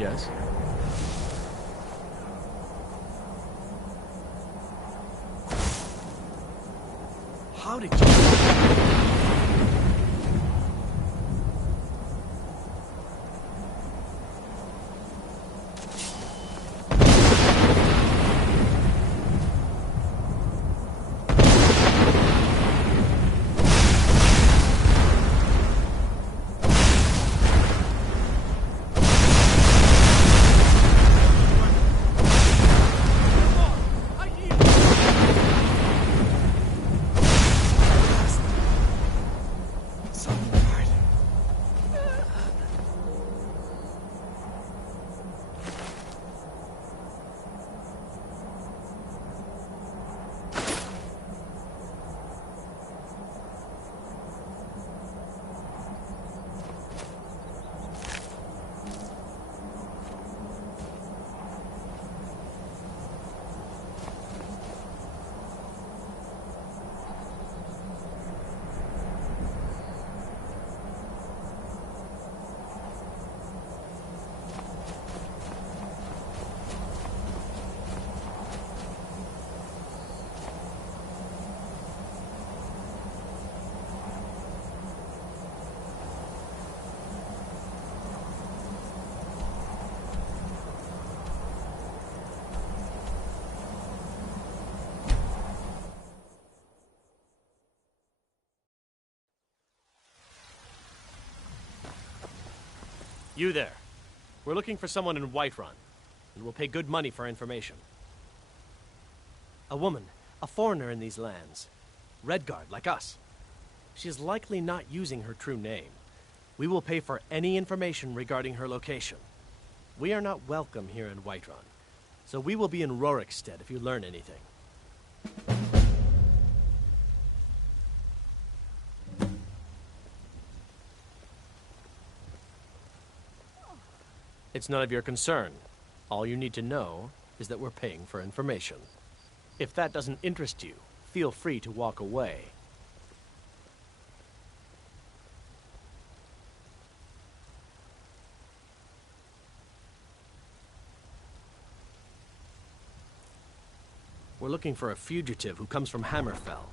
Yes? How did you... You there. We're looking for someone in Whiterun, and we'll pay good money for information. A woman, a foreigner in these lands. Redguard, like us. She is likely not using her true name. We will pay for any information regarding her location. We are not welcome here in Whiterun, so we will be in Rorikstead if you learn anything. It's none of your concern. All you need to know is that we're paying for information. If that doesn't interest you, feel free to walk away. We're looking for a fugitive who comes from Hammerfell.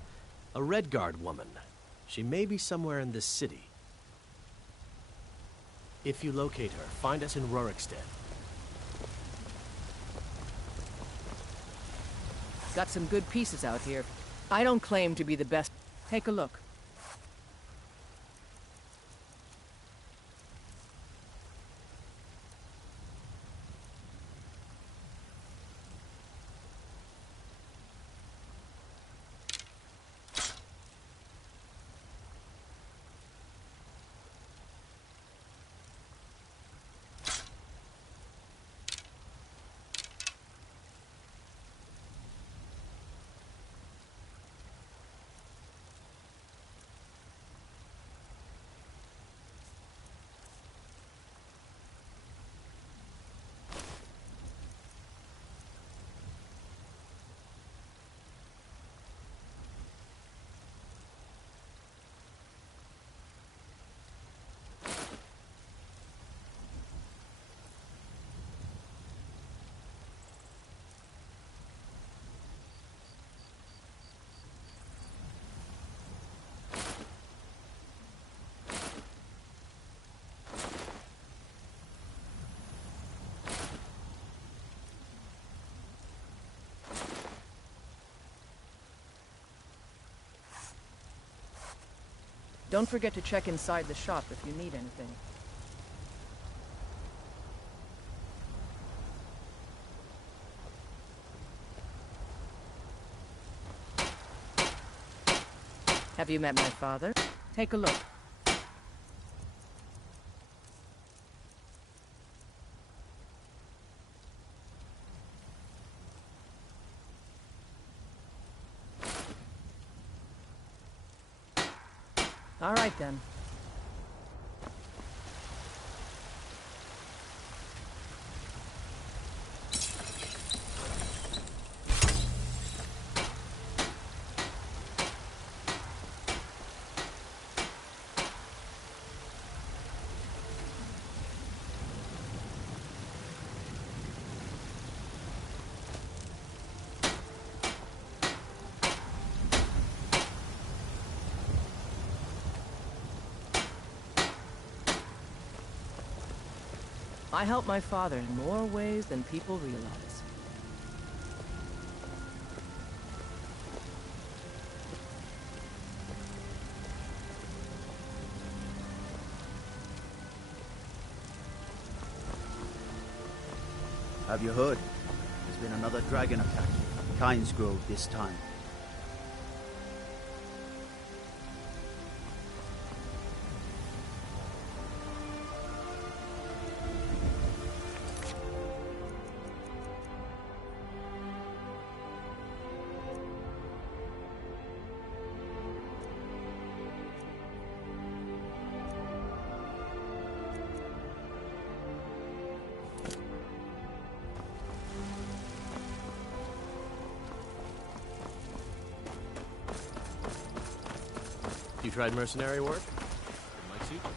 A Redguard woman. She may be somewhere in this city. If you locate her, find us in Rorikstead. Got some good pieces out here. I don't claim to be the best. Take a look. Don't forget to check inside the shop if you need anything. Have you met my father? Take a look. All right, then. I help my father in more ways than people realize. Have you heard? There's been another dragon attack. Kynes Grove this time. You tried mercenary work? It might suit you.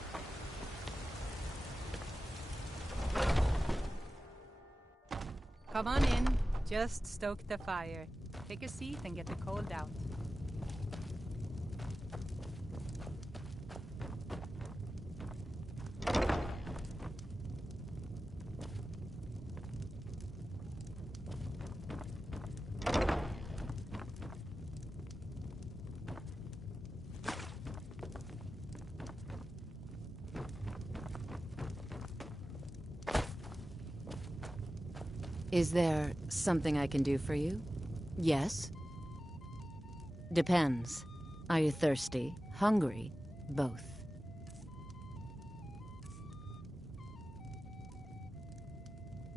Come on in. Just stoke the fire. Take a seat and get the cold out. Is there something I can do for you? Yes? Depends. Are you thirsty? Hungry? Both.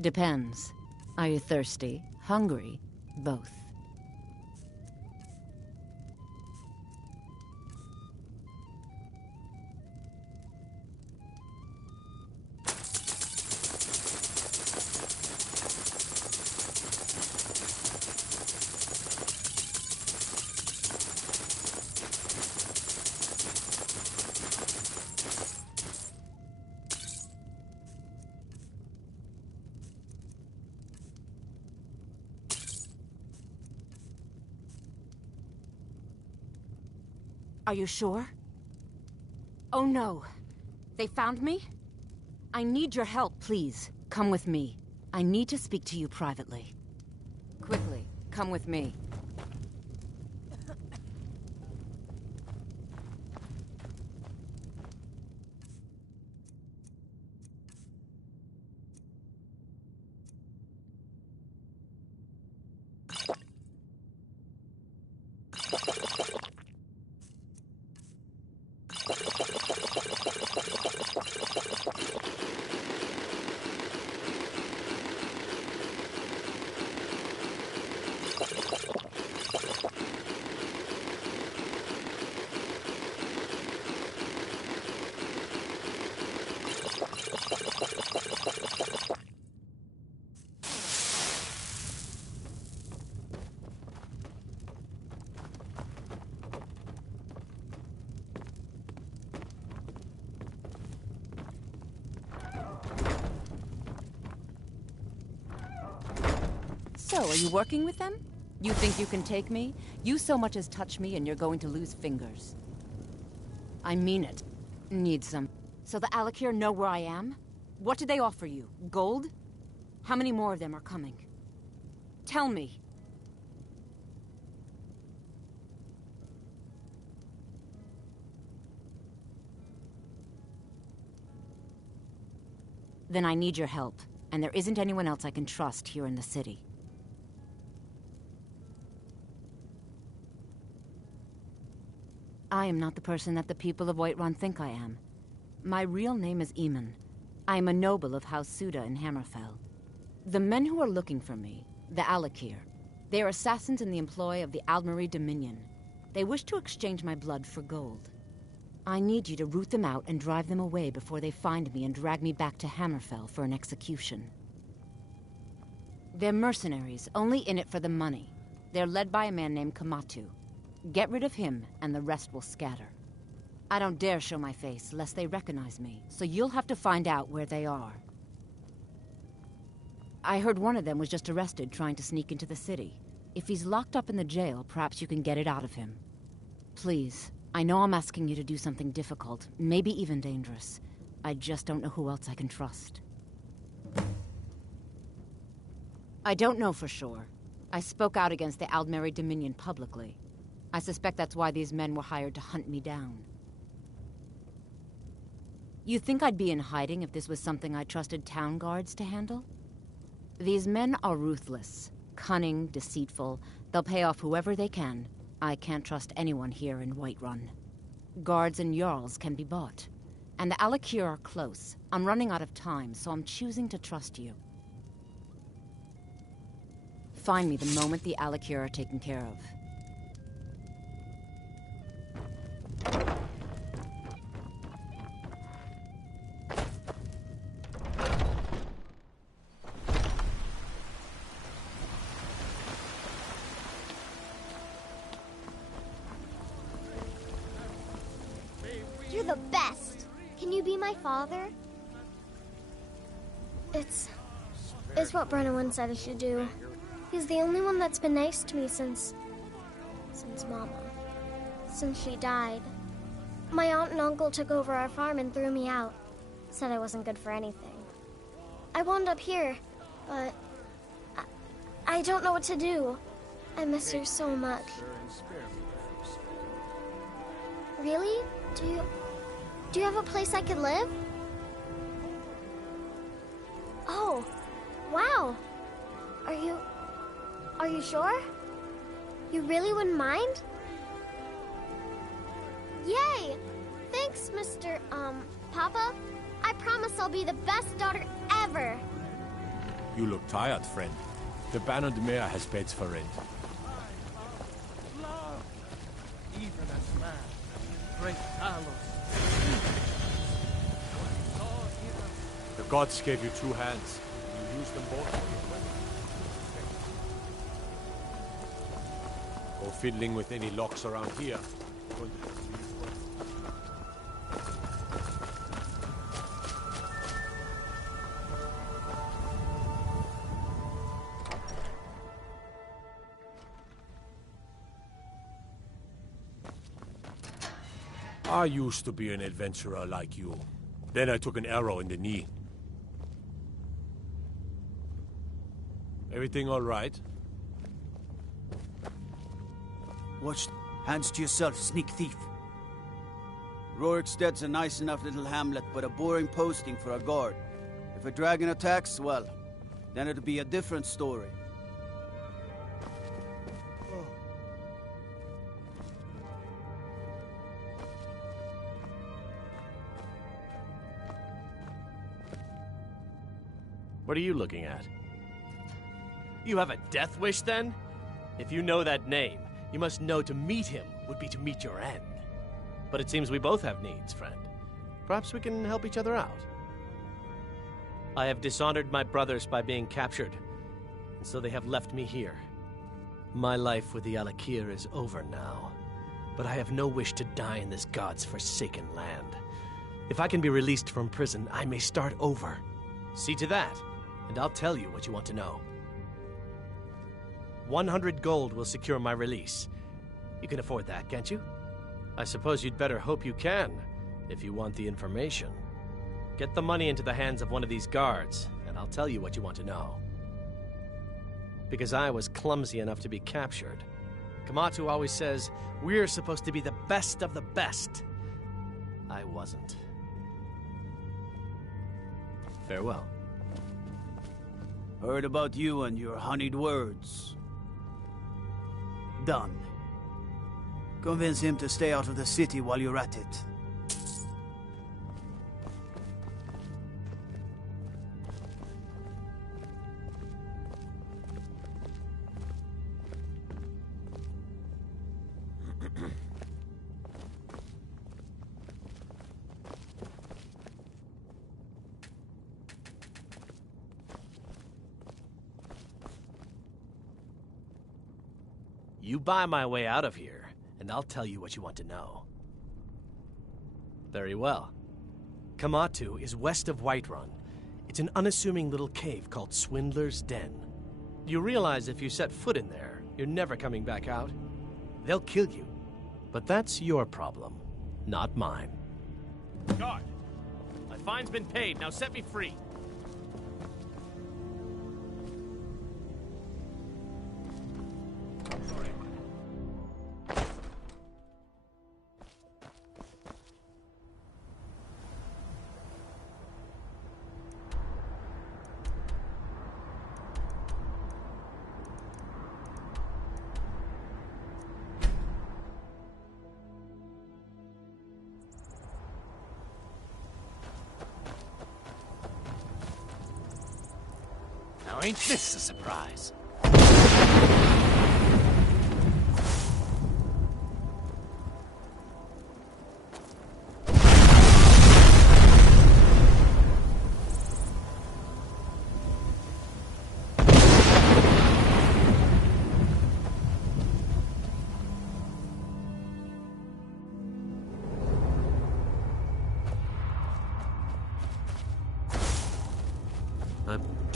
Depends. Are you thirsty? Hungry? Both. Are you sure? Oh no. They found me? I need your help, please. Come with me. I need to speak to you privately. Quickly, come with me. So, are you working with them? You think you can take me? You so much as touch me and you're going to lose fingers. I mean it. Need some. So the Alakir know where I am? What did they offer you? Gold? How many more of them are coming? Tell me. Then I need your help, and there isn't anyone else I can trust here in the city. I am not the person that the people of Whiterun think I am. My real name is Eamon. I am a noble of House Suda in Hammerfell. The men who are looking for me, the Alakir, they are assassins in the employ of the Aldmeri Dominion. They wish to exchange my blood for gold. I need you to root them out and drive them away before they find me and drag me back to Hammerfell for an execution. They're mercenaries, only in it for the money. They're led by a man named Kamatu. Get rid of him, and the rest will scatter. I don't dare show my face, lest they recognize me, so you'll have to find out where they are. I heard one of them was just arrested trying to sneak into the city. If he's locked up in the jail, perhaps you can get it out of him. Please, I know I'm asking you to do something difficult, maybe even dangerous. I just don't know who else I can trust. I don't know for sure. I spoke out against the Aldmeri Dominion publicly. I suspect that's why these men were hired to hunt me down. You think I'd be in hiding if this was something I trusted town guards to handle? These men are ruthless, cunning, deceitful. They'll pay off whoever they can. I can't trust anyone here in Whiterun. Guards and Jarls can be bought. And the Alakir are close. I'm running out of time, so I'm choosing to trust you. Find me the moment the Alakir are taken care of. You're the best. Can you be my father? It's what Brennan said I should do. He's the only one that's been nice to me since Mama. Since she died. My aunt and uncle took over our farm and threw me out. Said I wasn't good for anything. I wound up here, but I don't know what to do. I miss her so much. Really? Do you have a place I could live? Oh, wow. Are you sure? You really wouldn't mind? Yay! Thanks, Mr. Papa. I promise I'll be the best daughter ever. You look tired, friend. The Baron de Mare has beds for rent. Even as man, great Talos. The gods gave you two hands. You use them both for your weapon. Go fiddling with any locks around here. I used to be an adventurer like you. Then I took an arrow in the knee. Everything all right? Watch. Hands to yourself, sneak thief. Rorikstead's a nice enough little hamlet, but a boring posting for a guard. If a dragon attacks, well, then it'll be a different story. What are you looking at? You have a death wish, then? If you know that name, you must know to meet him would be to meet your end. But it seems we both have needs, friend. Perhaps we can help each other out. I have dishonored my brothers by being captured, and so they have left me here. My life with the Alakir is over now, but I have no wish to die in this god's forsaken land. If I can be released from prison, I may start over. See to that, and I'll tell you what you want to know. 100 gold will secure my release. You can afford that, can't you? I suppose you'd better hope you can, if you want the information. Get the money into the hands of one of these guards, and I'll tell you what you want to know. Because I was clumsy enough to be captured. Kamatu always says, we're supposed to be the best of the best. I wasn't. Farewell. Heard about you and your honeyed words. Done. Convince him to stay out of the city while you're at it. You buy my way out of here, and I'll tell you what you want to know. Very well. Kamatu is west of Whiterun. It's an unassuming little cave called Swindler's Den. You realize if you set foot in there, you're never coming back out? They'll kill you. But that's your problem, not mine. Guard! My fine's been paid, now set me free. ain't this a surprise?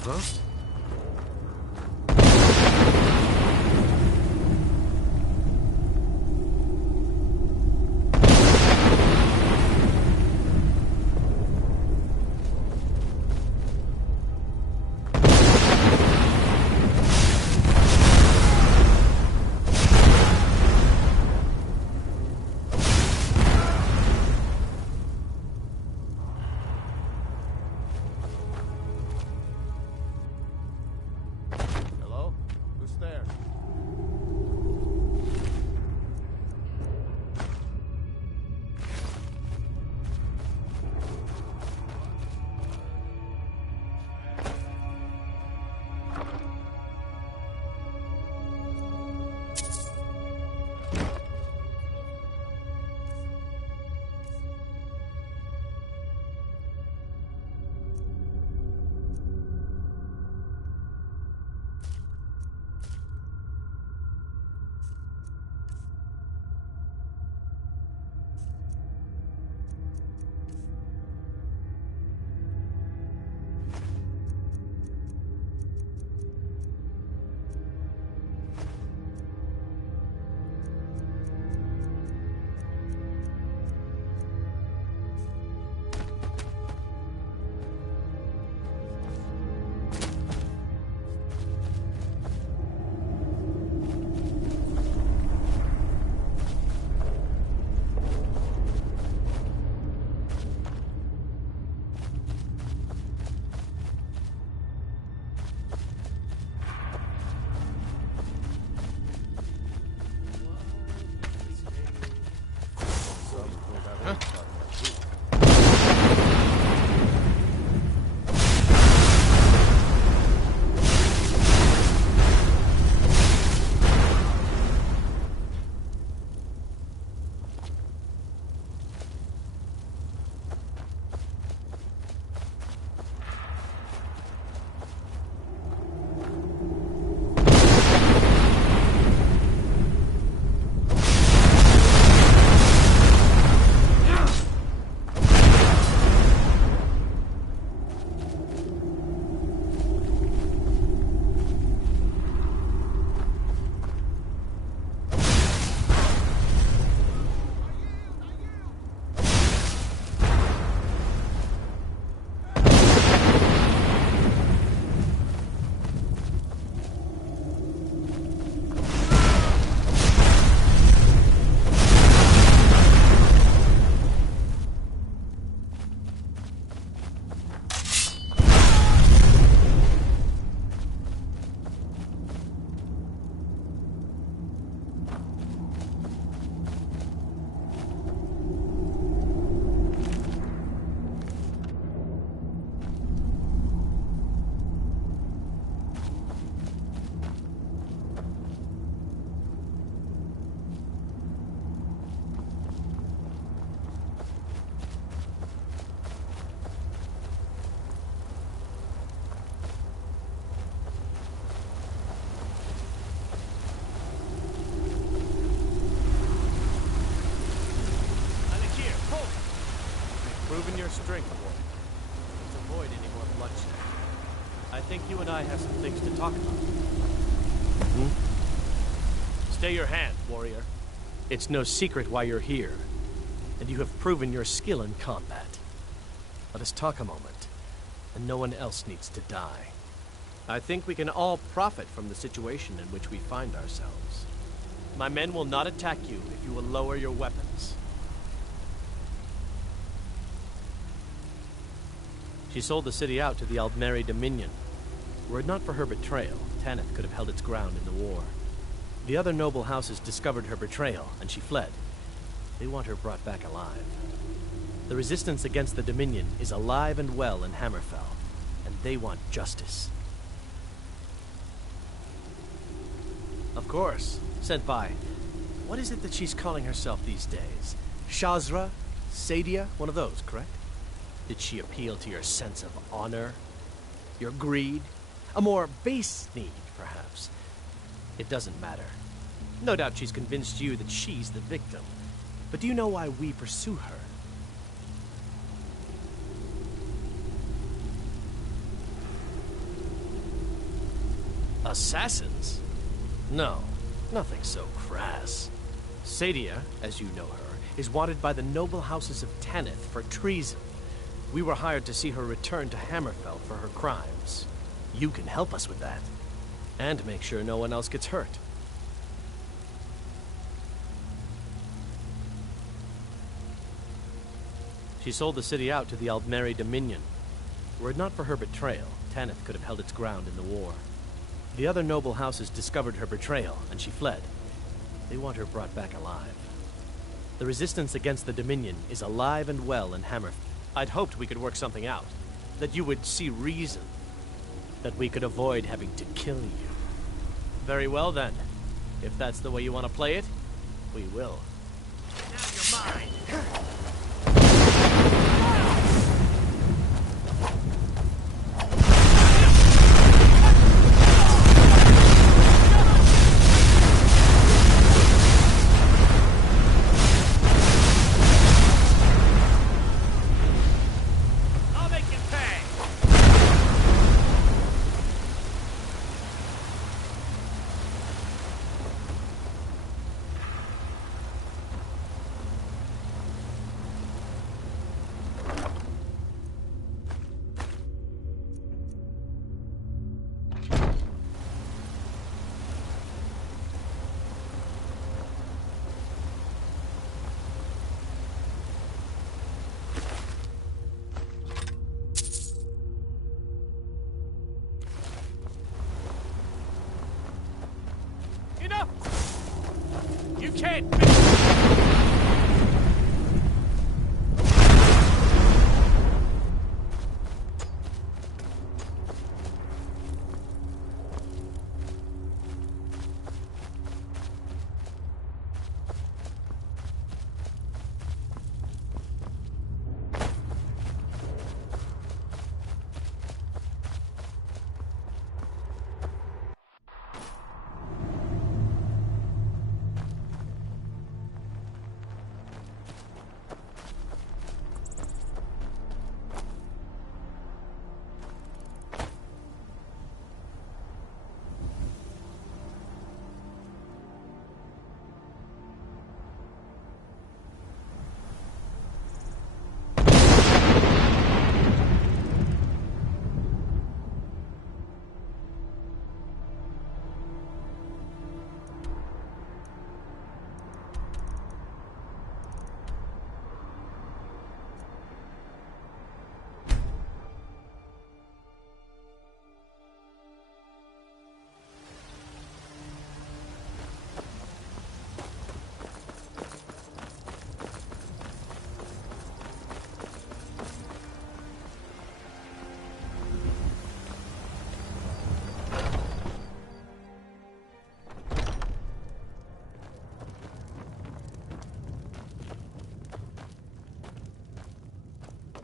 Huh? Hello? Who's there? Proven your strength, boy. Let's avoid any more bloodshed. I think you and I have some things to talk about. Stay your hand, warrior. It's no secret why you're here, and you have proven your skill in combat. Let us talk a moment, and no one else needs to die. I think we can all profit from the situation in which we find ourselves. My men will not attack you if you will lower your weapons. She sold the city out to the Aldmeri Dominion. Were it not for her betrayal, Tanith could have held its ground in the war. The other noble houses discovered her betrayal, and she fled. They want her brought back alive. The resistance against the Dominion is alive and well in Hammerfell, and they want justice. Of course. Sent by... What is it that she's calling herself these days? Shazra? Sadia? One of those, correct? Did she appeal to your sense of honor? Your greed? A more base need, perhaps? It doesn't matter. No doubt she's convinced you that she's the victim. But do you know why we pursue her? Assassins? No, nothing so crass. Sadia, as you know her, is wanted by the noble houses of Tanith for treason. We were hired to see her return to Hammerfell for her crimes. You can help us with that. And make sure no one else gets hurt. She sold the city out to the Aldmeri Dominion. Were it not for her betrayal, Tanith could have held its ground in the war. The other noble houses discovered her betrayal, and she fled. They want her brought back alive. The resistance against the Dominion is alive and well in Hammerfell. I'd hoped we could work something out. That you would see reason. That we could avoid having to kill you. Very well then. If that's the way you want to play it, we will. Now you're mine! You can't...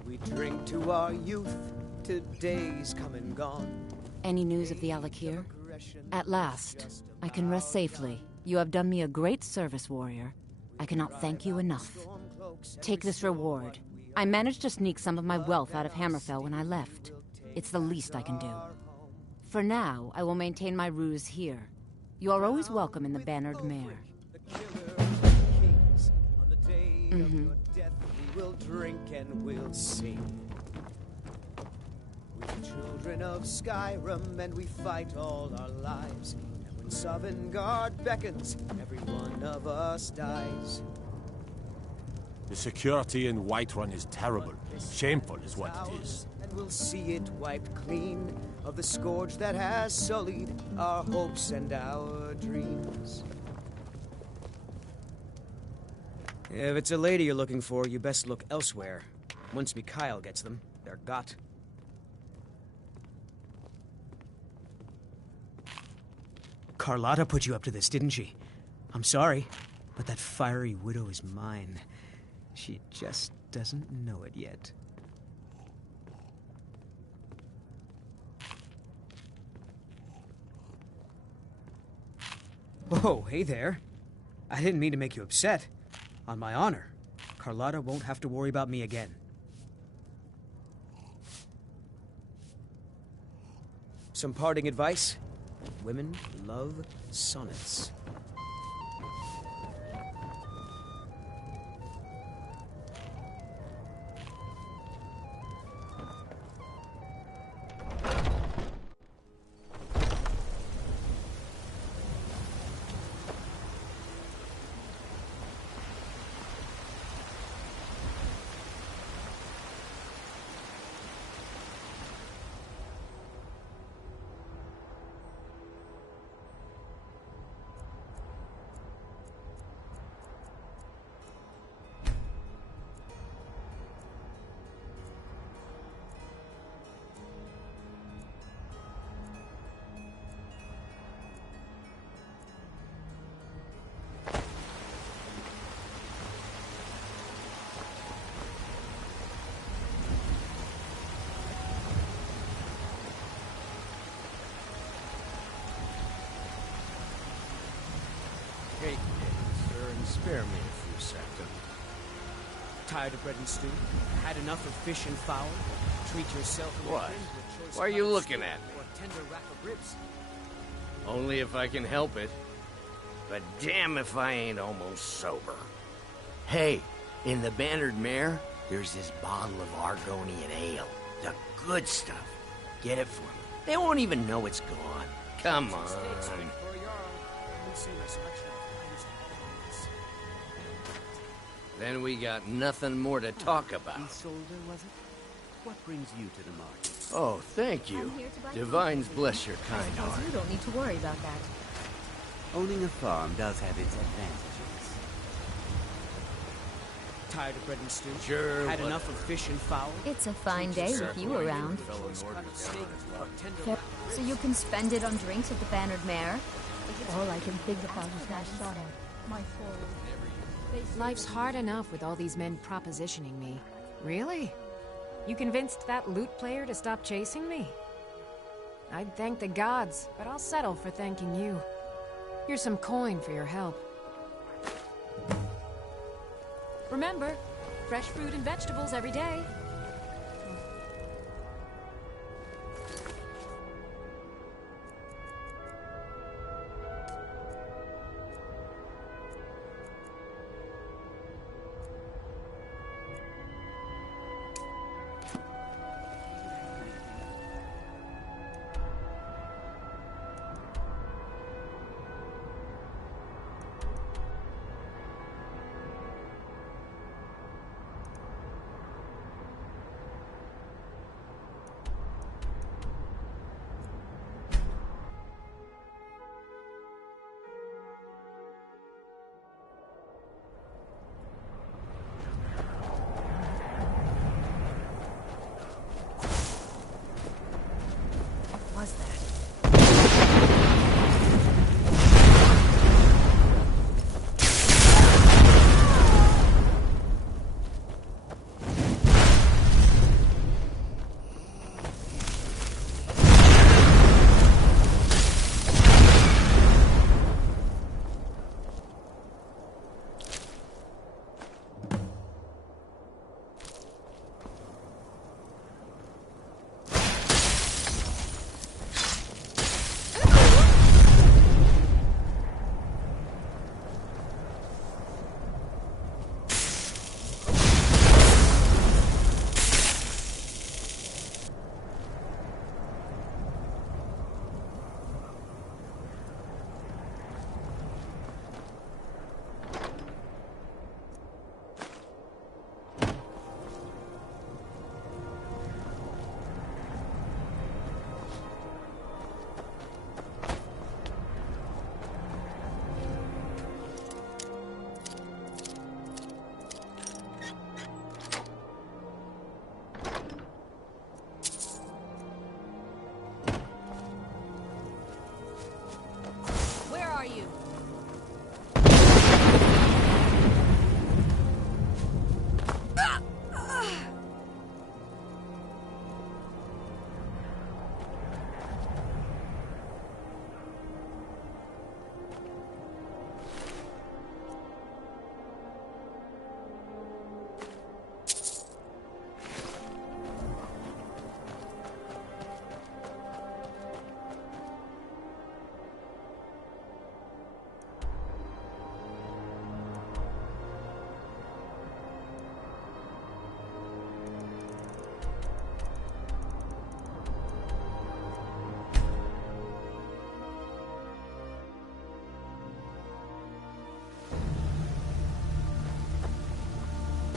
We drink to our youth, today's come and gone. Any news of the Alakir? At last, I can rest safely. You have done me a great service, warrior. I cannot thank you enough. Take this reward. I managed to sneak some of my wealth out of Hammerfell when I left. It's the least I can do. For now, I will maintain my ruse here. You are always welcome in the Bannered Mare. We'll drink and we'll sing. We're the children of Skyrim and we fight all our lives. And when Sovngarde beckons, every one of us dies. The security in Whiterun is terrible. Shameful is what it is. And we'll see it wiped clean of the scourge that has sullied our hopes and our dreams. If it's a lady you're looking for, you best look elsewhere. Once Mikhail gets them, they're got. Carlotta put you up to this, didn't she? I'm sorry, but that fiery widow is mine. She just doesn't know it yet. Oh, hey there. I didn't mean to make you upset. On my honor, Carlotta won't have to worry about me again. Some parting advice? Women love sonnets. Take it, sir, and spare me a few seconds. Tired of bread and stew? Had enough of fish and fowl? Treat yourself and your What? friends with choice Why are you cuts looking at me? or a tender rack of ribs. Only if I can help it. But damn if I ain't almost sober. Hey, in the Bannered Mare, there's this bottle of Argonian ale. The good stuff. Get it for me. They won't even know it's gone. Come on. For a jarl, we've seen a selection of wines and wines. Then we got nothing more to talk about. Isolde, was it? What brings you to the market? Oh, thank you. I'm here to buy Divines bless your kind Suppose heart. you don't need to worry about that. Owning a farm does have its advantages. Tired of bread and stew? Sure, Had enough of fish and fowl? It's a fine day with you around. So you can spend it on drinks at the Bannered Mare? All I can think about is that shot at my forward. Life's hard enough with all these men propositioning me. Really? You convinced that lute player to stop chasing me? I'd thank the gods, but I'll settle for thanking you. Here's some coin for your help. Remember, fresh fruit and vegetables every day.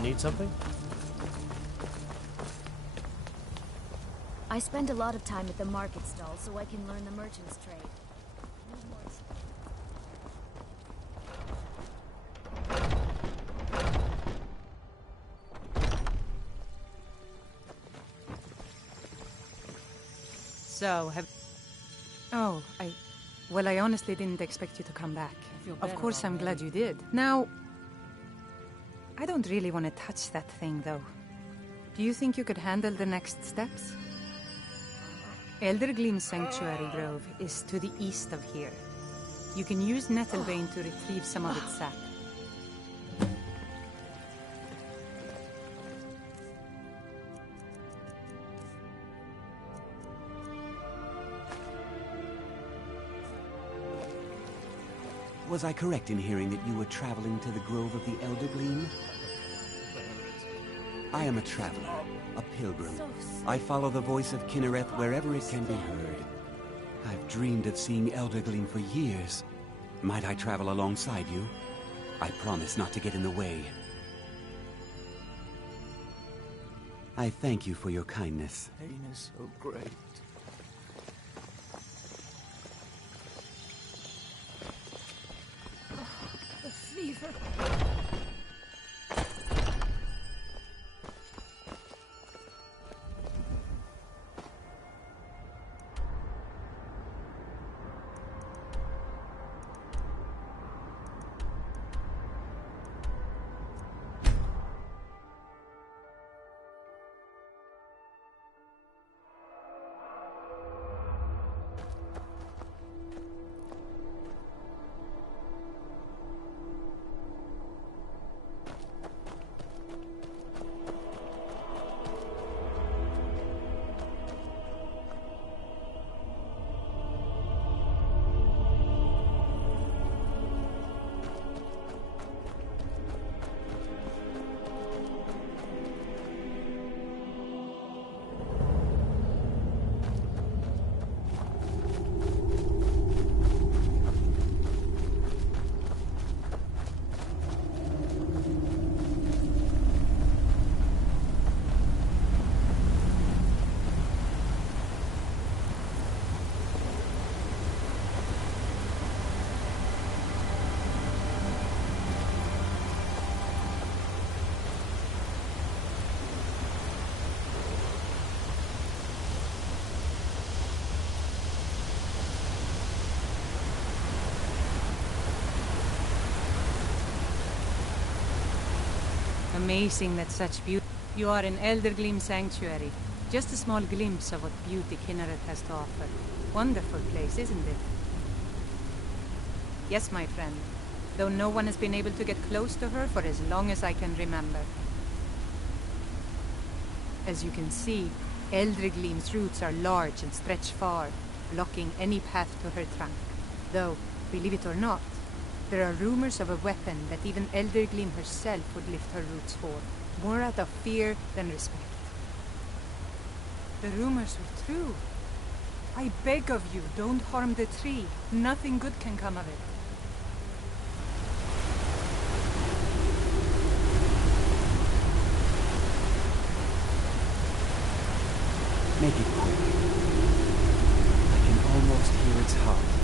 need something? I spend a lot of time at the market stall so I can learn the merchant's trade. So, Oh, Well, I honestly didn't expect you to come back. Of course, I'm glad you did. Now, I don't really want to touch that thing, though. Do you think you could handle the next steps? Eldergleam Sanctuary Grove is to the east of here. You can use Nettlebane to retrieve some of its sap. Was I correct in hearing that you were traveling to the Grove of the Eldergleam? I am a traveler, a pilgrim. I follow the voice of Kinnereth wherever it can be heard. I've dreamed of seeing Eldergleam for years. Might I travel alongside you? I promise not to get in the way. I thank you for your kindness. Pain is so great. The fever. Amazing that such beauty. You are in Eldergleam Sanctuary. Just a small glimpse of what beauty Kinnereth has to offer. Wonderful place, isn't it? Yes, my friend. Though no one has been able to get close to her for as long as I can remember. As you can see, Eldergleam's roots are large and stretch far, blocking any path to her trunk. Though, believe it or not, there are rumors of a weapon that even Eldergleam herself would lift her roots for, more out of fear than respect. The rumors were true. I beg of you, don't harm the tree. Nothing good can come of it. Make it quick. I can almost hear its heart.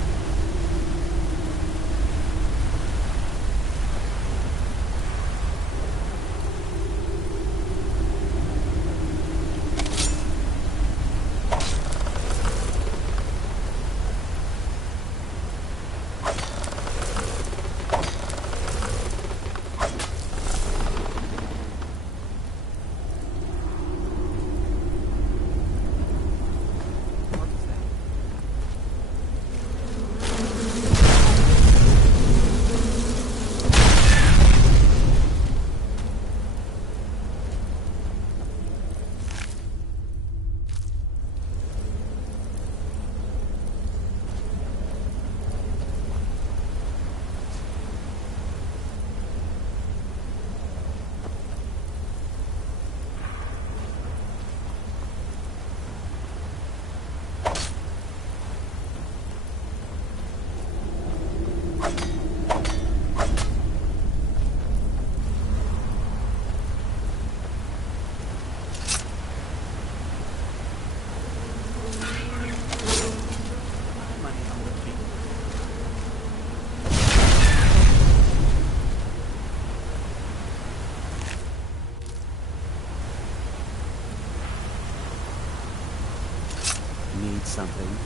eat something.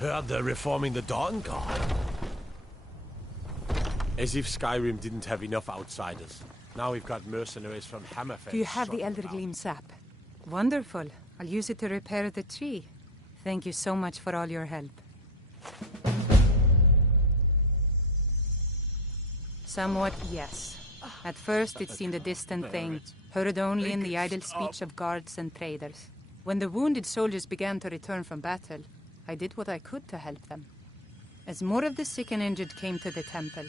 Heard they're reforming the Dawn Guard. As if Skyrim didn't have enough outsiders. Now we've got mercenaries from Hammerfell. Do you have the strutting Elder around. Gleam sap? Wonderful. I'll use it to repair the tree. Thank you so much for all your help. Somewhat, yes. At first, it seemed a distant thing, heard only in the idle speech of guards and traders. When the wounded soldiers began to return from battle, I did what I could to help them. As more of the sick and injured came to the temple,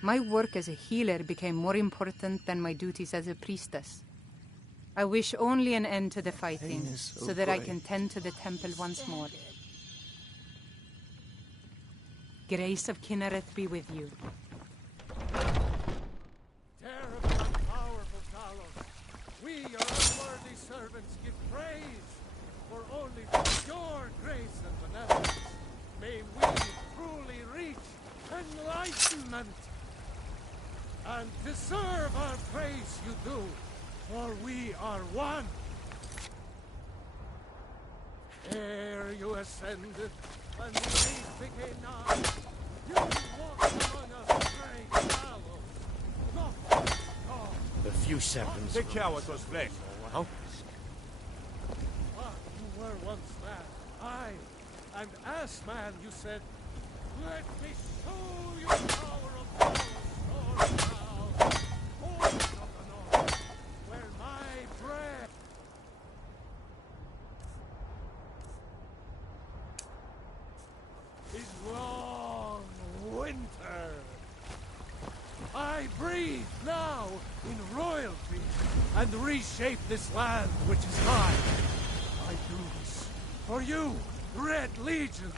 my work as a healer became more important than my duties as a priestess. I wish only an end to the fighting, so that I can tend to the temple once more. Grace of Kinnereth be with you. Terrible and powerful Talos, we, your unworthy servants, give praise, for only for your grace and benevolence may we truly reach enlightenment. And deserve our praise you do, for we are one. Ere you ascended, and the age became nigh, you walked among us great Talos, not God. A few seconds. Take care what was flesh. Huh? But you were once man, aye, and as man you said, let me show you the power of Talos, sword now, horns of the north, where my breath is long winter. I breathe now in royalty and reshape this land which is mine. I do this for you, Red Legion.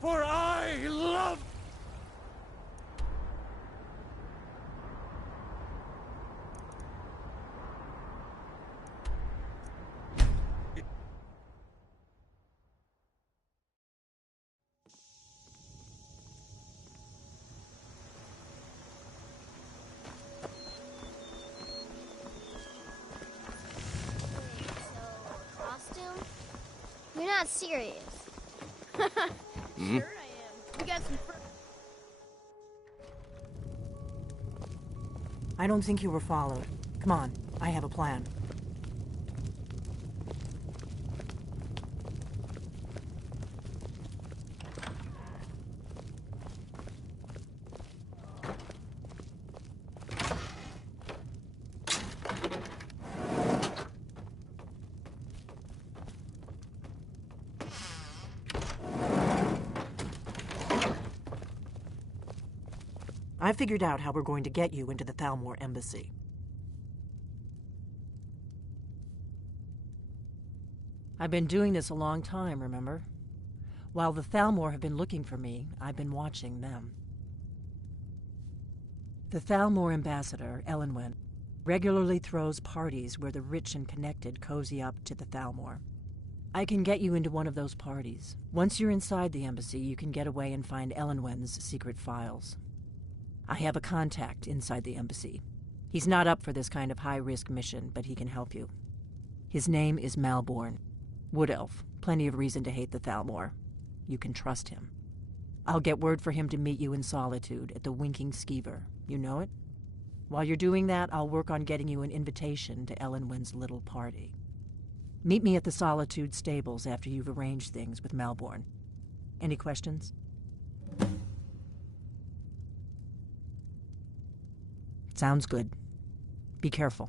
For I love You're not serious. Hmm? Sure I am. We got some I don't think you were followed. Come on, I have a plan. I figured out how we're going to get you into the Thalmor embassy. I've been doing this a long time, remember? While the Thalmor have been looking for me, I've been watching them. The Thalmor ambassador, Elenwen, regularly throws parties where the rich and connected cozy up to the Thalmor. I can get you into one of those parties. Once you're inside the embassy, you can get away and find Elenwen's secret files. I have a contact inside the embassy. He's not up for this kind of high-risk mission, but he can help you. His name is Malborn. Wood Elf. Plenty of reason to hate the Thalmor. You can trust him. I'll get word for him to meet you in Solitude at the Winking Skeever. You know it? While you're doing that, I'll work on getting you an invitation to Elenwen's little party. Meet me at the Solitude stables after you've arranged things with Malborn. Any questions? Sounds good. Be careful.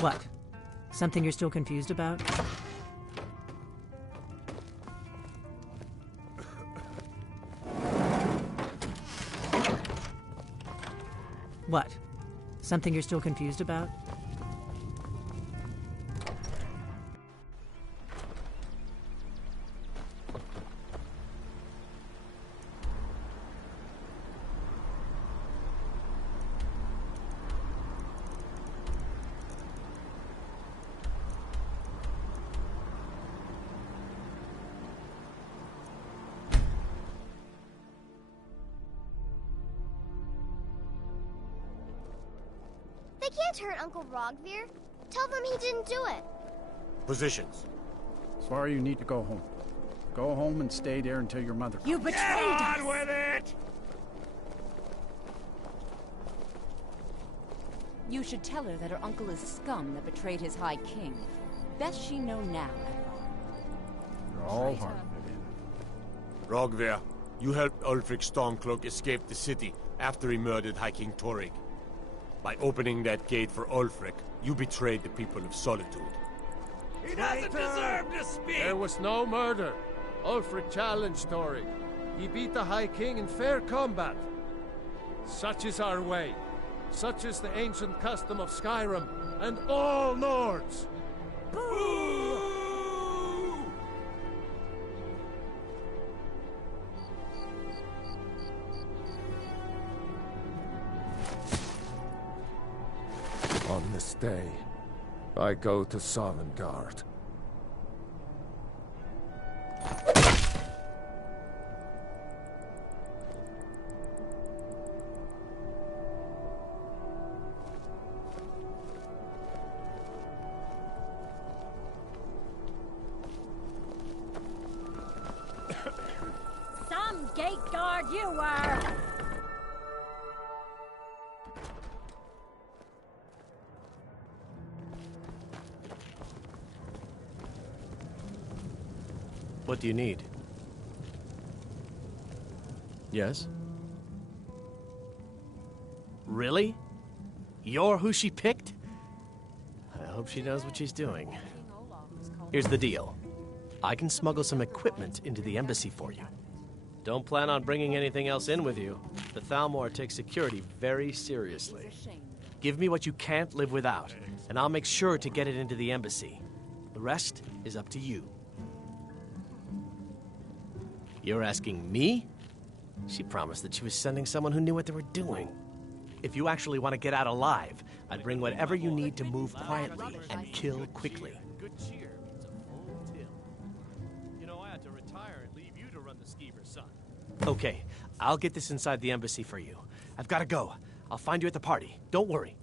What? Something you're still confused about? What? Something you're still confused about? They can't hurt Uncle Rogvir. Tell them he didn't do it. Positions. Sorry, you need to go home. Go home and stay there until your mother comes. You betrayed us! Get on with it! You should tell her that her uncle is scum that betrayed his High King. Best she know now. You're all harmed. Rogver, you helped Ulfric Stormcloak escape the city after he murdered High King Torrig. By opening that gate for Ulfric, you betrayed the people of Solitude. He doesn't deserve to speak! There was no murder. Ulfric challenged Torrig. He beat the High King in fair combat. Such is our way. Such is the ancient custom of Skyrim and all Nords. Boo! On this day, I go to Sovngarde. Some gate guard you were! What do you need? Yes? Really? You're who she picked? I hope she knows what she's doing. Here's the deal. I can smuggle some equipment into the embassy for you. Don't plan on bringing anything else in with you. The Thalmor takes security very seriously. Give me what you can't live without, and I'll make sure to get it into the embassy. The rest is up to you. You're asking me? She promised that she was sending someone who knew what they were doing. If you actually want to get out alive, I'd bring whatever you need to move quietly and kill quickly. Good cheer means a full till. You know, I had to retire and leave you to run the skeever, son. Okay, I'll get this inside the embassy for you. I've got to go. I'll find you at the party. Don't worry.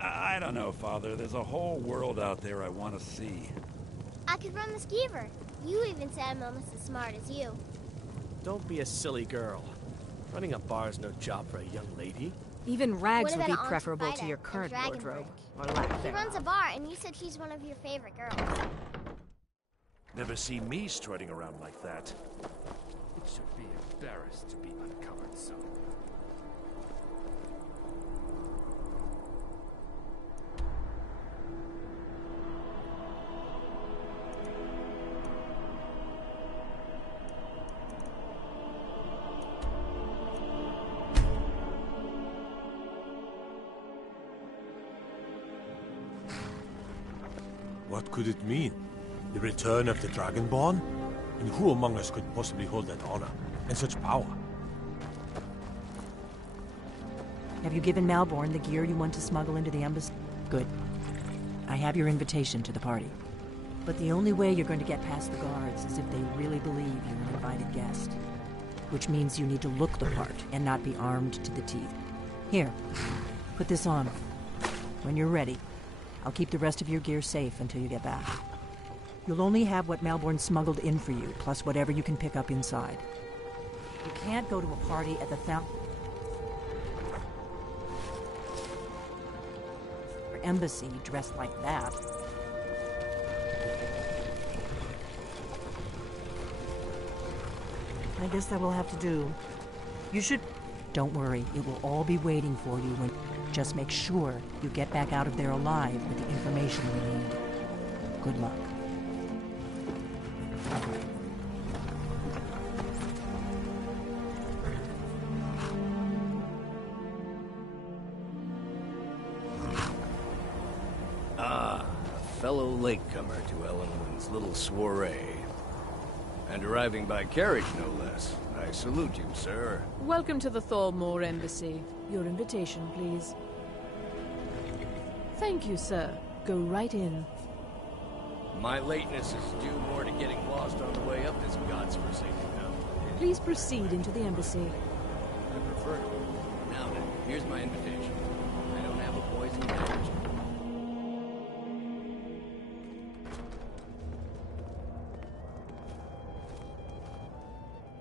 I don't know, Father. There's a whole world out there I want to see. I could run the skeever. You even said I'm almost as smart as you. Don't be a silly girl. Running a bar is no job for a young lady. Even rags What would be about preferable Aunt to your Vida current and wardrobe. Dragonbreath? Or lack He thereof. runs a bar, and you said he's one of your favorite girls. Never see me strutting around like that. It should be embarrassed to be uncovered so. What could it mean? The return of the Dragonborn? And who among us could possibly hold that honor and such power? Have you given Malborn the gear you want to smuggle into the embassy? Good. I have your invitation to the party. But the only way you're going to get past the guards is if they really believe you're an invited guest. Which means you need to look the part and not be armed to the teeth. Here, put this on. When you're ready, I'll keep the rest of your gear safe until you get back. You'll only have what Malborn smuggled in for you, plus whatever you can pick up inside. You can't go to a party at the embassy dressed like that. I guess that will have to do. You should... Don't worry, it will all be waiting for you when... Just make sure you get back out of there alive with the information we need. Good luck. Ah, a fellow latecomer to Ellenwood's little soiree. And arriving by carriage, no less. I salute you, sir. Welcome to the Thalmor Embassy. Your invitation, please. Thank you, sir. Go right in. My lateness is due more to getting lost on the way up this god's-forsaken mountain. Please proceed into the embassy. I prefer it. Now then, here's my invitation. I don't have a poison damage.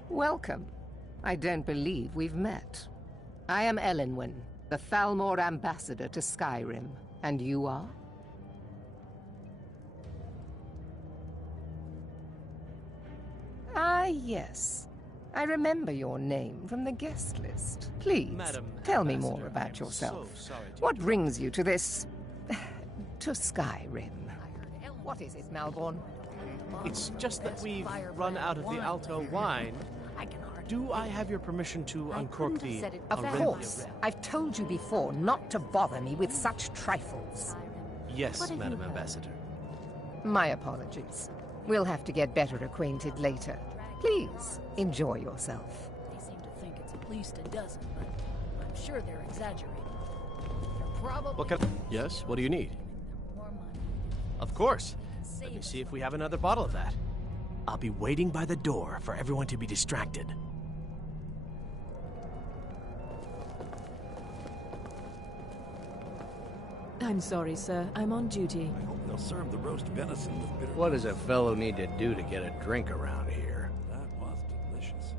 Welcome. I don't believe we've met. I am Elenwen, the Thalmor ambassador to Skyrim. And you are? Ah, yes. I remember your name from the guest list. Please, Madam tell me Ambassador, more about I'm yourself. so sorry to What brings you to this... to Skyrim? What is it, Malborn? It's just that we've run out of the Alto wine. Do I have your permission to uncork the... Of course. I've told you before not to bother me with such trifles. Yes, Madam Ambassador. My apologies. We'll have to get better acquainted later. Please, enjoy yourself. They seem to think it's at least a dozen, but I'm sure they're exaggerating. They're probably... What kind of... Yes, what do you need? Of course. Let me see if we have another bottle of that. I'll be waiting by the door for everyone to be distracted. I'm sorry, sir. I'm on duty. I hope they'll serve the roast venison with bitter... What does a fellow need to do to get a drink around here? That was delicious.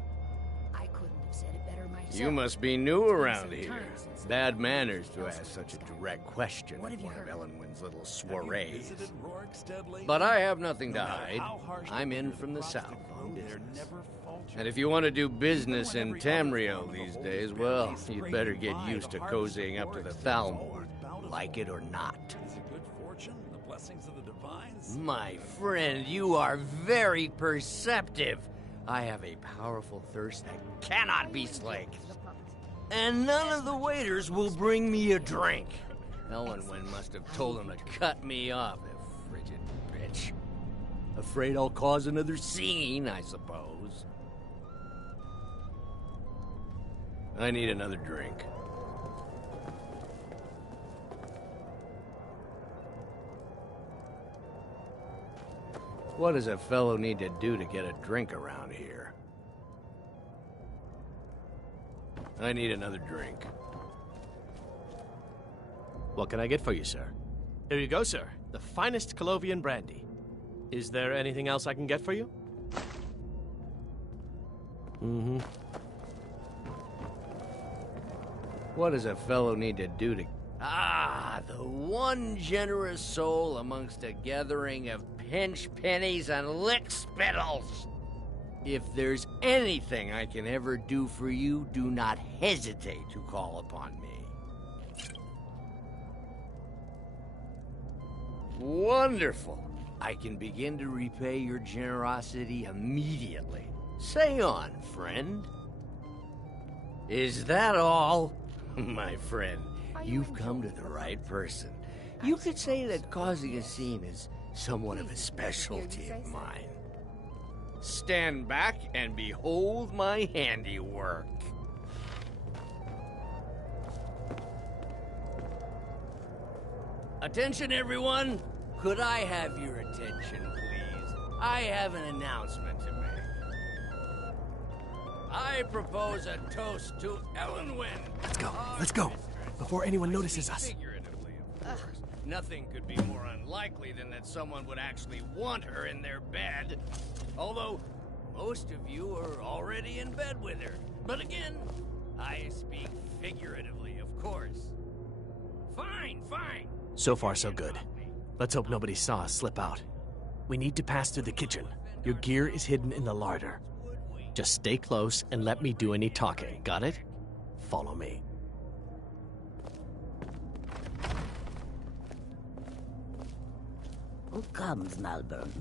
I couldn't have said it better myself. You must be new around here. Bad manners to ask such a direct question What at have you one of heard? Ellenwin's little Have you soirees. visited Rorikstead lately? But I have nothing to No matter hide. how harsh I'm the in winter from the crops south that on grow, they're business. never faltering. And if you want to do business in Even when every Tamriel other farm in the these whole days, is well, barely you'd scraping better get by, used the to harvest of cozying up to the Rorikstead is Thalmor, always bountiful. like it or not. Is it good fortune? The blessings of the divines? My friend, you are very perceptive. I have a powerful thirst that cannot be slaked. And none of the waiters will bring me a drink. Ellenwin must have told him to cut me off, the frigid bitch. Afraid I'll cause another scene, I suppose. I need another drink. What does a fellow need to do to get a drink around here? I need another drink. What can I get for you, sir? Here you go, sir. The finest Colovian brandy. Is there anything else I can get for you? Mm-hmm. What does a fellow need to do to... Ah, the one generous soul amongst a gathering of pinch pennies and lick spittles. If there's anything I can ever do for you, do not hesitate to call upon me. Wonderful. I can begin to repay your generosity immediately. Say on, friend. Is that all? My friend, you've come to the right person. You could say that causing a scene is somewhat of a specialty of mine. Stand back and behold my handiwork. Attention, everyone! Could I have your attention, please? I have an announcement to make. I propose a toast to Ellenwin. Let's go, before anyone notices us. Figuratively, of course. Nothing could be more unlikely than that someone would actually want her in their bed. Although, most of you are already in bed with her. But again, I speak figuratively, of course. Fine, fine. So far, so good. Let's hope nobody saw us slip out. We need to pass through the kitchen. Your gear is hidden in the larder. Just stay close and let me do any talking. Got it? Follow me. Who comes, Malburn?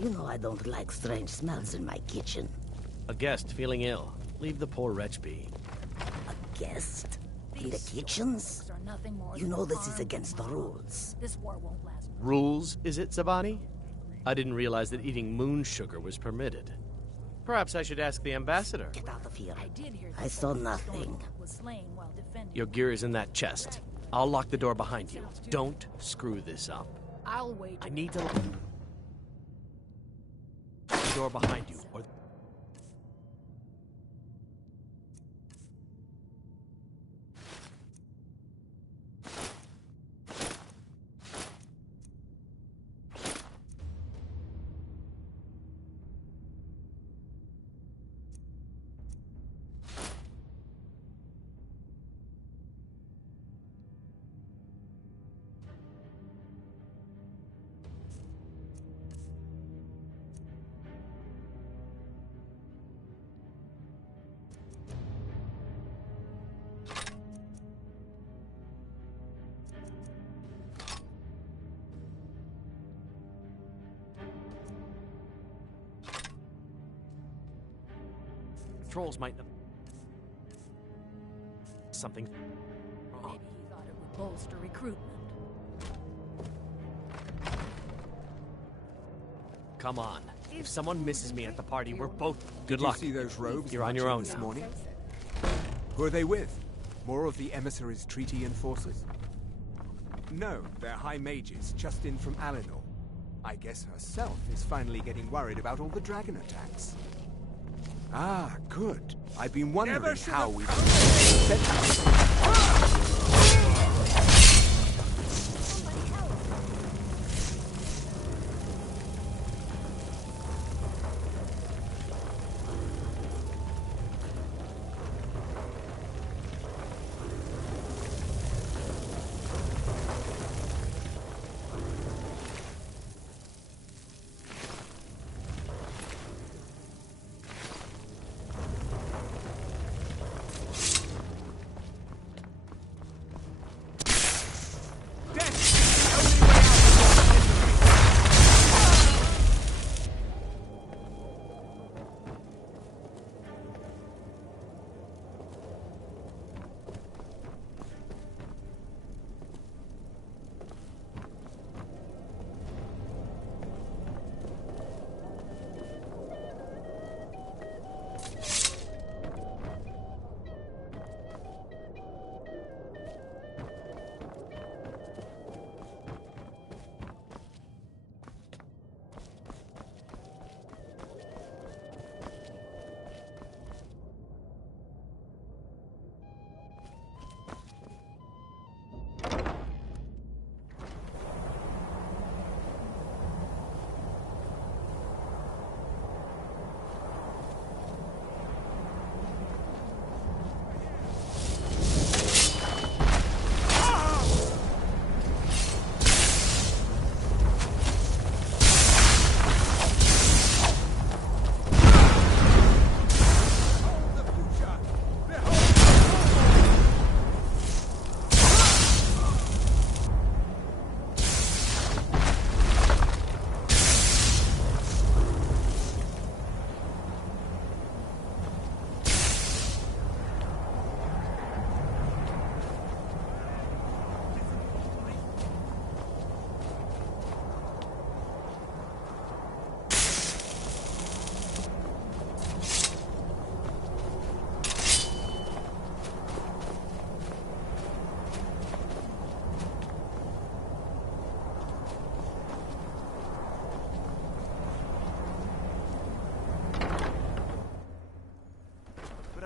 You know I don't like strange smells in my kitchen. A guest feeling ill. Leave the poor wretch be. A guest? In the kitchens? You know this is against the rules. This war won't last. Rules, is it, Zabani? I didn't realize that eating moon sugar was permitted. Perhaps I should ask the ambassador. Get out of here. I did hear I saw nothing. was slain while defending. Your gear is in that chest. I'll lock the door behind you. Don't screw this up. I'll wager. I need to lock the door behind you, or... Trolls might know something. Maybe he thought it would bolster recruitment. Come on. If someone misses me at the party, we're both... Good Did luck. you see those robes? You're on your own this now. morning? Who are they with? More of the emissaries' treaty enforcers? No, they're high mages, just in from Alinor. I guess herself is finally getting worried about all the dragon attacks. Ah, good. I've been wondering how we...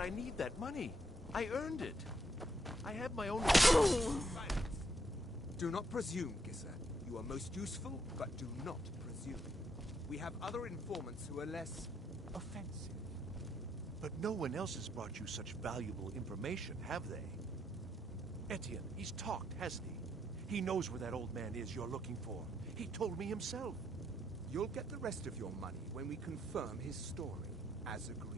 I need that money. I earned it. I have my own... Do not presume, Gisser. You are most useful, but do not presume. We have other informants who are less offensive. But no one else has brought you such valuable information, have they? Etienne, he's talked, hasn't he? He knows where that old man is you're looking for. He told me himself. You'll get the rest of your money when we confirm his story, as agreed.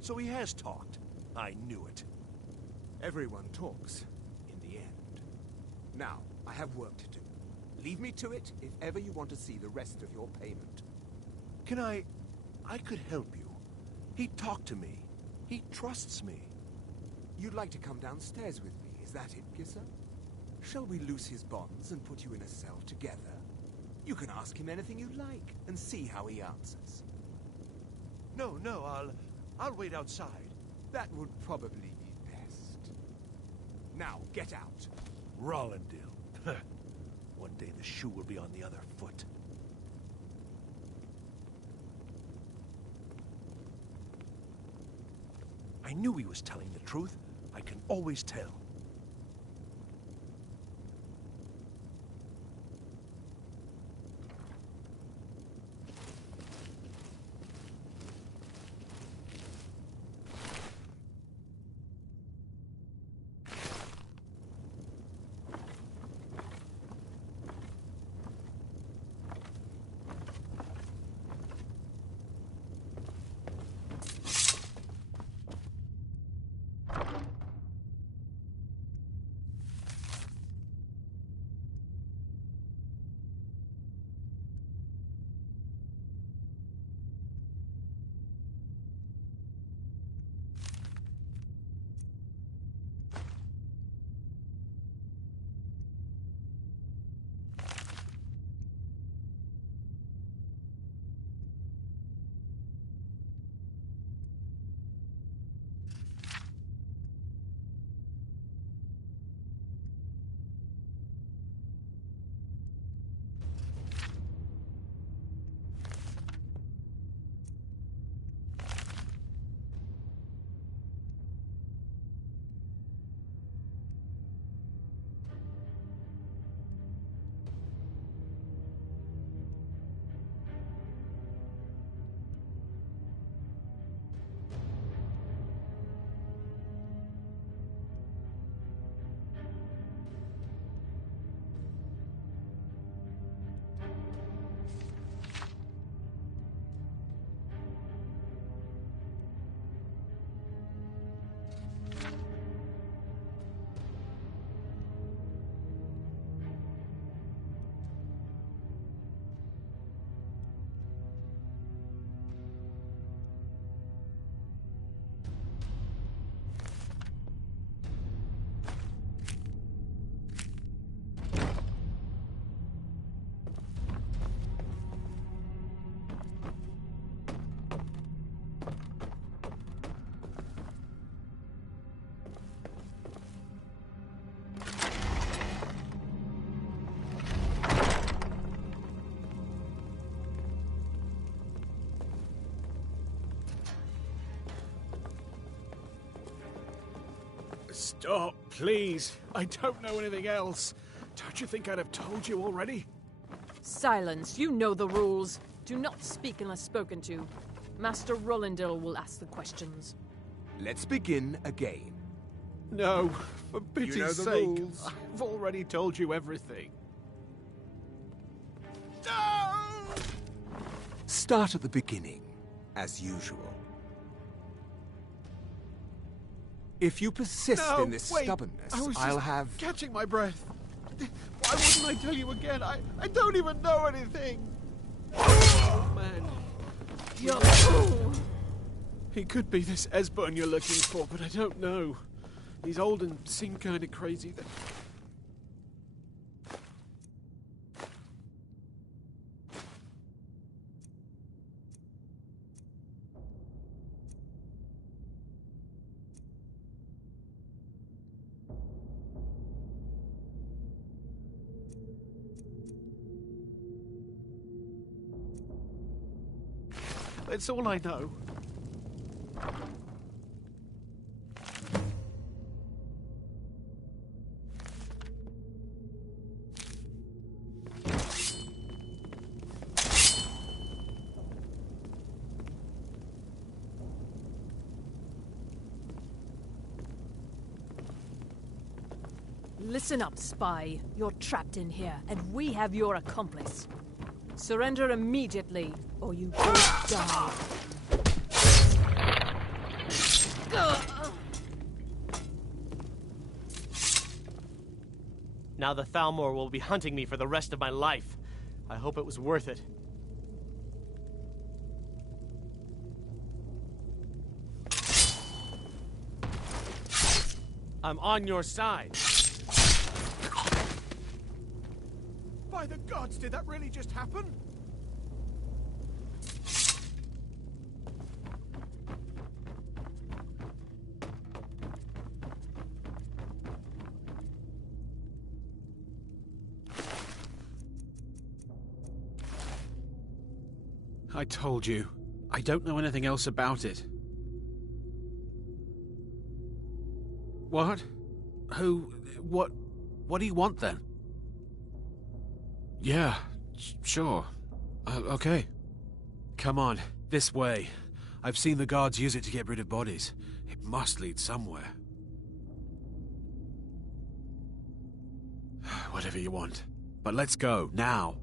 So he has talked. I knew it. Everyone talks, in the end. Now, I have work to do. Leave me to it if ever you want to see the rest of your payment. Can I could help you. He talked to me. He trusts me. You'd like to come downstairs with me, is that it, Gisser? Shall we loose his bonds and put you in a cell together? You can ask him anything you like and see how he answers. No, I'll wait outside. That would probably be best. Now, get out. Rollendale. One day the shoe will be on the other foot. I knew he was telling the truth. I can always tell. Stop, please. I don't know anything else. Don't you think I'd have told you already? Silence. You know the rules. Do not speak unless spoken to. Master Rollendale will ask the questions. Let's begin again. No, for pity's You know the sake. rules. I've already told you everything. Start at the beginning, as usual. If you persist in this wait. stubbornness, I was I'll just have... catching my breath. Why wouldn't I tell you again? I don't even know anything. Oh, man. He could be this Esbern you're looking for, but I don't know. He's old and seemed kind of crazy. That's all I know. Listen up, spy. You're trapped in here, and we have your accomplice. Surrender immediately, or you both die. Now the Thalmor will be hunting me for the rest of my life. I hope it was worth it. I'm on your side. By the gods, did that really just happen? I told you. I don't know anything else about it. What? Who? What do you want then? Yeah, sure. Okay. Come on, this way. I've seen the guards use it to get rid of bodies. It must lead somewhere. Whatever you want. But let's go, now.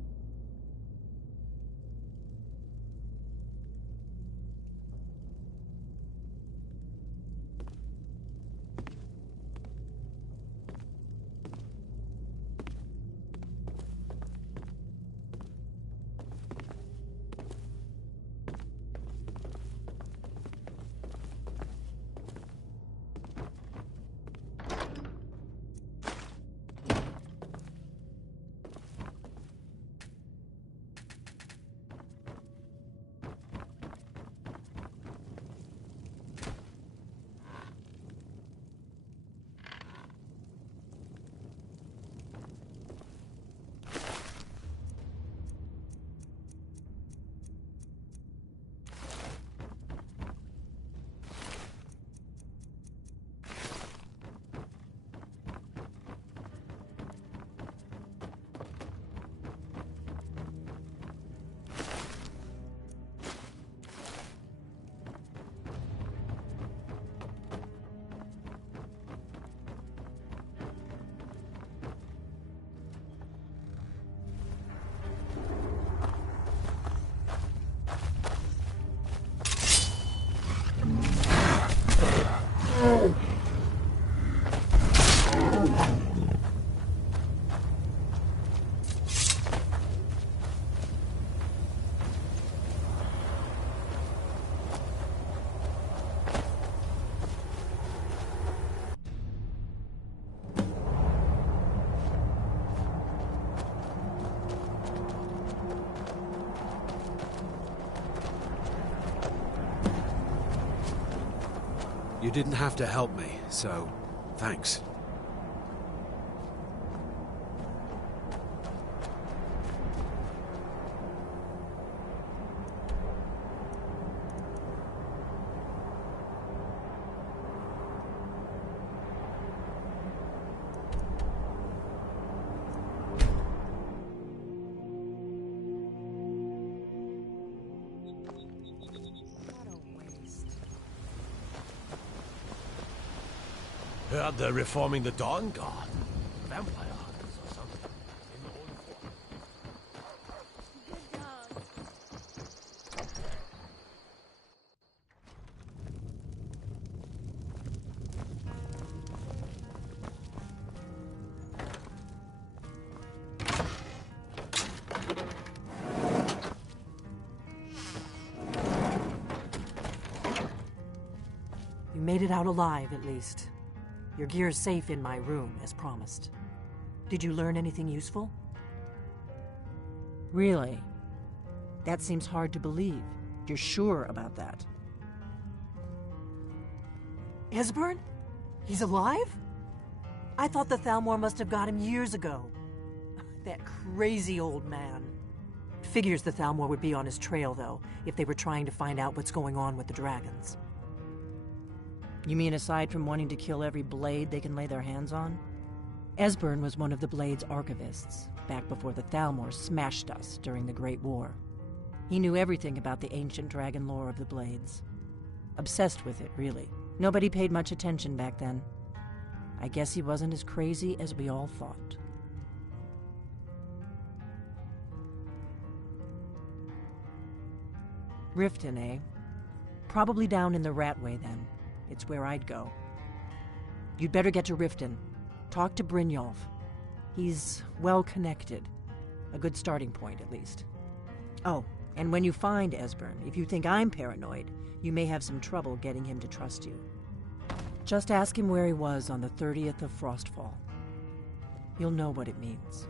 You didn't have to help me, so thanks. Heard they're reforming the Dawn Guard. Vampire hunters or something. In the old form. You made it out alive, at least. Your gear's safe in my room, as promised. Did you learn anything useful? Really? That seems hard to believe. You're sure about that? Esbern? He's alive? I thought the Thalmor must have got him years ago. That crazy old man. Figures the Thalmor would be on his trail, though, if they were trying to find out what's going on with the dragons. You mean aside from wanting to kill every blade they can lay their hands on? Esbern was one of the Blade's archivists, back before the Thalmor smashed us during the Great War. He knew everything about the ancient dragon lore of the Blades. Obsessed with it, really. Nobody paid much attention back then. I guess he wasn't as crazy as we all thought. Riften, eh? Probably down in the Ratway, then. It's where I'd go. You'd better get to Riften. Talk to Brynjolf. He's well-connected. A good starting point, at least. Oh, and when you find Esbern, if you think I'm paranoid, you may have some trouble getting him to trust you. Just ask him where he was on the 30th of Frostfall. You'll know what it means.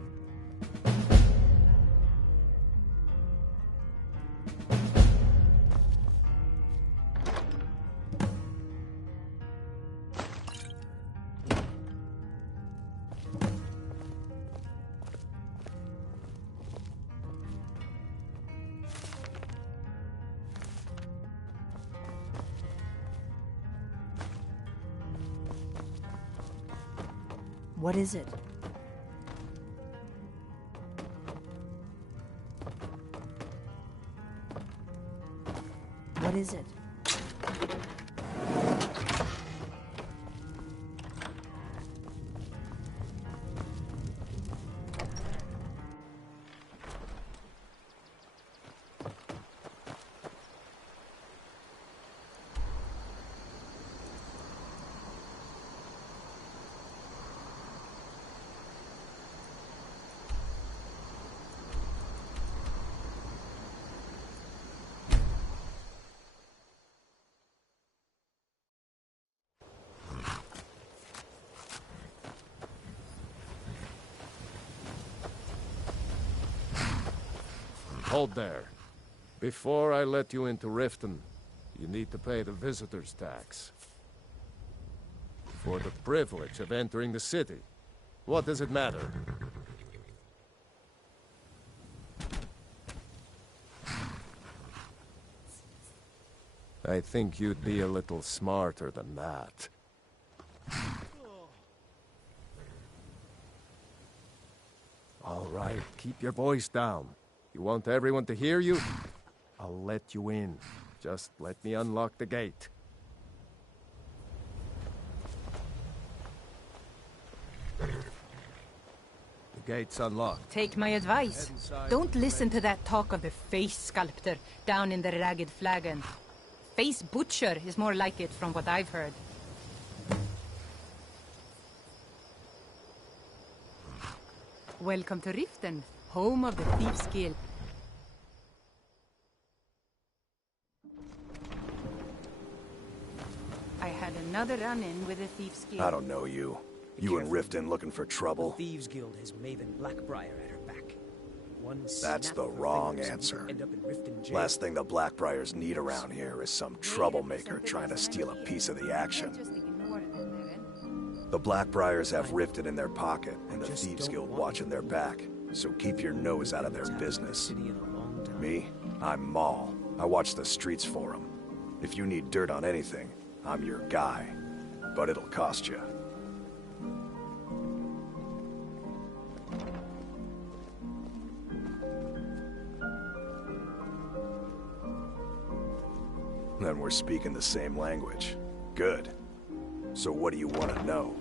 What is it? What is it? Hold there. Before I let you into Riften, you need to pay the visitor's tax. For the privilege of entering the city. What does it matter? I think you'd be a little smarter than that. All right, keep your voice down. You want everyone to hear you? I'll let you in. Just let me unlock the gate. The gate's unlocked. Take my advice. Don't listen to that talk of the face sculptor down in the Ragged Flagon. Face butcher is more like it from what I've heard. Welcome to Riften, home of the Thieves' Guild. I had another run-in with the Thieves' Guild. I don't know you. You in Riften looking for trouble? The Thieves Guild has Maven Blackbriar at her back. That's the wrong answer. Last thing the Blackbriars need around here is some troublemaker trying to steal a piece of the action. The Blackbriars have Riften in their pocket, and the Thieves Guild watching their back. So keep your nose out of their business. Me? I'm Maul. I watch the streets for them. If you need dirt on anything, I'm your guy. But it'll cost you. Then we're speaking the same language. Good. So what do you want to know?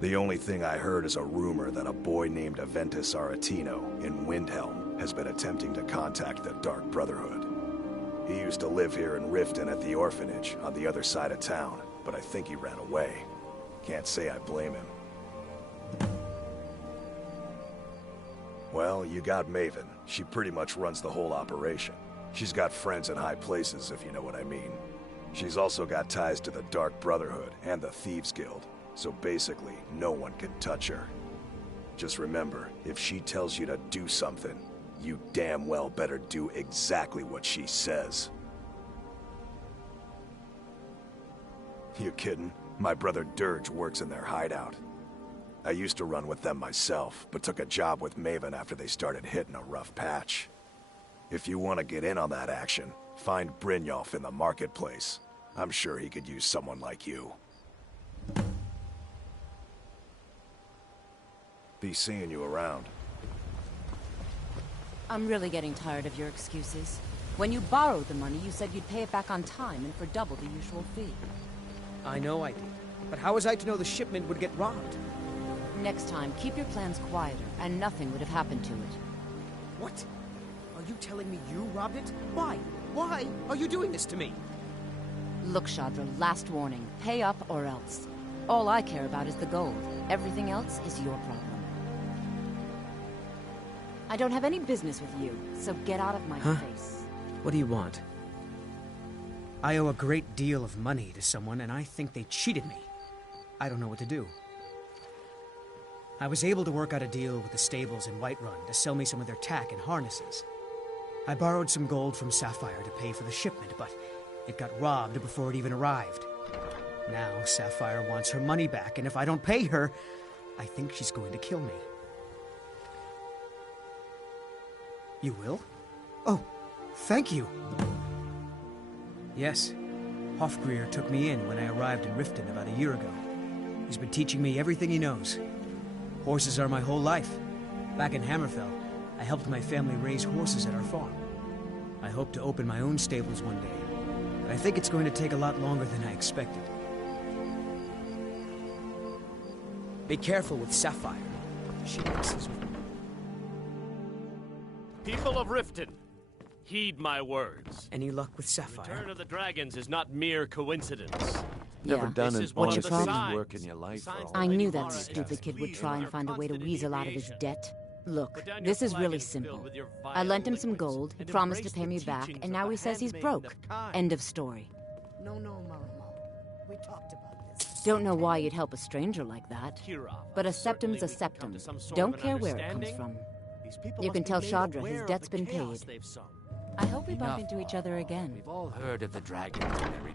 The only thing I heard is a rumor that a boy named Aventus Aretino in Windhelm has been attempting to contact the Dark Brotherhood. He used to live here in Riften at the orphanage on the other side of town, but I think he ran away. Can't say I blame him. Well, you got Maven. She pretty much runs the whole operation. She's got friends in high places, if you know what I mean. She's also got ties to the Dark Brotherhood and the Thieves Guild. So basically, no one can touch her. Just remember, if she tells you to do something, you damn well better do exactly what she says. You kidding? My brother Dirge works in their hideout. I used to run with them myself, but took a job with Maven after they started hitting a rough patch. If you want to get in on that action, find Brynjolf in the marketplace. I'm sure he could use someone like you. Be seeing you around. I'm really getting tired of your excuses. When you borrowed the money, you said you'd pay it back on time and for double the usual fee. I know I did. But how was I to know the shipment would get robbed? Next time, keep your plans quieter, and nothing would have happened to it. What? Are you telling me you robbed it? Why? Why are you doing this to me? Look, Chandra, last warning. Pay up or else. All I care about is the gold. Everything else is your problem. I don't have any business with you, so get out of my face. What do you want? I owe a great deal of money to someone, and I think they cheated me. I don't know what to do. I was able to work out a deal with the stables in Whiterun to sell me some of their tack and harnesses. I borrowed some gold from Sapphire to pay for the shipment, but it got robbed before it even arrived. Now Sapphire wants her money back, and if I don't pay her, I think she's going to kill me. You will? Oh, thank you. Yes, Hofgrir took me in when I arrived in Riften about a year ago. He's been teaching me everything he knows. Horses are my whole life. Back in Hammerfell, I helped my family raise horses at our farm. I hope to open my own stables one day, but I think it's going to take a lot longer than I expected. Be careful with Sapphire. She mixes with... People of Riften, heed my words. Any luck with Sapphire? Return of the Dragons is not mere coincidence. Never done an honest day's signs. work in your life. I knew that stupid kid would try and find a way to weasel out of his debt. Look, this is really simple. I lent him some gold, he promised to pay me back, and now he says he's broke. End of story. No, Marimo. We talked about this. Don't know why you'd help a stranger like that. But a septum's a septum. Don't care where it comes from. You can tell Shadra his debt's been paid. I hope we bump into each other again. We've all heard of the dragons and every...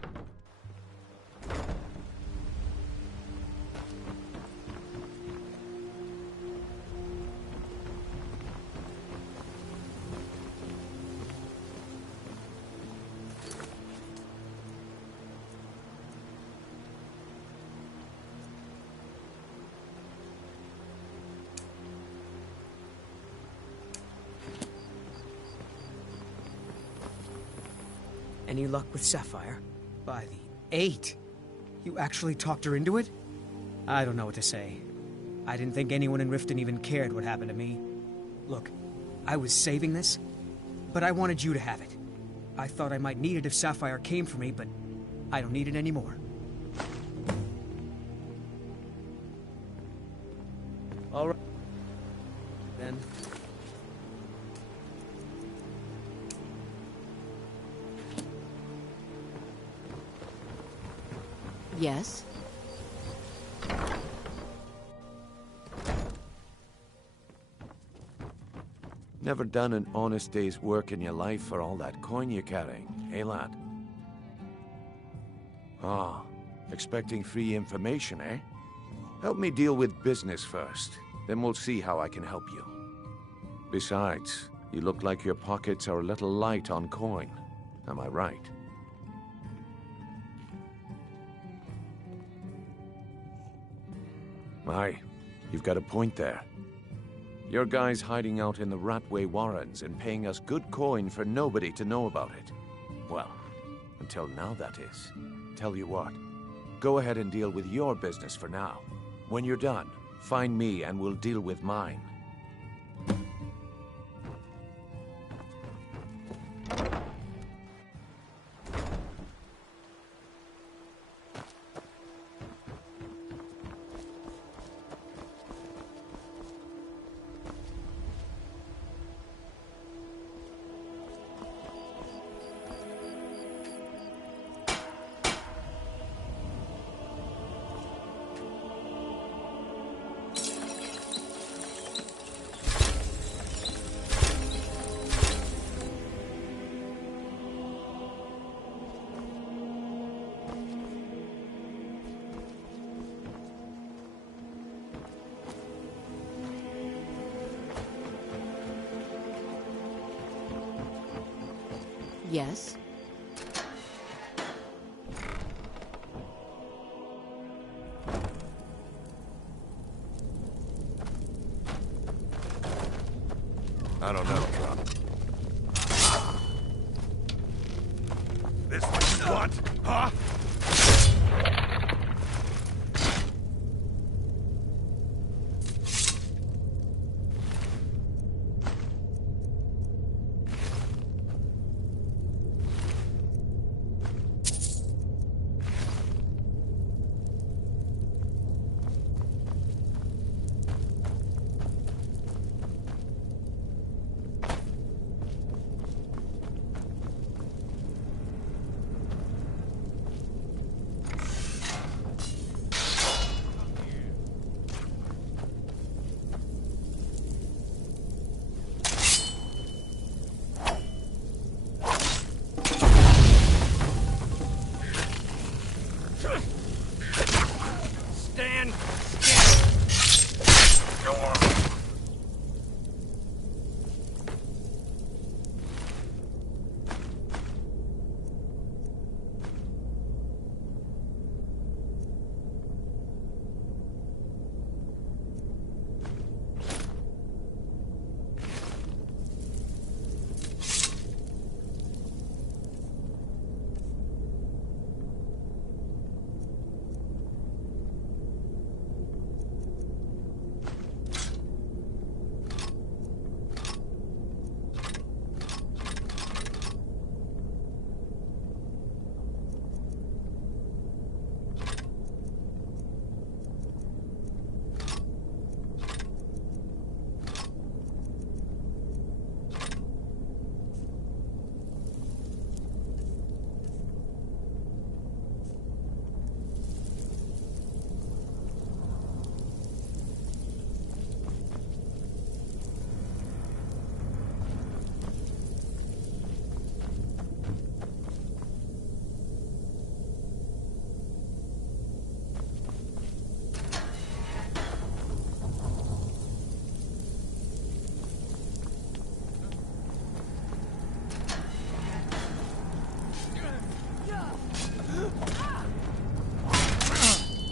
Any luck with Sapphire? By the 8! You actually talked her into it? I don't know what to say. I didn't think anyone in Riften even cared what happened to me. Look, I was saving this, but I wanted you to have it. I thought I might need it if Sapphire came for me, but I don't need it anymore. All right. Then... Yes? Never done an honest day's work in your life for all that coin you're carrying, eh, lad? Ah, expecting free information, eh? Help me deal with business first, then we'll see how I can help you. Besides, you look like your pockets are a little light on coin. Am I right? Aye, you've got a point there. Your guy's hiding out in the Ratway Warrens and paying us good coin for nobody to know about it. Well, until now, that is. Tell you what, go ahead and deal with your business for now. When you're done, find me and we'll deal with mine. Yes? I don't know, John. This what you want, huh?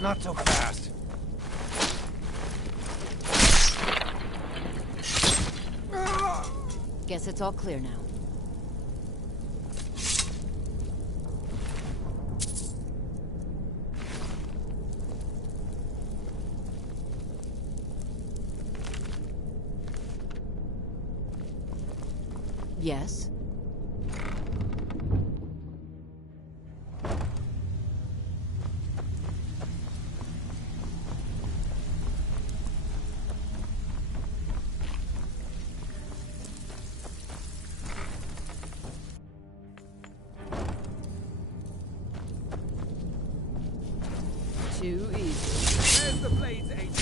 Not so fast. Guess it's all clear now. Yes? Too easy. There's the blades, Agent.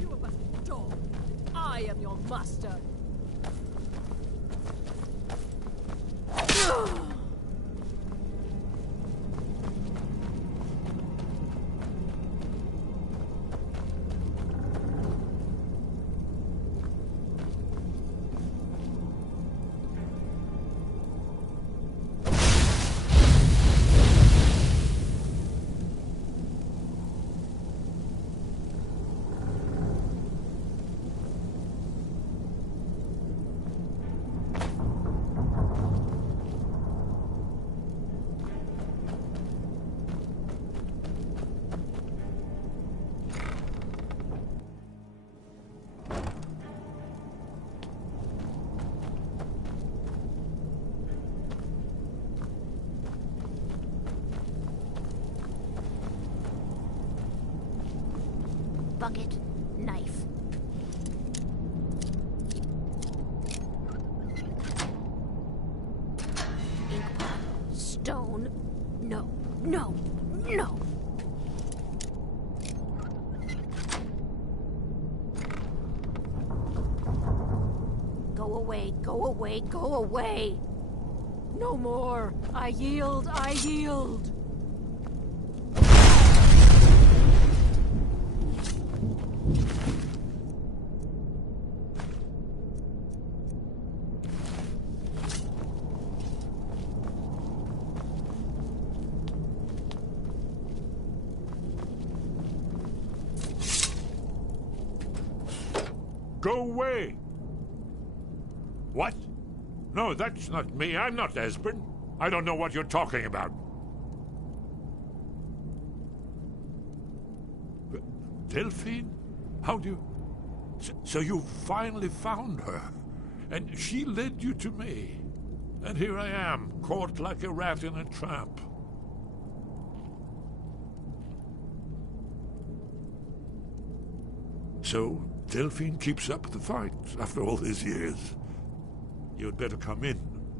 You are but a dog, and I am your master. Bucket, knife. Ink pot, stone. No, no, no. Go away, go away, go away. No more. I yield, I yield. Go away! What? No, that's not me. I'm not Esbern. I don't know what you're talking about. Delphine? How do you... So you finally found her, and she led you to me. And here I am, caught like a rat in a trap. So, Delphine keeps up the fight after all these years. You'd better come in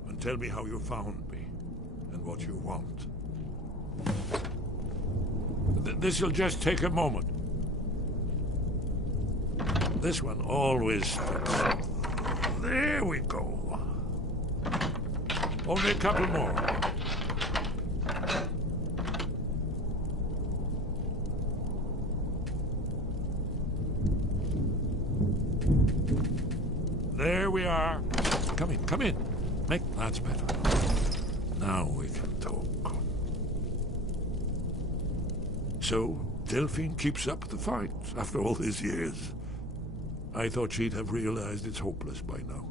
and tell me how you found me and what you want. This'll just take a moment. This one always... There we go. Only a couple more. There we are. Come in, come in. That's better. Now we can talk. So, Delphine keeps up the fight after all these years. I thought she'd have realized it's hopeless by now.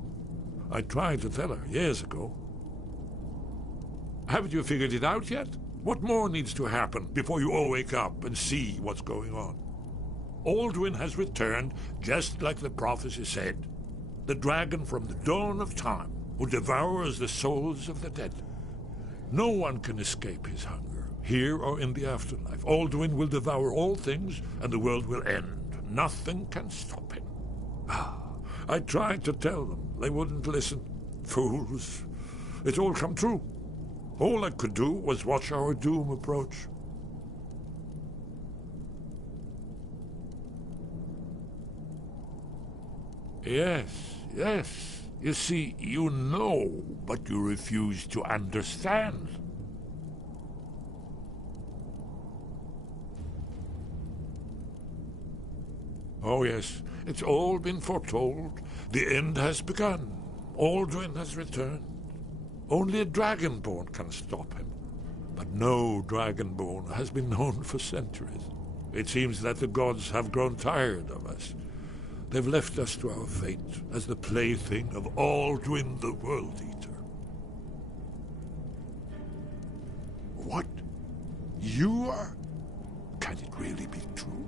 I tried to tell her years ago. Haven't you figured it out yet? What more needs to happen before you all wake up and see what's going on? Alduin has returned, just like the prophecy said. The dragon from the dawn of time, who devours the souls of the dead. No one can escape his hunger, here or in the afterlife. Alduin will devour all things, and the world will end. Nothing can stop him. I tried to tell them. They wouldn't listen. Fools. It's all come true. All I could do was watch our doom approach. Yes, yes. You see, you know, but you refuse to understand. Oh yes, it's all been foretold. The end has begun. Aldrin has returned. Only a Dragonborn can stop him. But no Dragonborn has been known for centuries. It seems that the gods have grown tired of us. They've left us to our fate as the plaything of Aldrin the World Eater. What? You are? Can it really be true?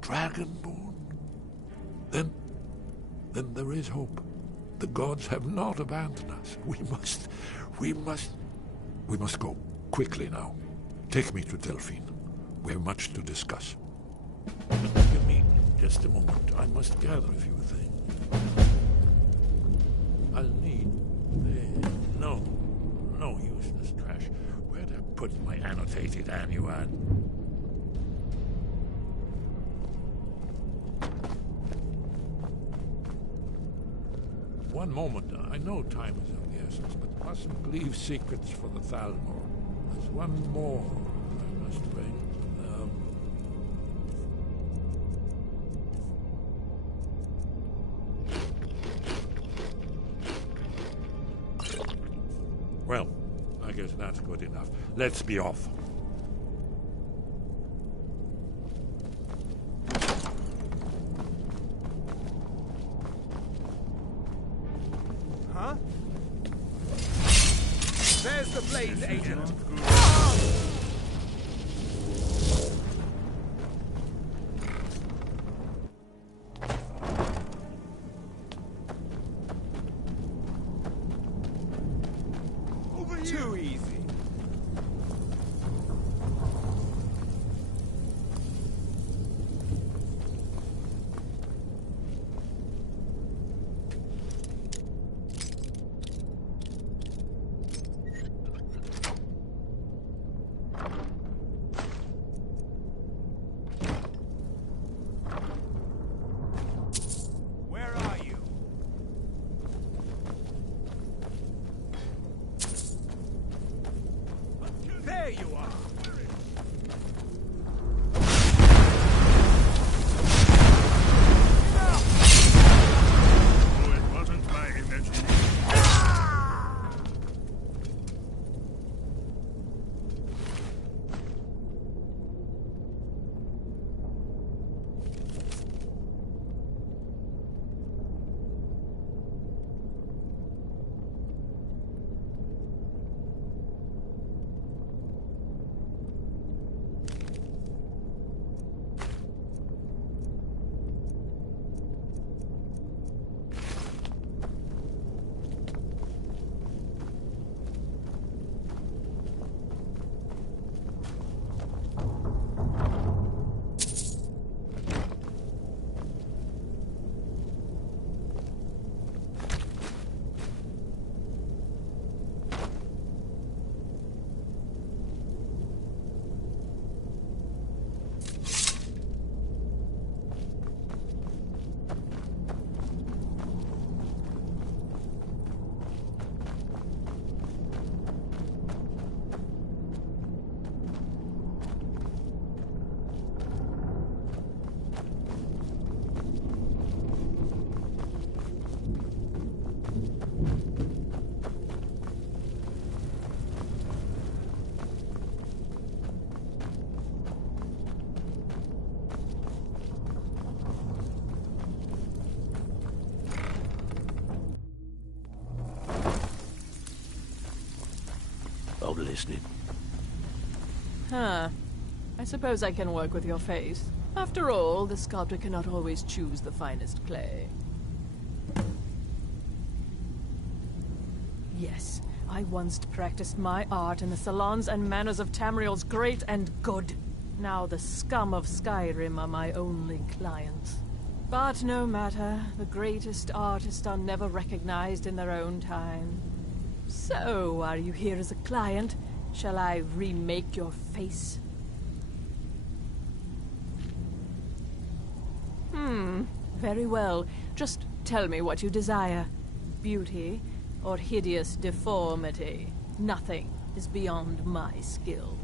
Dragonborn? Then there is hope. The gods have not abandoned us. We must go. Quickly now. Take me to Delphine. We have much to discuss. Give me just a moment. I must gather a few things. I'll need... No useless trash. Where'd I put my annotated annuan? One moment. I know time is of the essence, but mustn't leave secrets for the Thalmor. There's one more I must bring. Well, I guess that's good enough. Let's be off. Huh? There's the blaze, agent. Too easy. Where are you? There you are! Oh, it wasn't my imagination. I'm listening. Huh. I suppose I can work with your face. After all, the sculptor cannot always choose the finest clay. Yes, I once practiced my art in the salons and manners of Tamriel's great and good. Now the scum of Skyrim are my only clients. But no matter, the greatest artists are never recognized in their own time. So, are you here as a client? Shall I remake your face? Very well. Just tell me what you desire. Beauty or hideous deformity. Nothing is beyond my skill.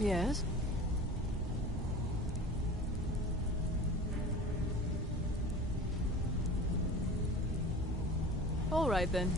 Yes? All right, then.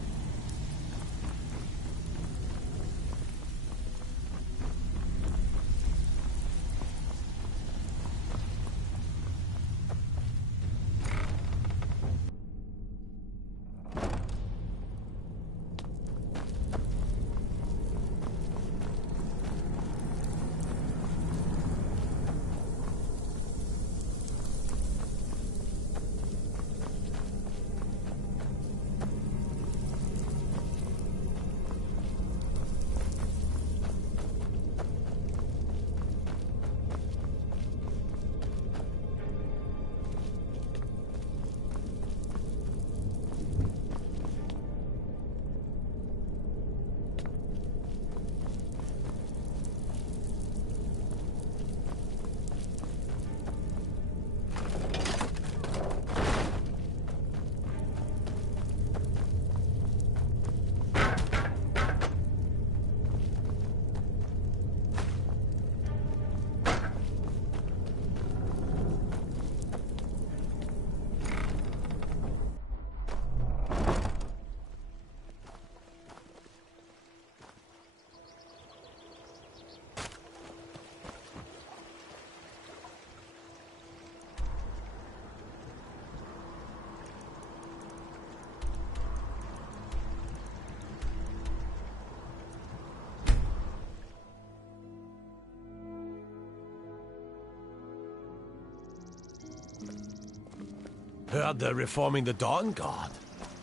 Heard they're reforming the Dawn Guard.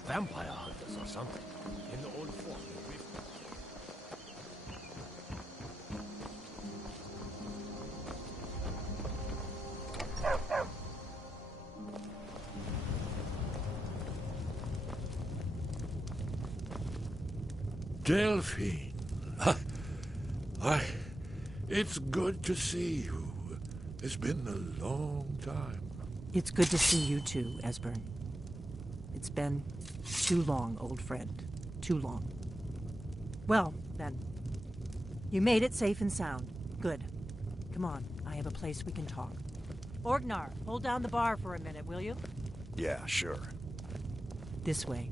Vampire hunters or something. In the old fort. Delphine. It's good to see you. It's been a long time. It's good to see you too, Esbern. It's been too long, old friend. Too long. Well, then. You made it safe and sound. Good. Come on, I have a place we can talk. Orgnar, hold down the bar for a minute, will you? Yeah, sure. This way.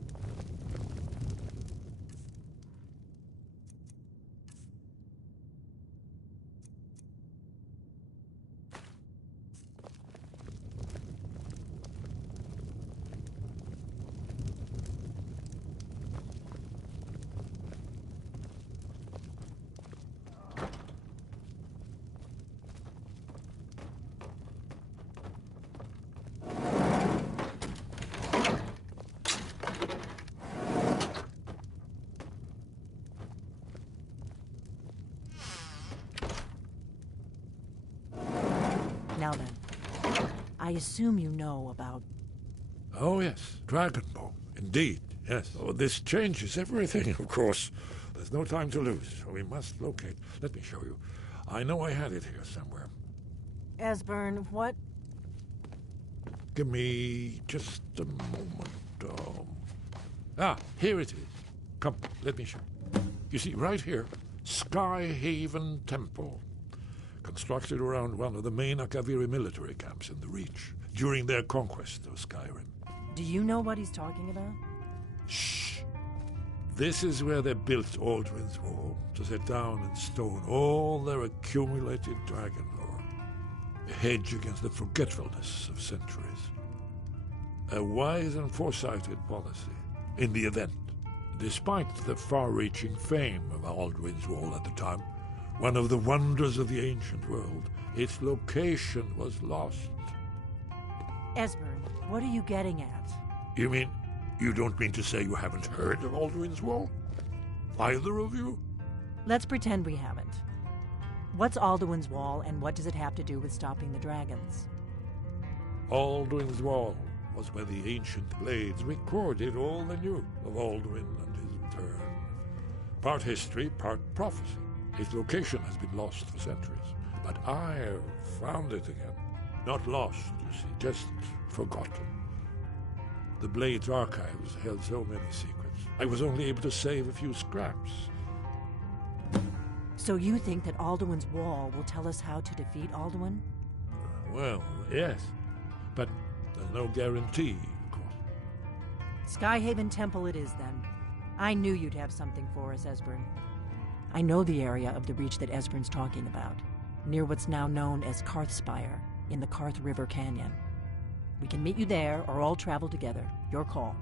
Now then, I assume you know about... Oh, yes, Dragonbone. Indeed, yes. Oh, this changes everything, of course. There's no time to lose, so we must locate. Let me show you. I know I had it here somewhere. Esbern, what? Give me just a moment. Here it is. Come, let me show you. You see, right here, Skyhaven Temple. Constructed around one of the main Akaviri military camps in the Reach during their conquest of Skyrim. Do you know what he's talking about? Shh! This is where they built Aldrin's Wall, to set down in stone all their accumulated dragon lore. A hedge against the forgetfulness of centuries. A wise and foresighted policy, in the event, despite the far-reaching fame of Aldrin's Wall at the time, One of the wonders of the ancient world. Its location was lost. Esbern, what are you getting at? You mean, you don't mean to say you haven't heard of Alduin's Wall? Either of you? Let's pretend we haven't. What's Alduin's Wall, and what does it have to do with stopping the dragons? Alduin's Wall was where the ancient blades recorded all they knew of Alduin and his return. Part history, part prophecy. Its location has been lost for centuries, but I have found it again. Not lost, you see, just forgotten. The Blade's archives held so many secrets. I was only able to save a few scraps. So you think that Alduin's Wall will tell us how to defeat Alduin? Well, yes, but there's no guarantee, of course. Skyhaven Temple it is, then. I knew you'd have something for us, Esbern. I know the area of the Reach that Esbern's talking about, near what's now known as Karthspire, in the Karth River Canyon. We can meet you there, or all travel together. Your call.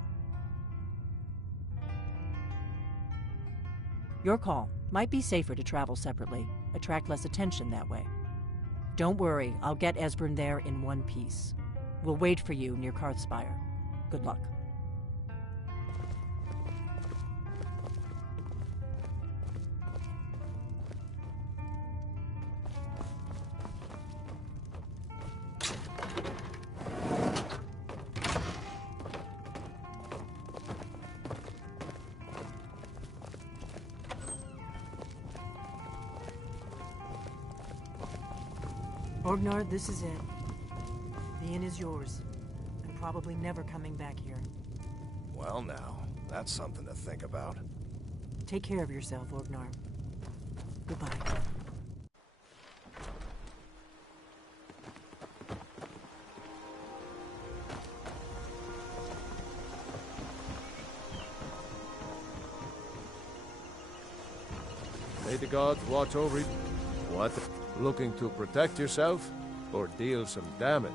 Your call. Might be safer to travel separately. Attract less attention that way. Don't worry, I'll get Esbern there in one piece. We'll wait for you near Karthspire. Good luck. Orgnar, this is it. The inn is yours. I'm probably never coming back here. Well now, that's something to think about. Take care of yourself, Orgnar. Goodbye. May the gods watch over you. What? Looking to protect yourself or deal some damage?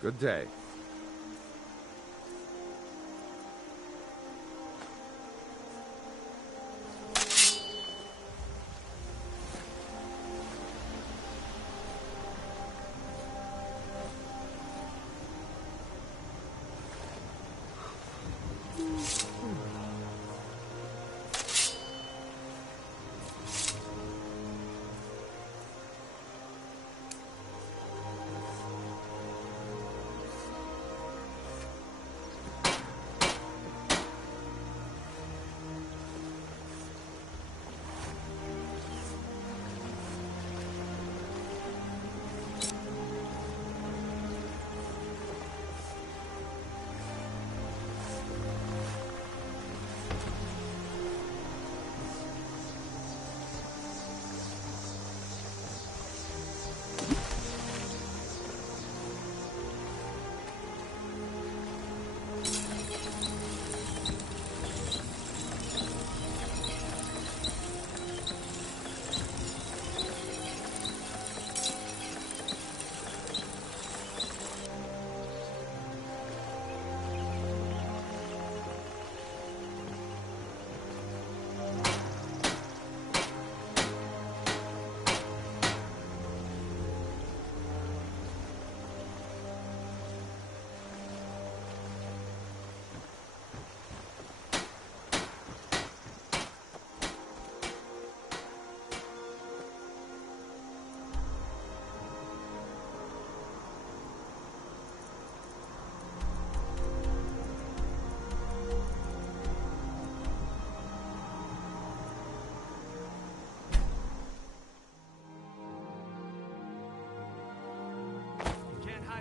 Good day.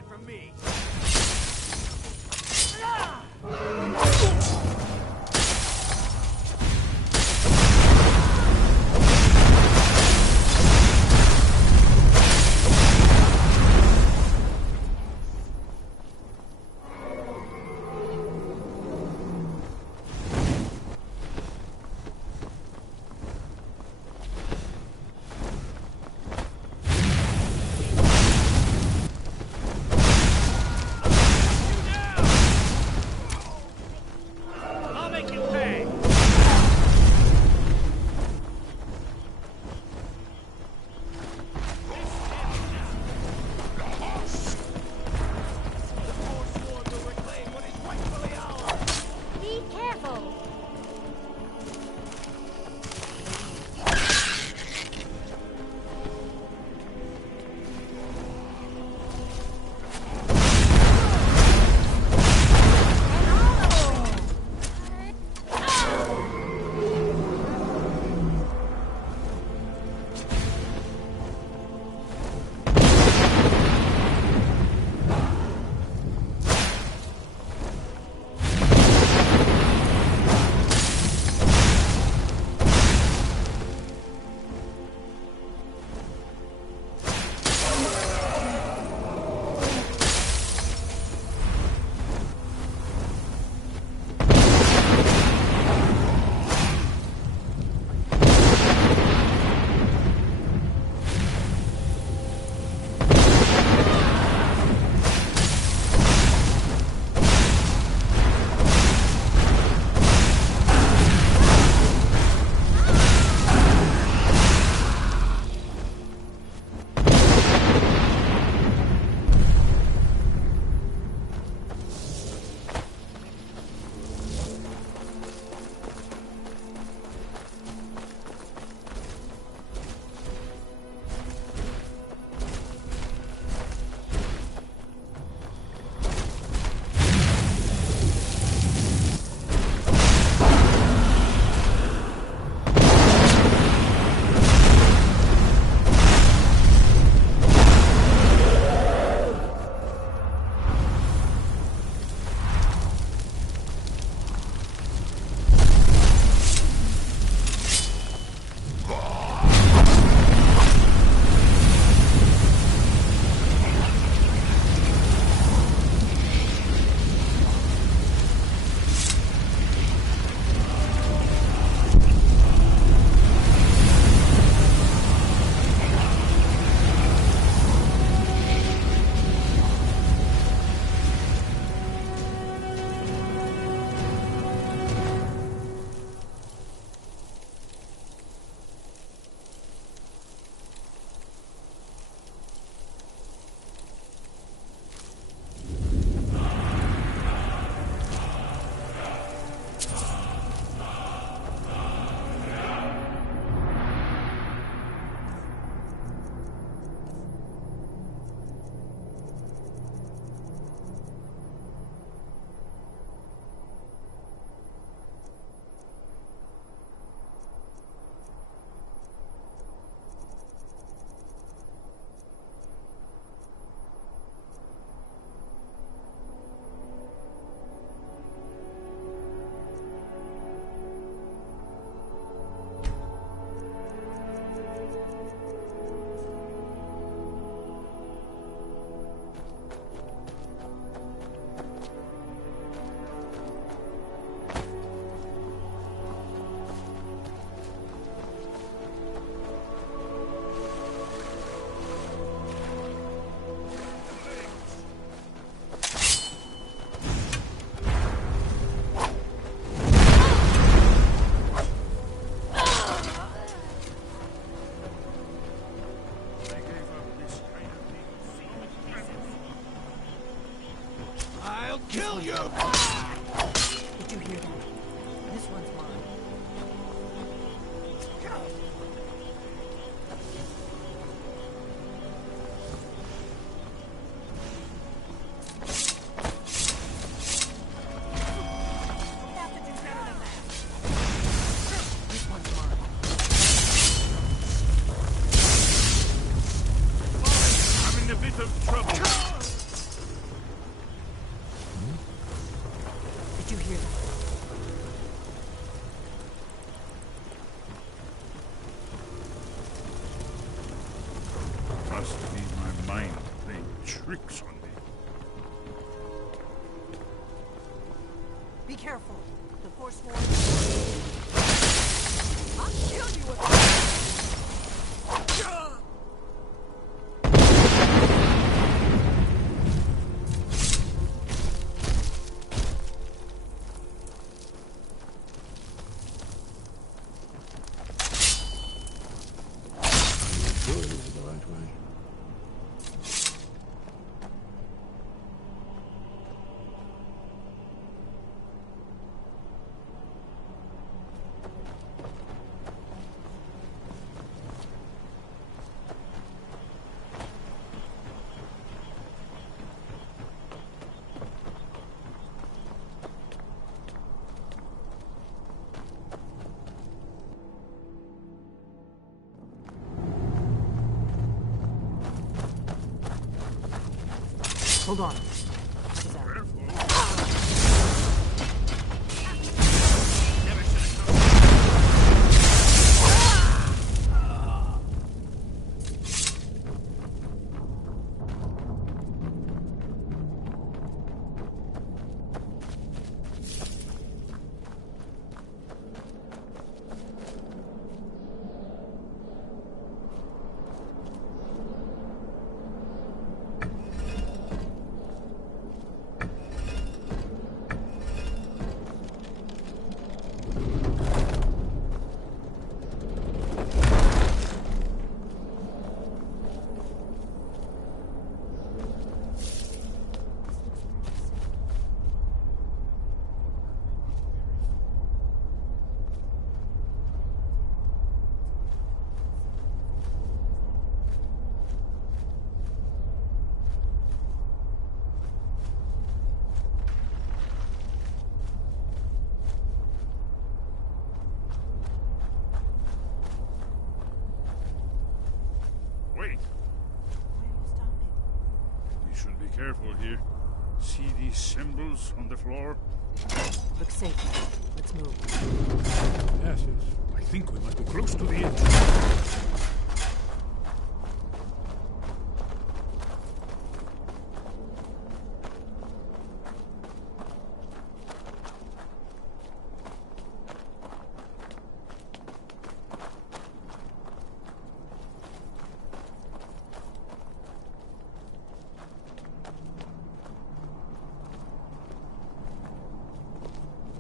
From me. kill you! Did you hear that? This one's mine. I'm in a bit of trouble. Did you hear that? Must be my mind playing tricks on me. Be careful. The Forsworn. I'll kill you with Sure this is the right way. Hold on. Wait. We should be careful here. See these symbols on the floor? Look safe. Let's move. Yes, yes. I think we must be close to the edge.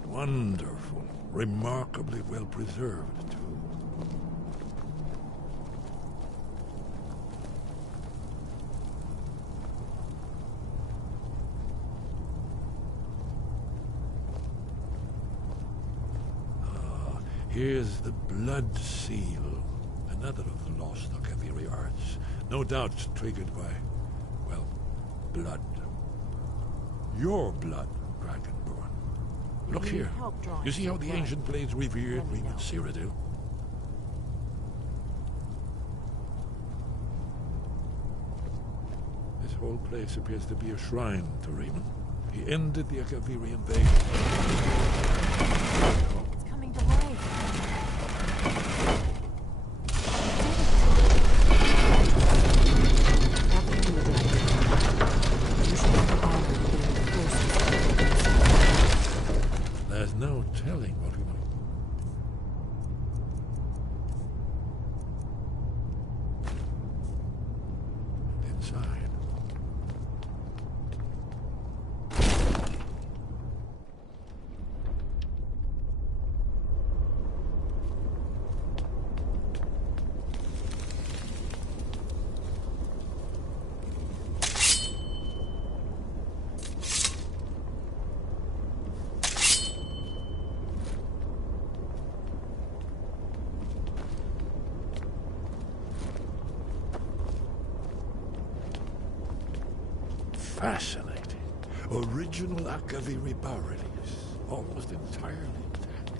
Wonderful. Remarkably well preserved, too. Here's the blood seal. Another of the lost Akaviri arts. No doubt triggered by, well, blood. Your blood, Dragonborn. Look here. You see how the ancient blades revered Riemann Cyrodiil? This whole place appears to be a shrine to Riemann. He ended the Akaviri invasion. It's coming to life. There's no telling what we might... Inside. Fascinating. Original Akaviri bas-reliefs, almost entirely intact.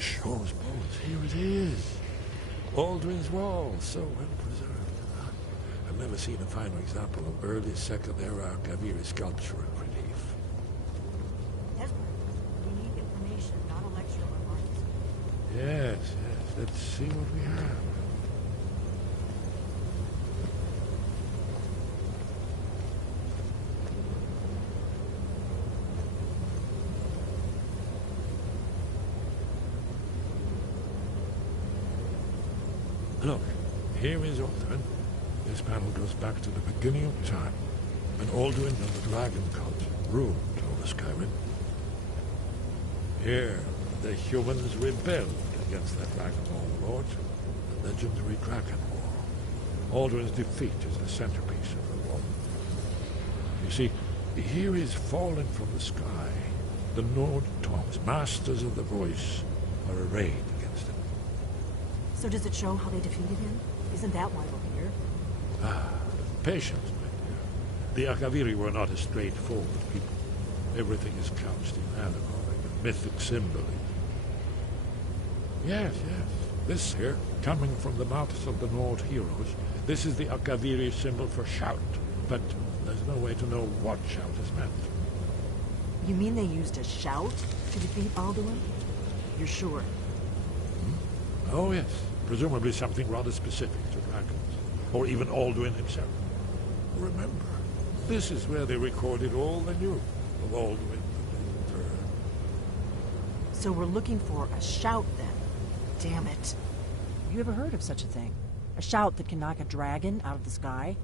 Shaw's bones, here it is. Aldrin's Wall, so well preserved. I've never seen a finer example of early Second Era Akaviri sculpture and relief. We need information, not a lecture on art. Yes, let's see what we have. Look, here is Aldrin. This panel goes back to the beginning of time, when Aldrin and the Dragon Cult ruled over Skyrim. Here, the humans rebelled against the Dragon Warlord, the legendary Dragon War. Aldrin's defeat is the centerpiece of the war. You see, here is fallen from the sky. The Nord Toms, masters of the voice, are arrayed against him. So does it show how they defeated him? Isn't that why we're here? Ah, patience, my dear. The Akaviri were not a straightforward people. Everything is couched in allegory and mythic symbolism. Yes. This here, coming from the mouths of the Nord heroes, this is the Akaviri symbol for shout. But there's no way to know what shout is meant. You mean they used a shout to defeat Alduin? You're sure? Oh, yes. Presumably something rather specific to dragons. Or even Alduin himself. Remember, this is where they recorded all they knew of Alduin and the Third. So we're looking for a shout, then. Damn it. Have you ever heard of such a thing? A shout that can knock a dragon out of the sky?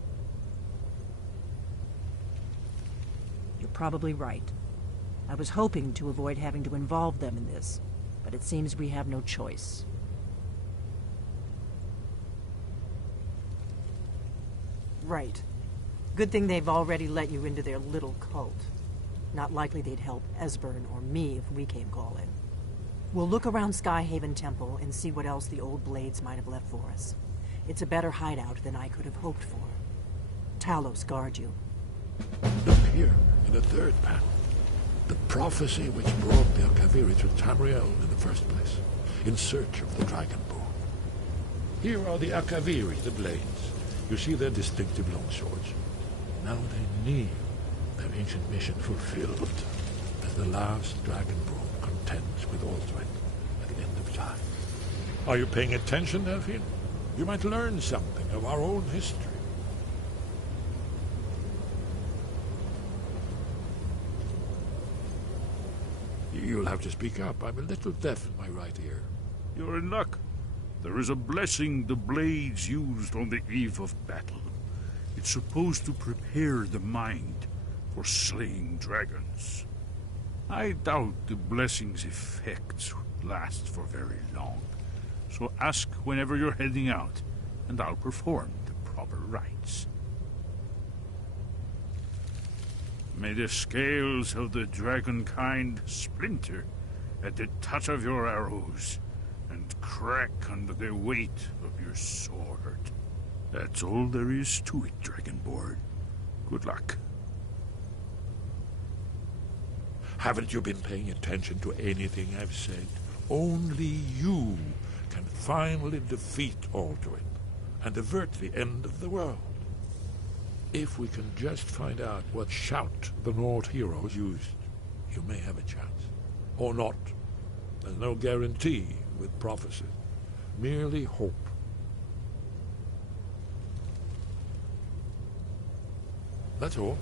You're probably right. I was hoping to avoid having to involve them in this, but it seems we have no choice. Right. Good thing they've already let you into their little cult. Not likely they'd help Esbern or me if we came calling. We'll look around Skyhaven Temple and see what else the old blades might have left for us. It's a better hideout than I could have hoped for. Talos guard you. Look here, in the third panel. The prophecy which brought the Akaviri to Tamriel in the first place, in search of the Dragon Bow. Here are the Akaviri, the blades. You see their distinctive long swords. Now they kneel, their ancient mission fulfilled, as the last Dragonborn contends with Aldrin at the end of time. Are you paying attention, Delphine? You might learn something of our own history. You'll have to speak up. I'm a little deaf in my right ear. You're in luck. There is a blessing the blades used on the eve of battle. It's supposed to prepare the mind for slaying dragons. I doubt the blessing's effects last for very long. So ask whenever you're heading out, and I'll perform the proper rites. May the scales of the dragonkind splinter at the touch of your arrows, and crack under the weight of your sword. That's all there is to it, Dragonborn. Good luck. Haven't you been paying attention to anything I've said? Only you can finally defeat Alduin and avert the end of the world. If we can just find out what shout the Nord heroes used, you may have a chance. Or not. There's no guarantee with prophecy. Merely hope. That's all.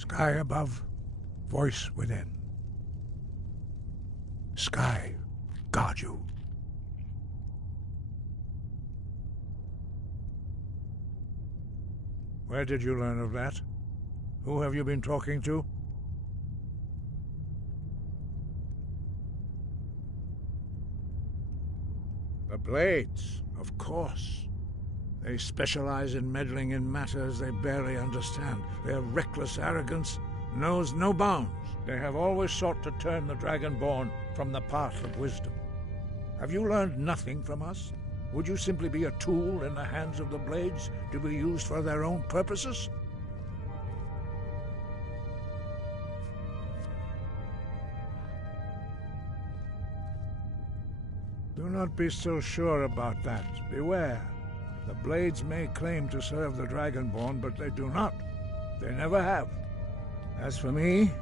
Sky above, voice within. Sky, guard you. Where did you learn of that? Who have you been talking to? The Blades, of course. They specialize in meddling in matters they barely understand. Their reckless arrogance knows no bounds. They have always sought to turn the Dragonborn from the path of wisdom. Have you learned nothing from us? Would you simply be a tool in the hands of the Blades to be used for their own purposes? Do not be so sure about that. Beware. The Blades may claim to serve the Dragonborn, but they do not. They never have. As for me,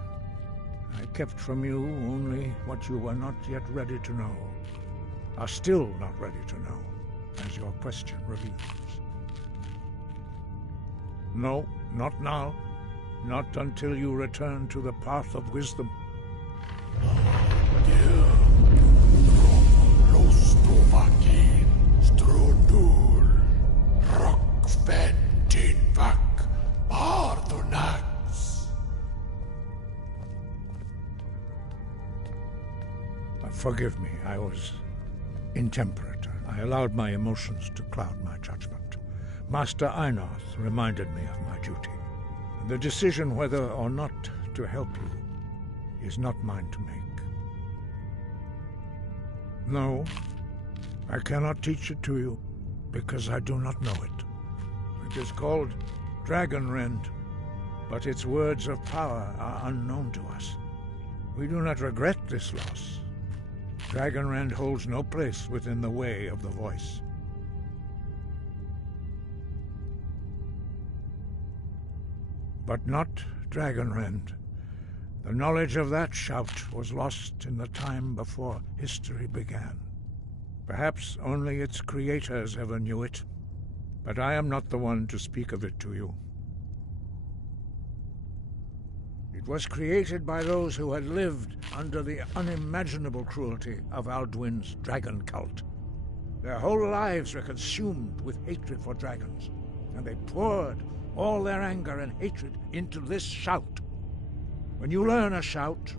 I kept from you only what you were not yet ready to know. Are still not ready to know, as your question reveals. No, not now. Not until you return to the path of wisdom. Forgive me, I was intemperate. I allowed my emotions to cloud my judgment. Master Einarth reminded me of my duty. The decision whether or not to help you is not mine to make. No, I cannot teach it to you, because I do not know it. It is called Dragonrend, but its words of power are unknown to us. We do not regret this loss. Dragonrend holds no place within the way of the voice. but not Dragonrend. The knowledge of that shout was lost in the time before history began. Perhaps only its creators ever knew it, but I am not the one to speak of it to you. It was created by those who had lived under the unimaginable cruelty of Alduin's dragon cult. Their whole lives were consumed with hatred for dragons, and they poured all their anger and hatred into this shout. When you learn a shout,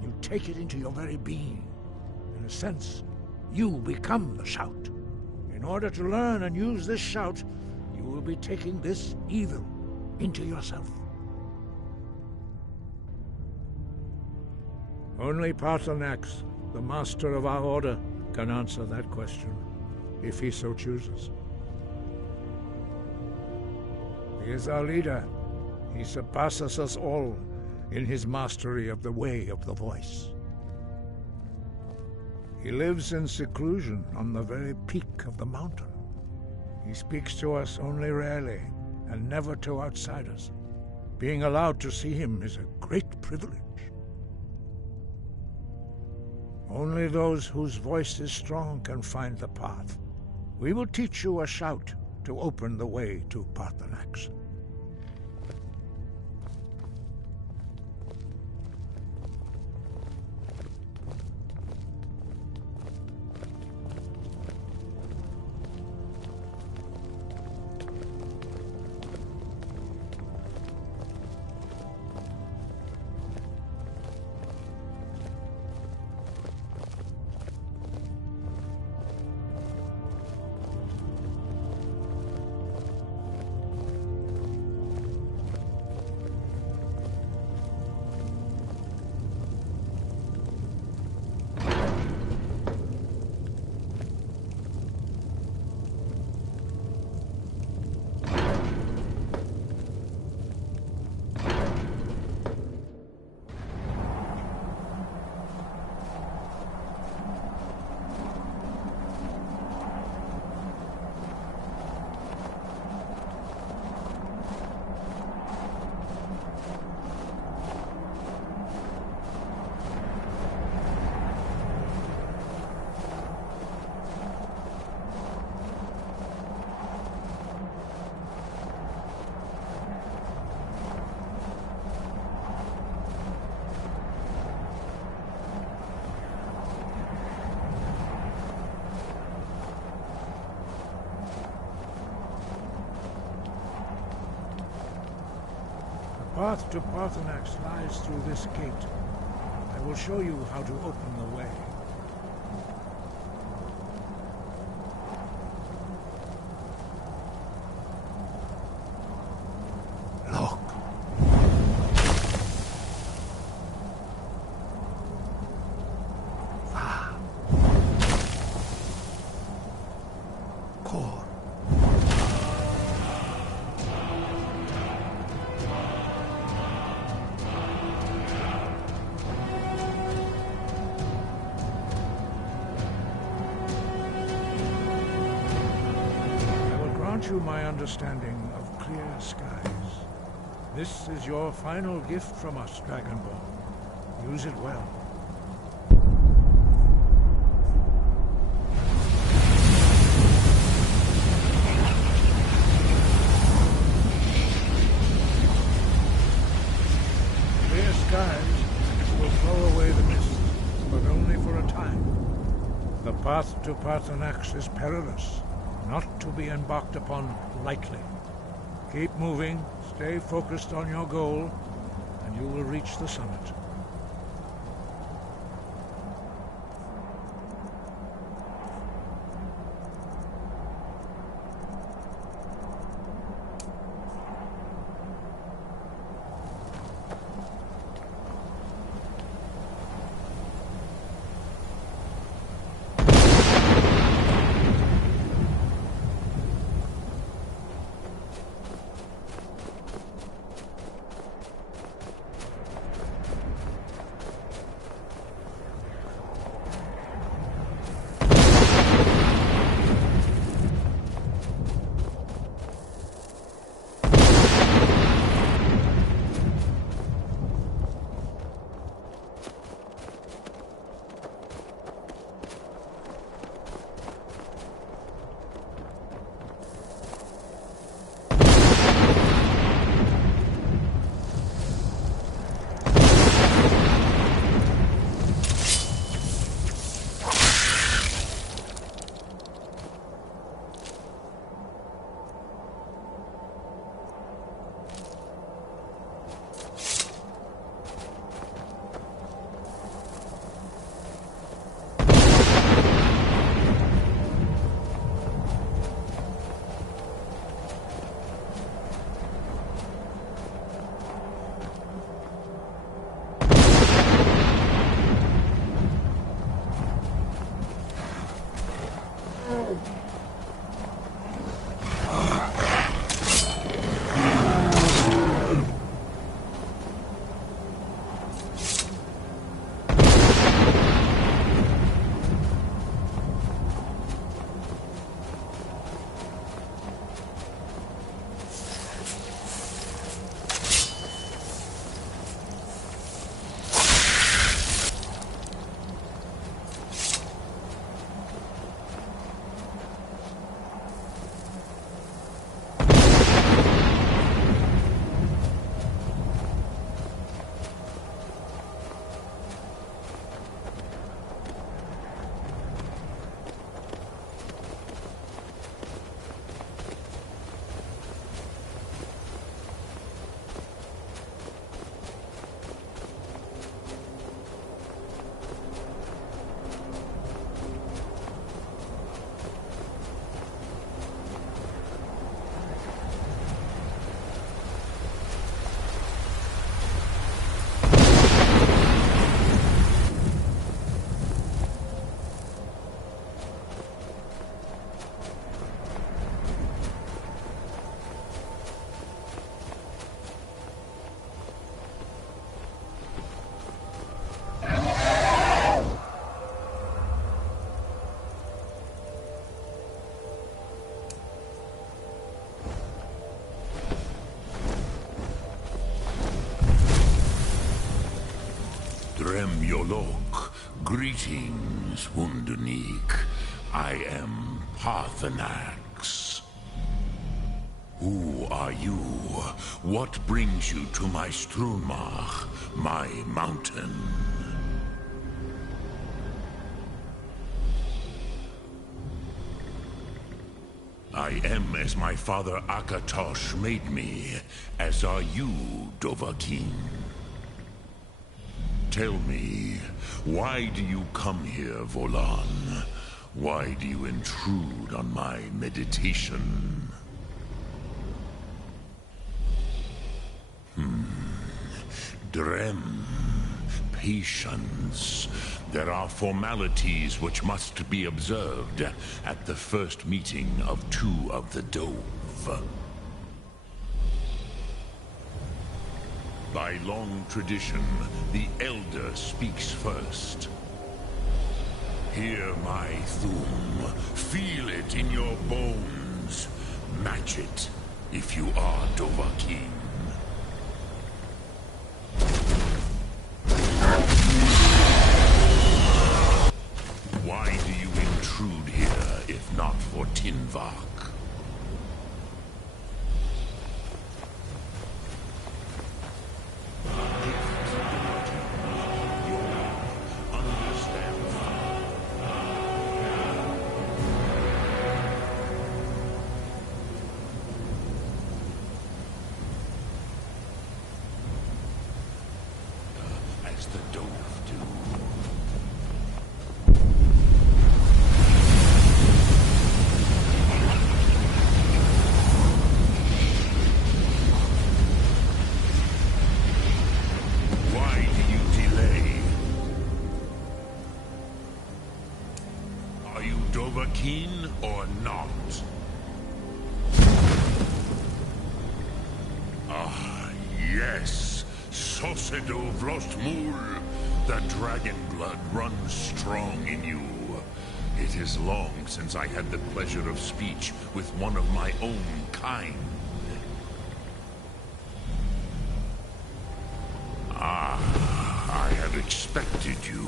you take it into your very being. In a sense, you become the shout. In order to learn and use this shout, you will be taking this evil into yourself. Only Paarthurnax, the master of our order, can answer that question, if he so chooses. He is our leader. He surpasses us all in his mastery of the way of the voice. He lives in seclusion on the very peak of the mountain. He speaks to us only rarely, and never to outsiders. Being allowed to see him is a great privilege. Only those whose voice is strong can find the path. We will teach you a shout to open the way to Paarthurnax. The path to Paarthurnax lies through this gate. I will show you how to open the way. You my understanding of clear skies. This is your final gift from us, Dragonborn. Use it well. Clear skies will blow away the mist, but only for a time. The path to Paarthurnax is perilous, not to be embarked upon lightly. Keep moving, stay focused on your goal, and you will reach the summit. Drem Yolok, greetings, Wundernik. I am Parthenax. Who are you? What brings you to my Strunmach, my mountain? I am as my father Akatosh made me, as are you, Dovahkiin. Tell me, why do you come here, Volan? Why do you intrude on my meditation? Drem. Patience. There are formalities which must be observed at the first meeting of two of the Dove. By long tradition, the Elder speaks first. Hear my Thum. Feel it in your bones. Match it, if you are Dovahkiin. Why do you intrude here, if not for Tinvak? As the Dove do. Dovahkiin or not? Ah, yes. Sosedo Vlostmul. The dragon blood runs strong in you. It is long since I had the pleasure of speech with one of my own kind. Ah, I have expected you,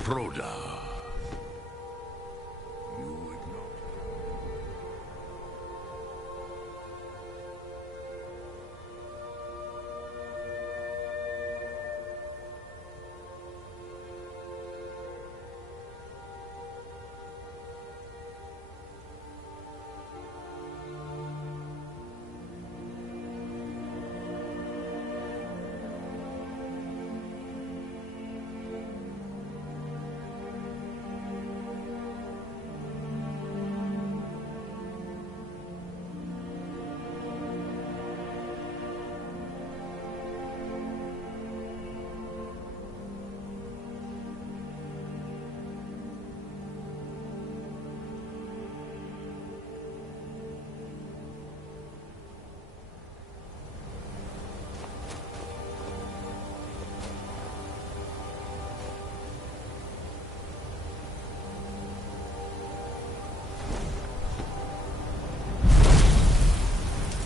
Proda.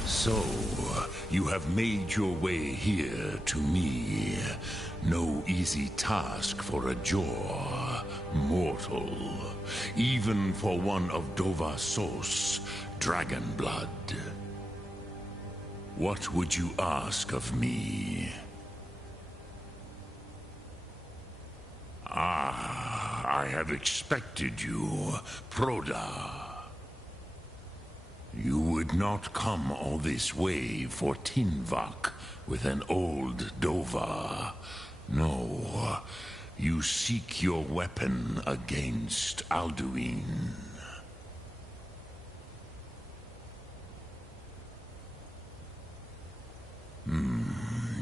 So, you have made your way here to me. No easy task for a Jor, mortal. Even for one of Dovahsos, dragon blood. What would you ask of me? Ah, I have expected you, Proda. You would not come all this way for Tinvak with an old Dova. No, you seek your weapon against Alduin.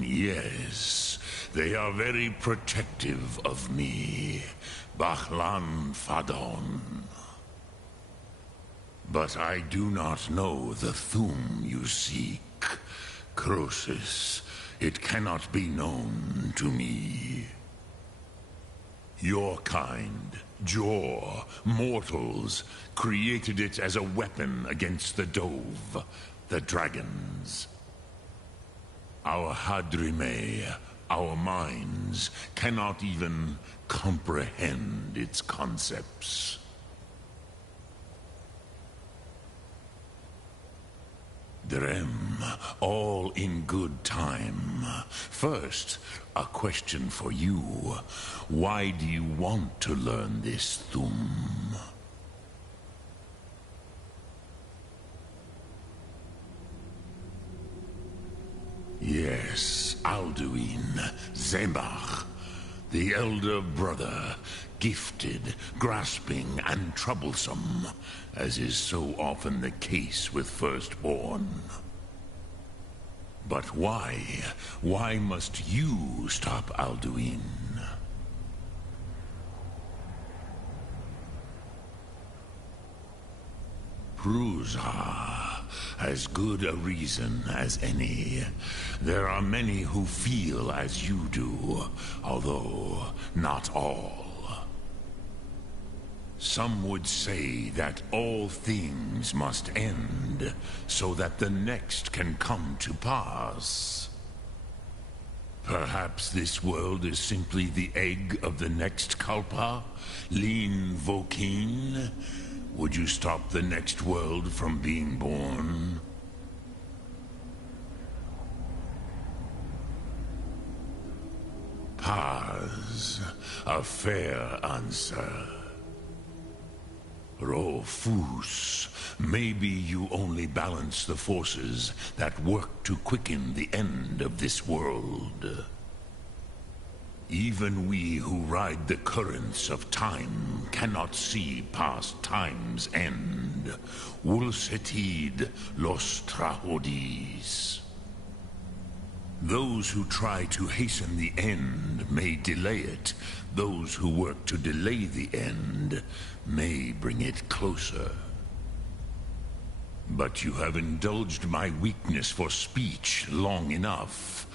Yes, they are very protective of me, Bachlan Fadon. But I do not know the Thum you seek. Croesus, it cannot be known to me. Your kind, Jor, mortals, created it as a weapon against the Dove, the dragons. Our Hadrime, Our minds cannot even comprehend its concepts. Drem, all in good time. First, a question for you. Why do you want to learn this Thum? Yes, Alduin, Zemach, the elder brother, gifted, grasping, and troublesome, as is so often the case with firstborn. But why? Why must you stop Alduin? Prusa, as good a reason as any. There are many who feel as you do, although not all. Some would say that all things must end, so that the next can come to pass. Perhaps this world is simply the egg of the next Kalpa, Lin Vokin. Would you stop the next world from being born? Paz, a fair answer. Rofus, maybe you only balance the forces that work to quicken the end of this world. Even we who ride the currents of time cannot see past time's end. Wulsetid los trahodis. Those who try to hasten the end may delay it. Those who work to delay the end may bring it closer. But you have indulged my weakness for speech long enough.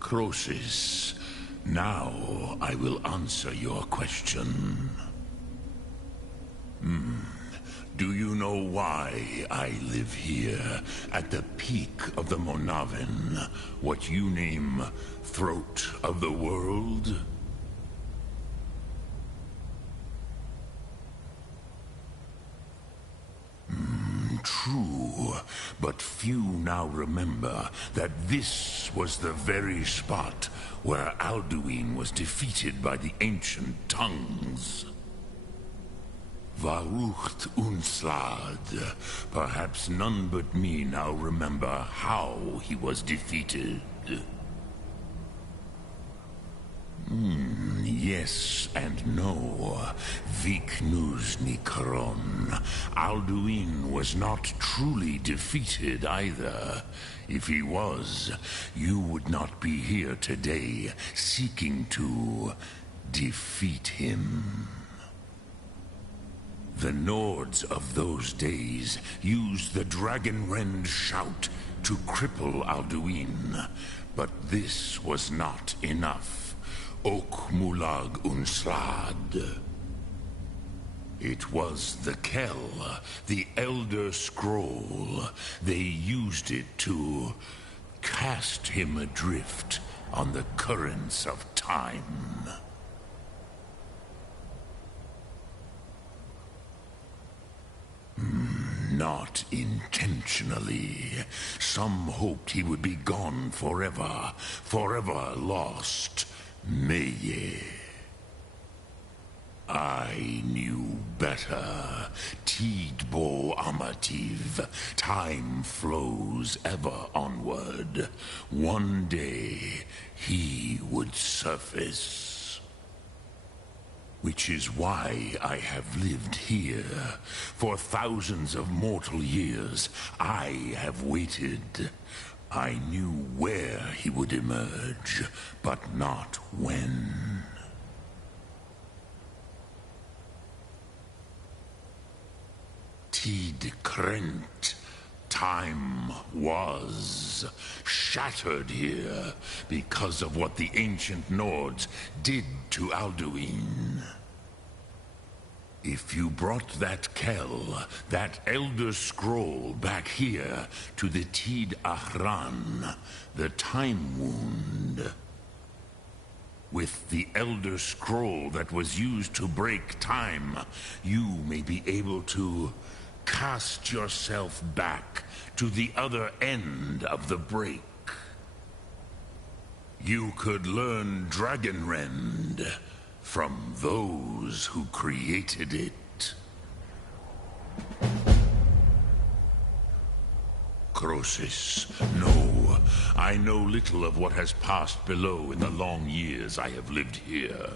Croesus, now I will answer your question. Do you know why I live here, at the peak of the Monavin, what you name Throat of the World? True, but few now remember that this was the very spot where Alduin was defeated by the ancient tongues. Varucht Unslad. Perhaps none but me now remember how he was defeated. Yes and no. Viknus Nikron. Alduin was not truly defeated either. If he was, you would not be here today seeking to defeat him. The Nords of those days used the Dragonrend shout to cripple Alduin, but this was not enough. Ok Mulag Unslad. It was the Kell, the Elder Scroll. They used it to cast him adrift on the currents of time. Not intentionally. Some hoped he would be gone forever, forever lost. Meye. I knew better. Tidbo Amativ. Time flows ever onward. One day, he would surface. Which is why I have lived here. For thousands of mortal years, I have waited. I knew where he would emerge, but not when. Tid Krent. Time was shattered here because of what the ancient Nords did to Alduin. If you brought that Kell, that Elder Scroll, back here to the Tid Ahran, the Time Wound, With the Elder Scroll that was used to break time, you may be able to cast yourself back to the other end of the break. You could learn Dragonrend from those who created it. Croesus, no. I know little of what has passed below in the long years I have lived here.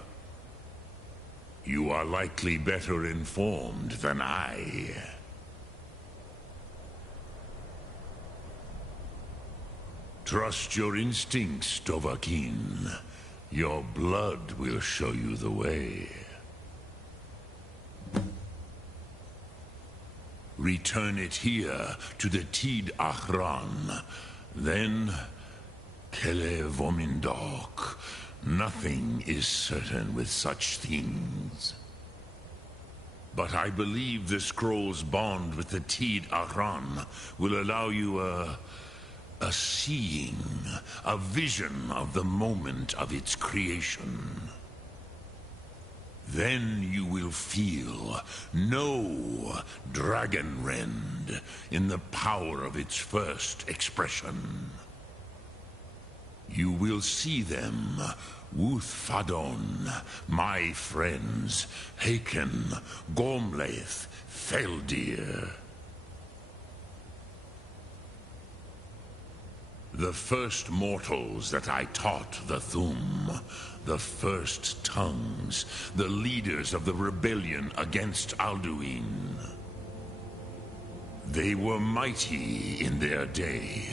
You are likely better informed than I. Trust your instincts, Dovahkiin. Your blood will show you the way. Return it here to the Tid Ahran. Then, Kele Vomindok. Nothing is certain with such things. But I believe the scroll's bond with the Tid Ahran will allow you a seeing, a vision of the moment of its creation. Then you will feel, know Dragonrend in the power of its first expression. You will see them, Wuthfadon, my friends, Haken, Gormlaith, Feldir. The first mortals that I taught the Thum, the first tongues, the leaders of the rebellion against Alduin. They were mighty in their day,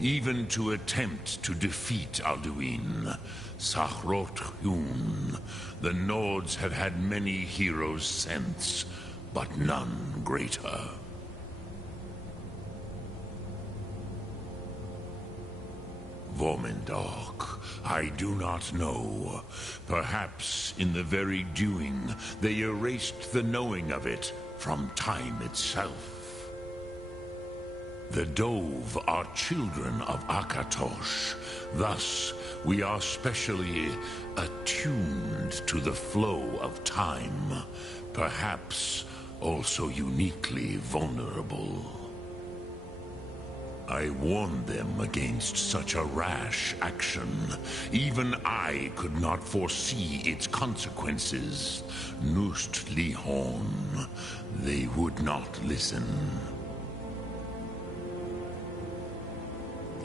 even to attempt to defeat Alduin. Sahrot-Hun, the Nords have had many heroes since, but none greater. Vomindok, I do not know. Perhaps in the very doing, they erased the knowing of it from time itself. The Dove are children of Akatosh. Thus, we are specially attuned to the flow of time. Perhaps also uniquely vulnerable. I warned them against such a rash action. Even I could not foresee its consequences. Nust Lihon, they would not listen.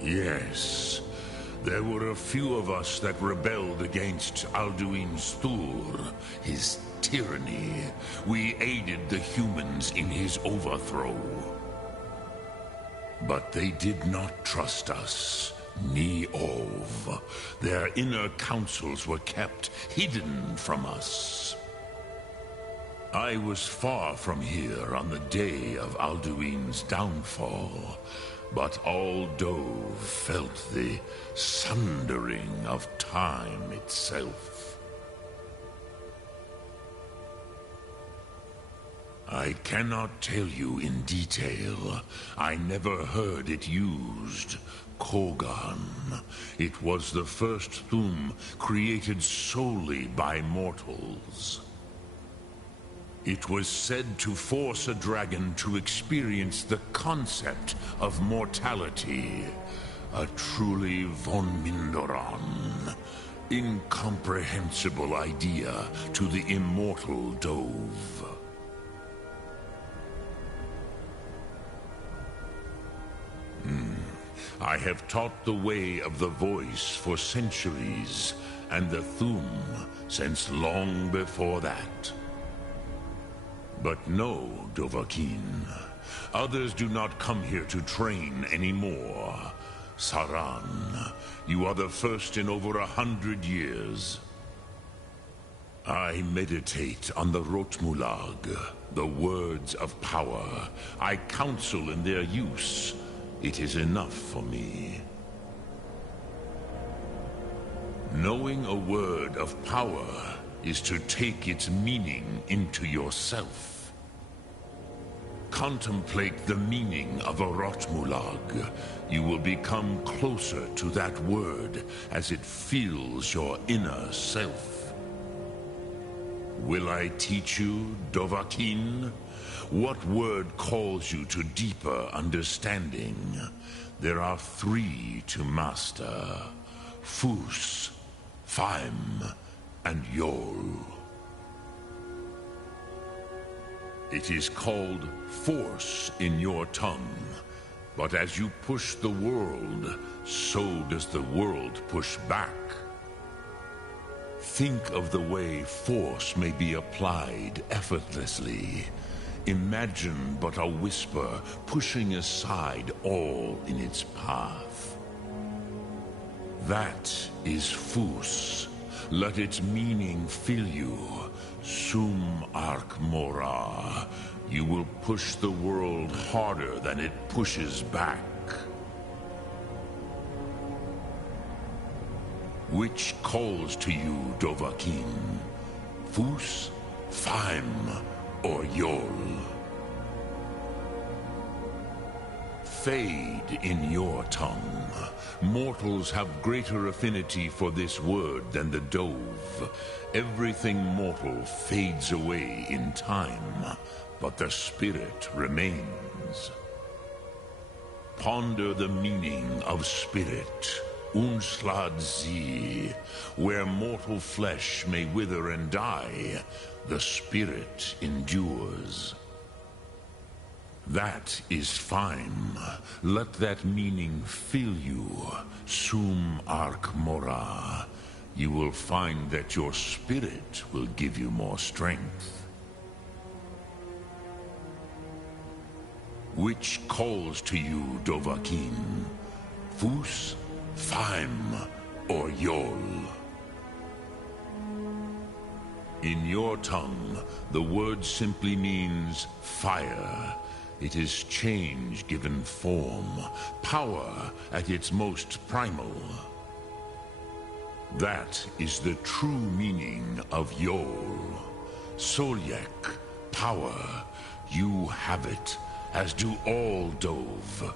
Yes, there were a few of us that rebelled against Alduin Stur, his tyranny. We aided the humans in his overthrow. But they did not trust us, ni Ov. Their inner counsels were kept hidden from us. I was far from here on the day of Alduin's downfall, but all Dove felt the sundering of time itself. I cannot tell you in detail. I never heard it used. Kogan. It was the first Thum created solely by mortals. It was said to force a dragon to experience the concept of mortality. A truly von Mindoran. Incomprehensible idea to the immortal Dove. I have taught the way of the voice for centuries, and the Thum since long before that. But no, Dovahkiin. Others do not come here to train anymore. Saran, you are the first in over 100 years. I meditate on the Rotmulag, the words of power. I counsel in their use. It is enough for me. Knowing a word of power is to take its meaning into yourself. contemplate the meaning of a Rotmulag, you will become closer to that word as it fills your inner self. Will I teach you, Dovahkiin? What word calls you to deeper understanding? There are 3 to master: Fus, Faim, and Yol. It is called force in your tongue, but as you push the world, so does the world push back. Think of the way force may be applied effortlessly. Imagine but a whisper pushing aside all in its path. That is Fus. Let its meaning fill you. Sum Ark Mora. You will push the world harder than it pushes back. Which calls to you, Dovahkiin? Fus, Faim, or Yol? Fade in your tongue. Mortals have greater affinity for this word than the Dove. Everything mortal fades away in time, but the spirit remains. Ponder the meaning of spirit. Unslad Zi. Where mortal flesh may wither and die, the spirit endures. That is fine. Let that meaning fill you. Sum Ark Mora. You will find that your spirit will give you more strength. Which calls to you, Dovahkiin? Fus, Faim, or Yol? In your tongue, the word simply means fire. It is change given form, power at its most primal. That is the true meaning of Yol. Solyek, power. You have it, as do all Dove.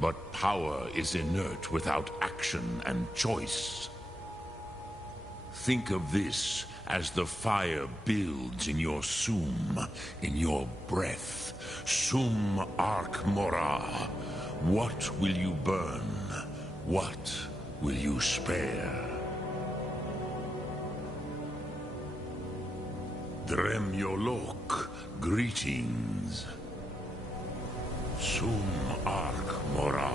But power is inert without action and choice. Think of this as the fire builds in your sum, in your breath. Sum Ark Mora. What will you burn? What will you spare? Dremyolok, greetings. Sum Ark Mora.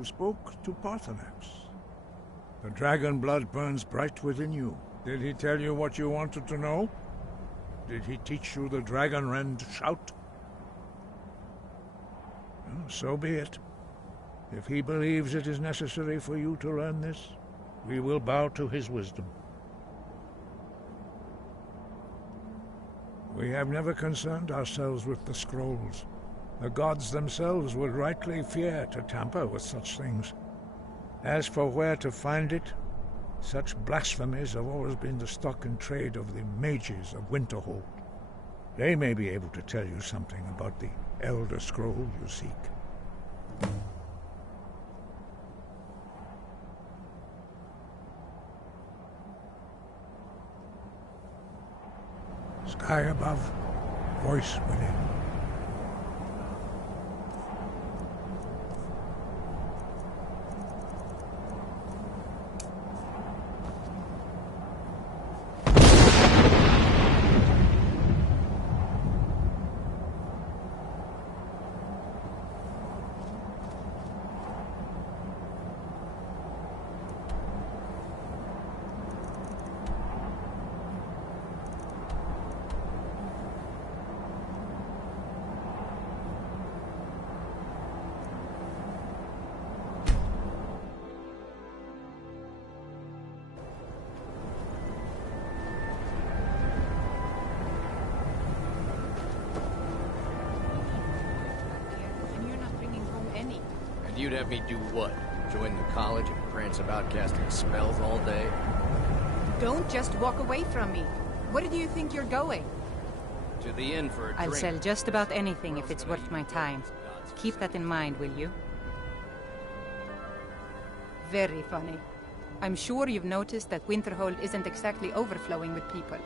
you spoke to Parthenax. The dragon blood burns bright within you. Did he tell you what you wanted to know? Did he teach you the dragon rend shout? Well, so be it. If he believes it is necessary for you to learn this, we will bow to his wisdom. We have never concerned ourselves with the scrolls. The gods themselves would rightly fear to tamper with such things. As for where to find it, such blasphemies have always been the stock and trade of the mages of Winterhold. They may be able to tell you something about the Elder Scroll you seek. Sky above, voice within. You'd have me do what? Join the college and prance about casting spells all day? Don't just walk away from me. Where do you think you're going? To the inn for a drink. I'll sell just about anything if it's worth my time. Keep that in mind, will you? Very funny. I'm sure you've noticed that Winterhold isn't exactly overflowing with people.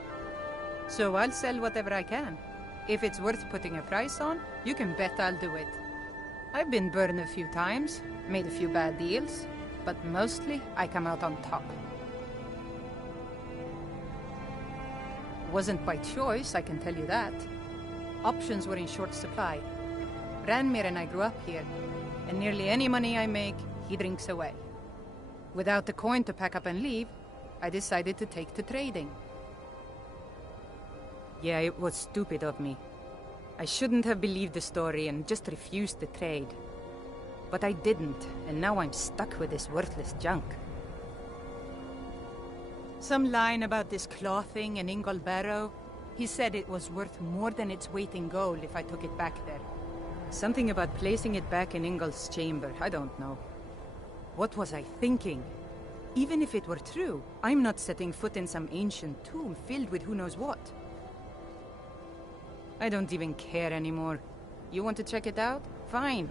So I'll sell whatever I can. If it's worth putting a price on, you can bet I'll do it. I've been burned a few times, made a few bad deals, but mostly I come out on top. Wasn't by choice, I can tell you that. Options were in short supply. Ranmir and I grew up here, and nearly any money I make, he drinks away. Without the coin to pack up and leave, I decided to take to trading. Yeah, it was stupid of me. I shouldn't have believed the story and just refused the trade. But I didn't, and now I'm stuck with this worthless junk. Some line about this clothing in Ingol Barrow. He said it was worth more than its weight in gold if I took it back there. Something about placing it back in Ingol's chamber, I don't know. What was I thinking? Even if it were true, I'm not setting foot in some ancient tomb filled with who knows what. I don't even care anymore. You want to check it out? Fine.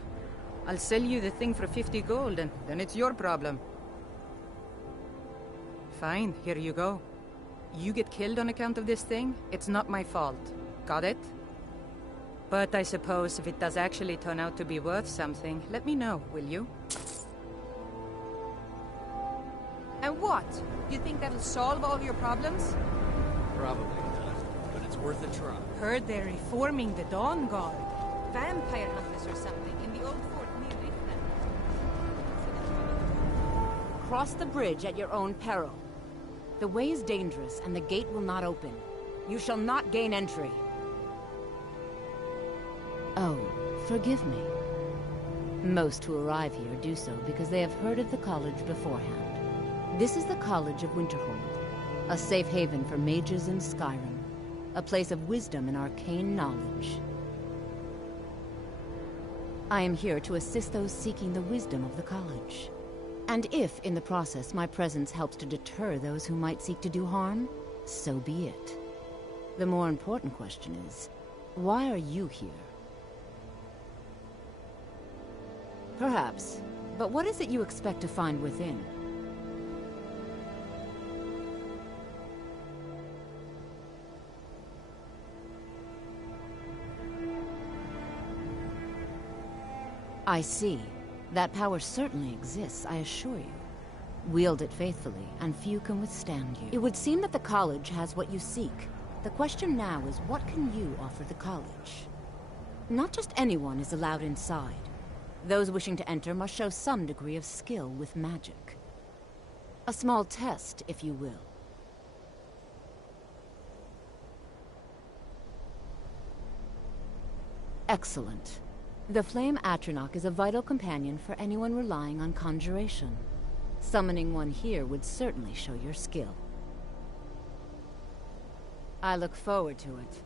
I'll sell you the thing for 50 gold, and then it's your problem. Fine, here you go. You get killed on account of this thing, it's not my fault. Got it? But I suppose if it does actually turn out to be worth something, let me know, will you? And what? You think that'll solve all your problems? Probably not, but it's worth a try. Heard they're reforming the Dawn Guard. Vampire hunters or something in the old fort near Riften. Cross the bridge at your own peril. The way is dangerous, and the gate will not open. You shall not gain entry. Oh, forgive me. Most who arrive here do so because they have heard of the college beforehand. This is the College of Winterhold, a safe haven for mages in Skyrim, a place of wisdom and arcane knowledge. I am here to assist those seeking the wisdom of the college. And if, in the process, my presence helps to deter those who might seek to do harm, so be it. The more important question is, why are you here? Perhaps, but what is it you expect to find within? I see. That power certainly exists, I assure you. Wield it faithfully, and few can withstand you. It would seem that the college has what you seek. The question now is, what can you offer the college? Not just anyone is allowed inside. Those wishing to enter must show some degree of skill with magic. A small test, if you will. Excellent. The Flame Atronach is a vital companion for anyone relying on conjuration. Summoning one here would certainly show your skill. I look forward to it.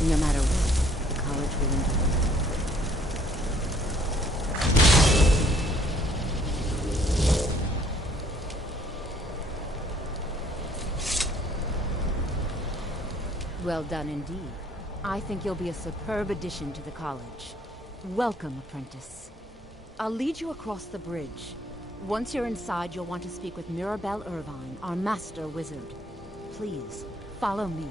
No matter what, the college will endure. Well done indeed. I think you'll be a superb addition to the college. Welcome, apprentice. I'll lead you across the bridge. Once you're inside, you'll want to speak with Mirabelle Irvine, our master wizard. Please, follow me.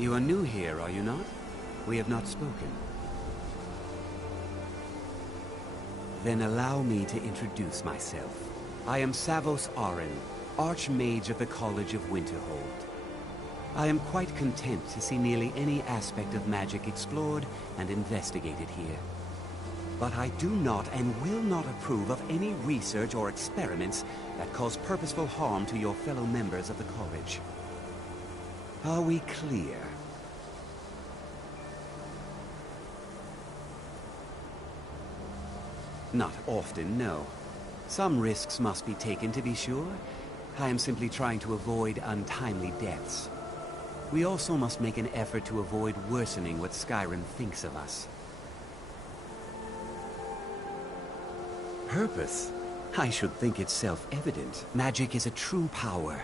You are new here, are you not? We have not spoken. Then allow me to introduce myself. I am Savos Aren, Archmage of the College of Winterhold. I am quite content to see nearly any aspect of magic explored and investigated here. But I do not and will not approve of any research or experiments that cause purposeful harm to your fellow members of the college. Are we clear? Not often, no. Some risks must be taken, to be sure. I am simply trying to avoid untimely deaths. We also must make an effort to avoid worsening what Skyrim thinks of us. Purpose? I should think it's self-evident. Magic is a true power,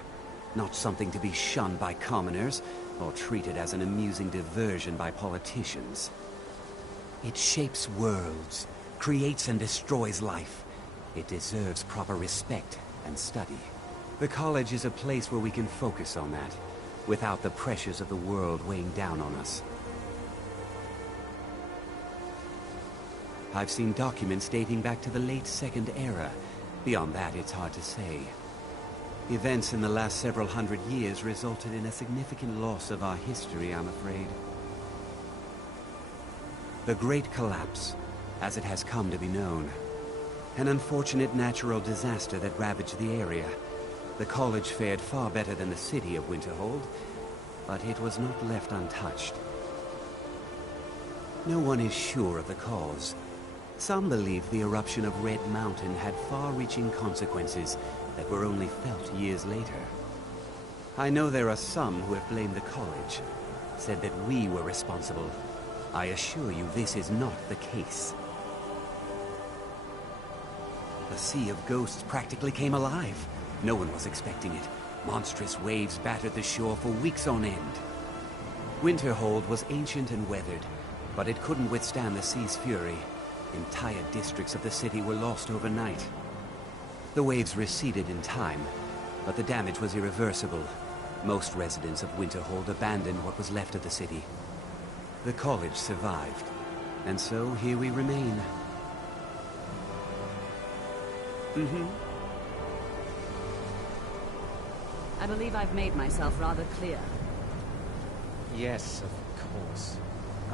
not something to be shunned by commoners, or treated as an amusing diversion by politicians. It shapes worlds, creates and destroys life. It deserves proper respect and study. The college is a place where we can focus on that, without the pressures of the world weighing down on us. I've seen documents dating back to the late Second Era. Beyond that, it's hard to say. Events in the last several hundred years resulted in a significant loss of our history, I'm afraid. The Great Collapse, as it has come to be known. An unfortunate natural disaster that ravaged the area. The college fared far better than the city of Winterhold, but it was not left untouched. No one is sure of the cause. Some believe the eruption of Red Mountain had far-reaching consequences that were only felt years later. I know there are some who have blamed the college, said that we were responsible. I assure you this is not the case. The Sea of Ghosts practically came alive. No one was expecting it. Monstrous waves battered the shore for weeks on end. Winterhold was ancient and weathered, but it couldn't withstand the sea's fury. Entire districts of the city were lost overnight. The waves receded in time, but the damage was irreversible. Most residents of Winterhold abandoned what was left of the city. The college survived, and so here we remain. I believe I've made myself rather clear. Yes, of course.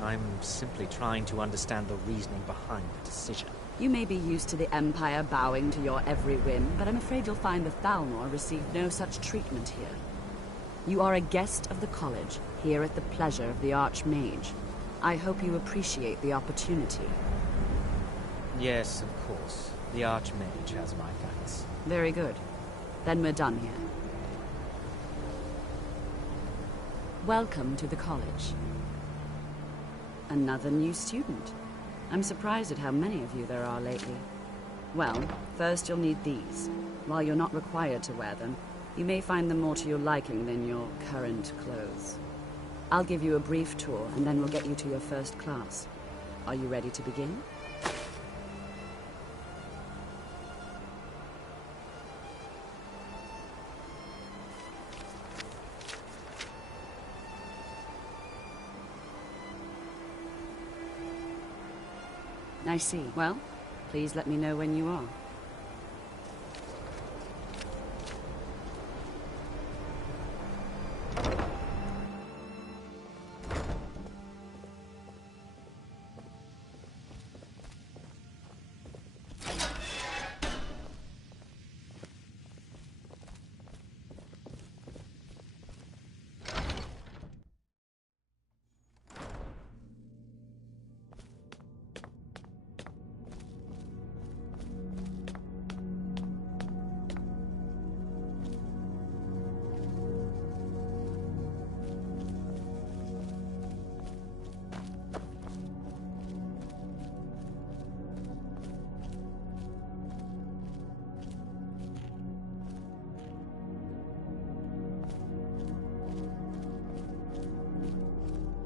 I'm simply trying to understand the reasoning behind the decision. You may be used to the Empire bowing to your every whim, but I'm afraid you'll find the Thalmor received no such treatment here. You are a guest of the college, here at the pleasure of the Archmage. I hope you appreciate the opportunity. Yes, of course. The Archmage has my thanks. Very good. Then we're done here. Welcome to the college. Another new student. I'm surprised at how many of you there are lately. Well, first you'll need these. While you're not required to wear them, you may find them more to your liking than your current clothes. I'll give you a brief tour, and then we'll get you to your first class. Are you ready to begin? I see. Well, please let me know when you are.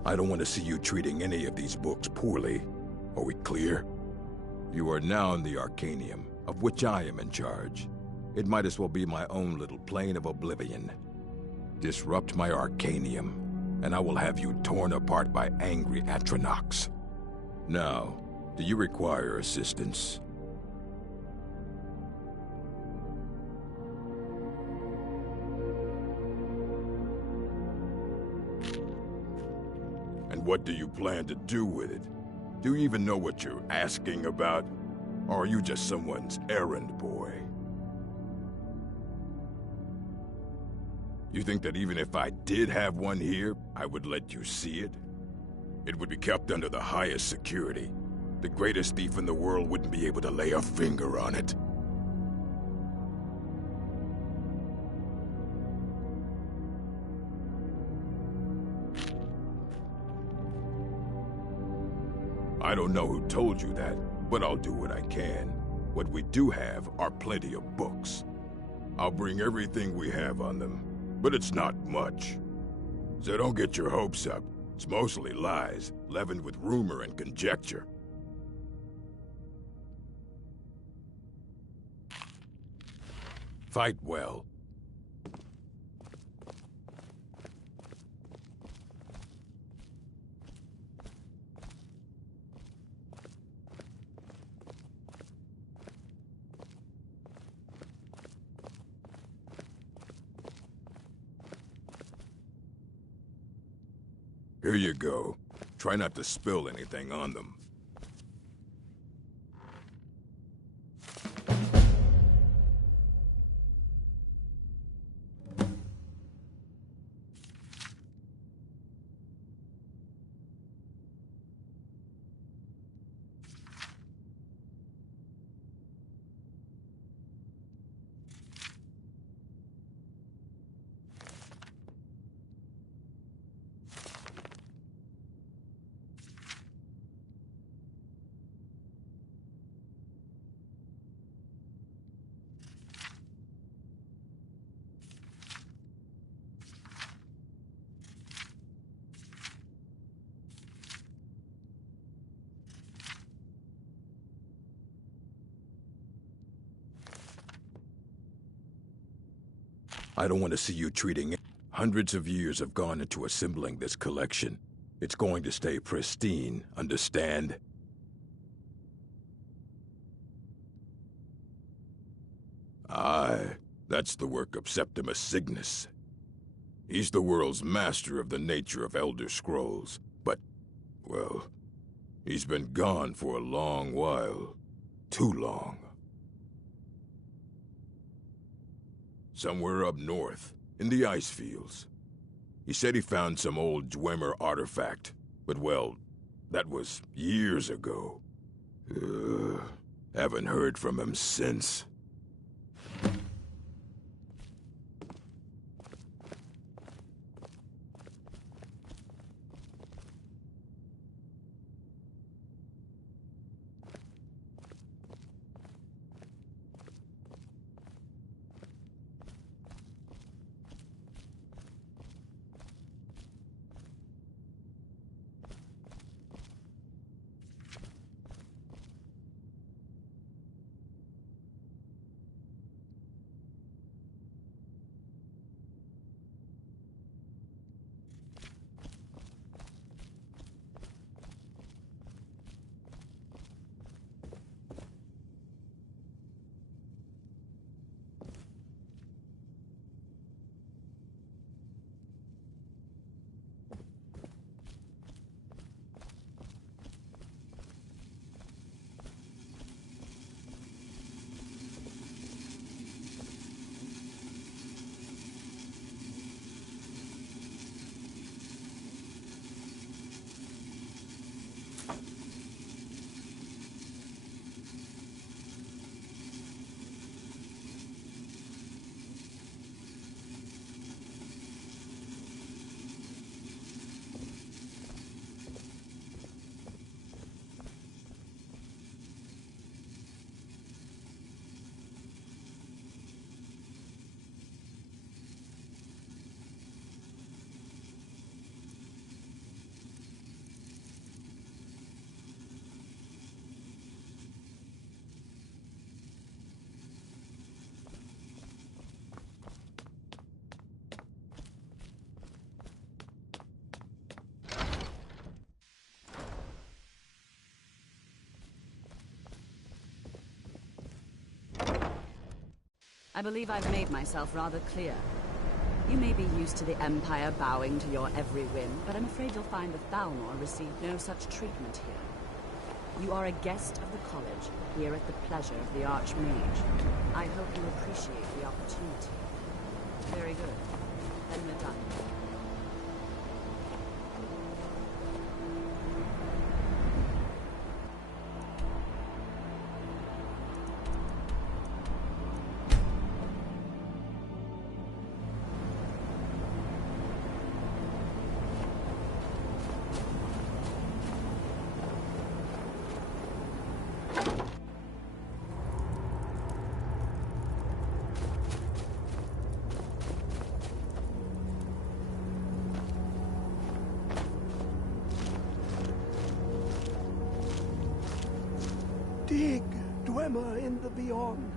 I don't want to see you treating any of these books poorly. Are we clear? You are now in the Arcanium, of which I am in charge. It might as well be my own little plane of oblivion. Disrupt my Arcanium, and I will have you torn apart by angry Atronachs. Now, do you require assistance? And what do you plan to do with it? Do you even know what you're asking about? Or are you just someone's errand boy? You think that even if I did have one here, I would let you see it? It would be kept under the highest security. The greatest thief in the world wouldn't be able to lay a finger on it. I don't know who told you that, but I'll do what I can. What we do have are plenty of books. I'll bring everything we have on them, but it's not much. So don't get your hopes up. It's mostly lies, leavened with rumor and conjecture. Fight well. Here you go. Try not to spill anything on them. I don't want to see you treating it. Hundreds of years have gone into assembling this collection. It's going to stay pristine, understand? Aye, that's the work of Septimus Cygnus. He's the world's master of the nature of Elder Scrolls, but, well, he's been gone for a long while. Too long. Somewhere up north, in the ice fields. He said he found some old Dwemer artifact, but well, that was years ago. Haven't heard from him since. I believe I've made myself rather clear. You may be used to the Empire bowing to your every whim, but I'm afraid you'll find the Thalmor receive no such treatment here. You are a guest of the college, here at the pleasure of the Archmage. I hope you appreciate the opportunity. Very good. Then we're done. Dig, Dwemer in the beyond.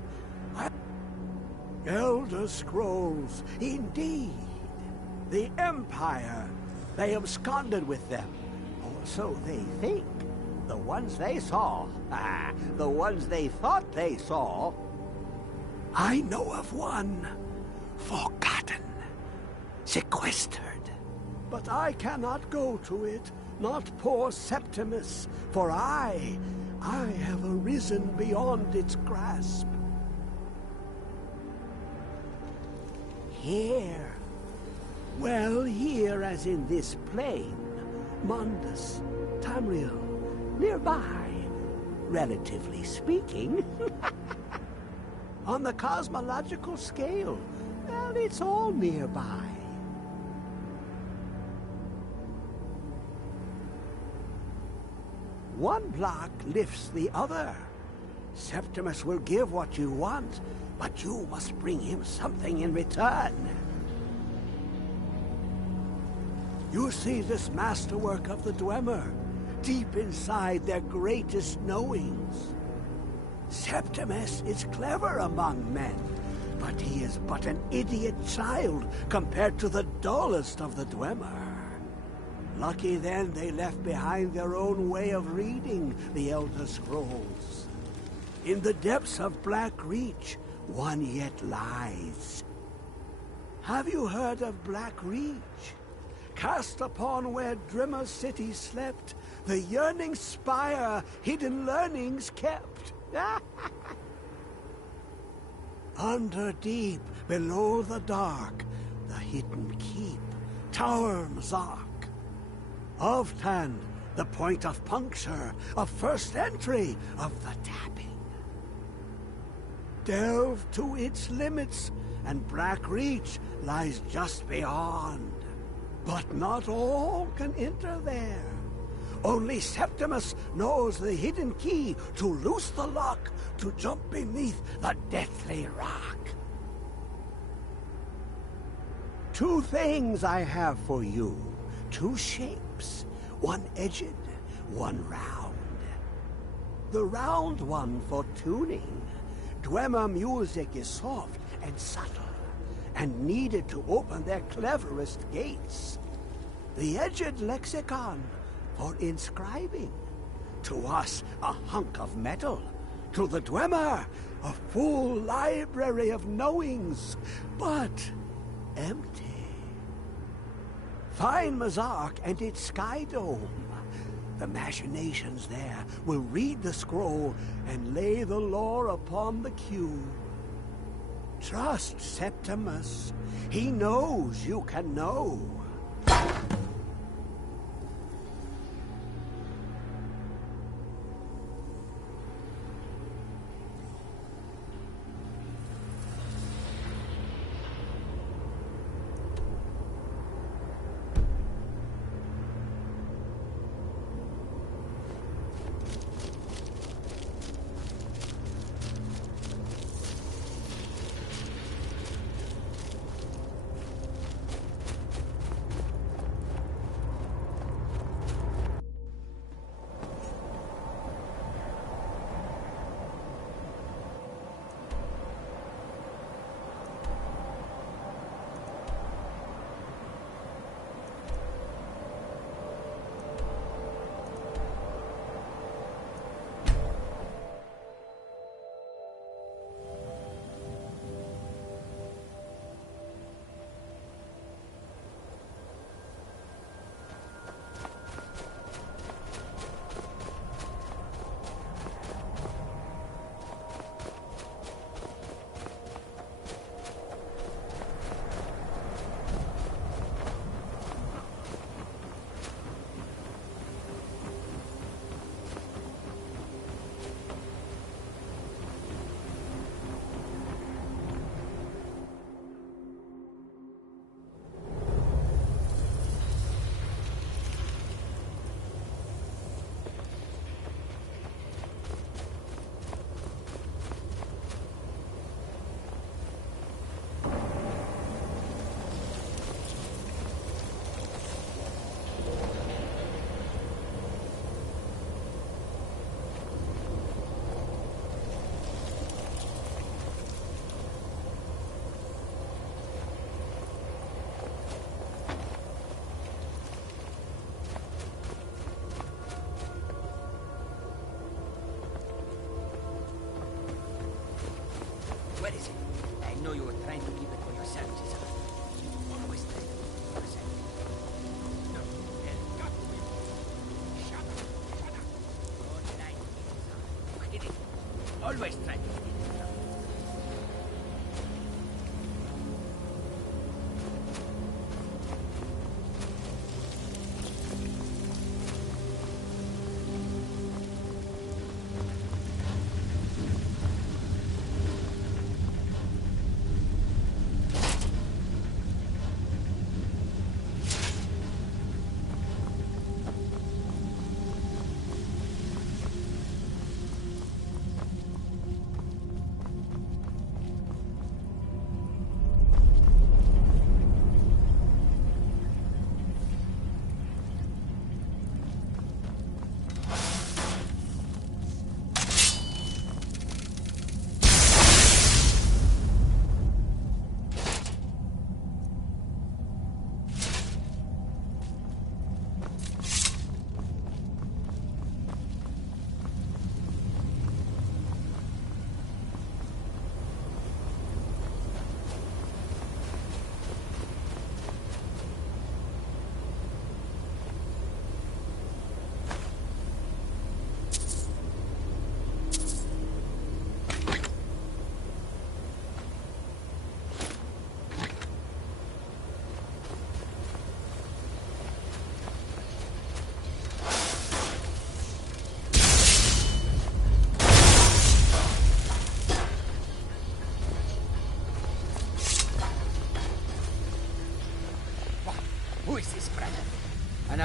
Elder Scrolls, indeed. The Empire. They absconded with them. Or so they think. The ones they saw. The ones they thought they saw. I know of one. Forgotten. Sequestered. But I cannot go to it. Not poor Septimus. For I have arisen beyond its grasp. Here. Well, here as in this plain. Mundus, Tamriel, nearby. Relatively speaking. On the cosmological scale, well, it's all nearby. One block lifts the other. Septimus will give what you want, but you must bring him something in return. You see this masterwork of the Dwemer, deep inside their greatest knowings. Septimus is clever among men, But he is but an idiot child compared to the dullest of the Dwemer. Lucky then they left behind their own way of reading the Elder Scrolls. In the depths of Black Reach, one yet lies. Have you heard of Black Reach? Cast upon where Drimmer's city slept, the yearning spire hidden learnings kept. Under deep, below the dark, the hidden keep, Tower Mazark. Ovtan, the point of puncture, of first entry, of the tapping. Delve to its limits, and Black Reach lies just beyond. But not all can enter there. Only Septimus knows the hidden key to loose the lock, to jump beneath the deathly rock. 2 things I have for you. 2 shapes. One edged, one round. The round one for tuning. Dwemer music is soft and subtle, and needed to open their cleverest gates. The edged lexicon for inscribing. To us, a hunk of metal. To the Dwemer, a full library of knowings, but empty. Find Mazark and its sky dome. The machinations there will read the scroll and lay the lore upon the cube. Trust Septimus. He knows you can know. What is it? I know you were trying to keep it for yourself, Giselle. You always try to keep it for yourself. No, there's got to be more. Shut up. Shut up. Don't lie to me, Giselle. You hid it. Always try to hide it.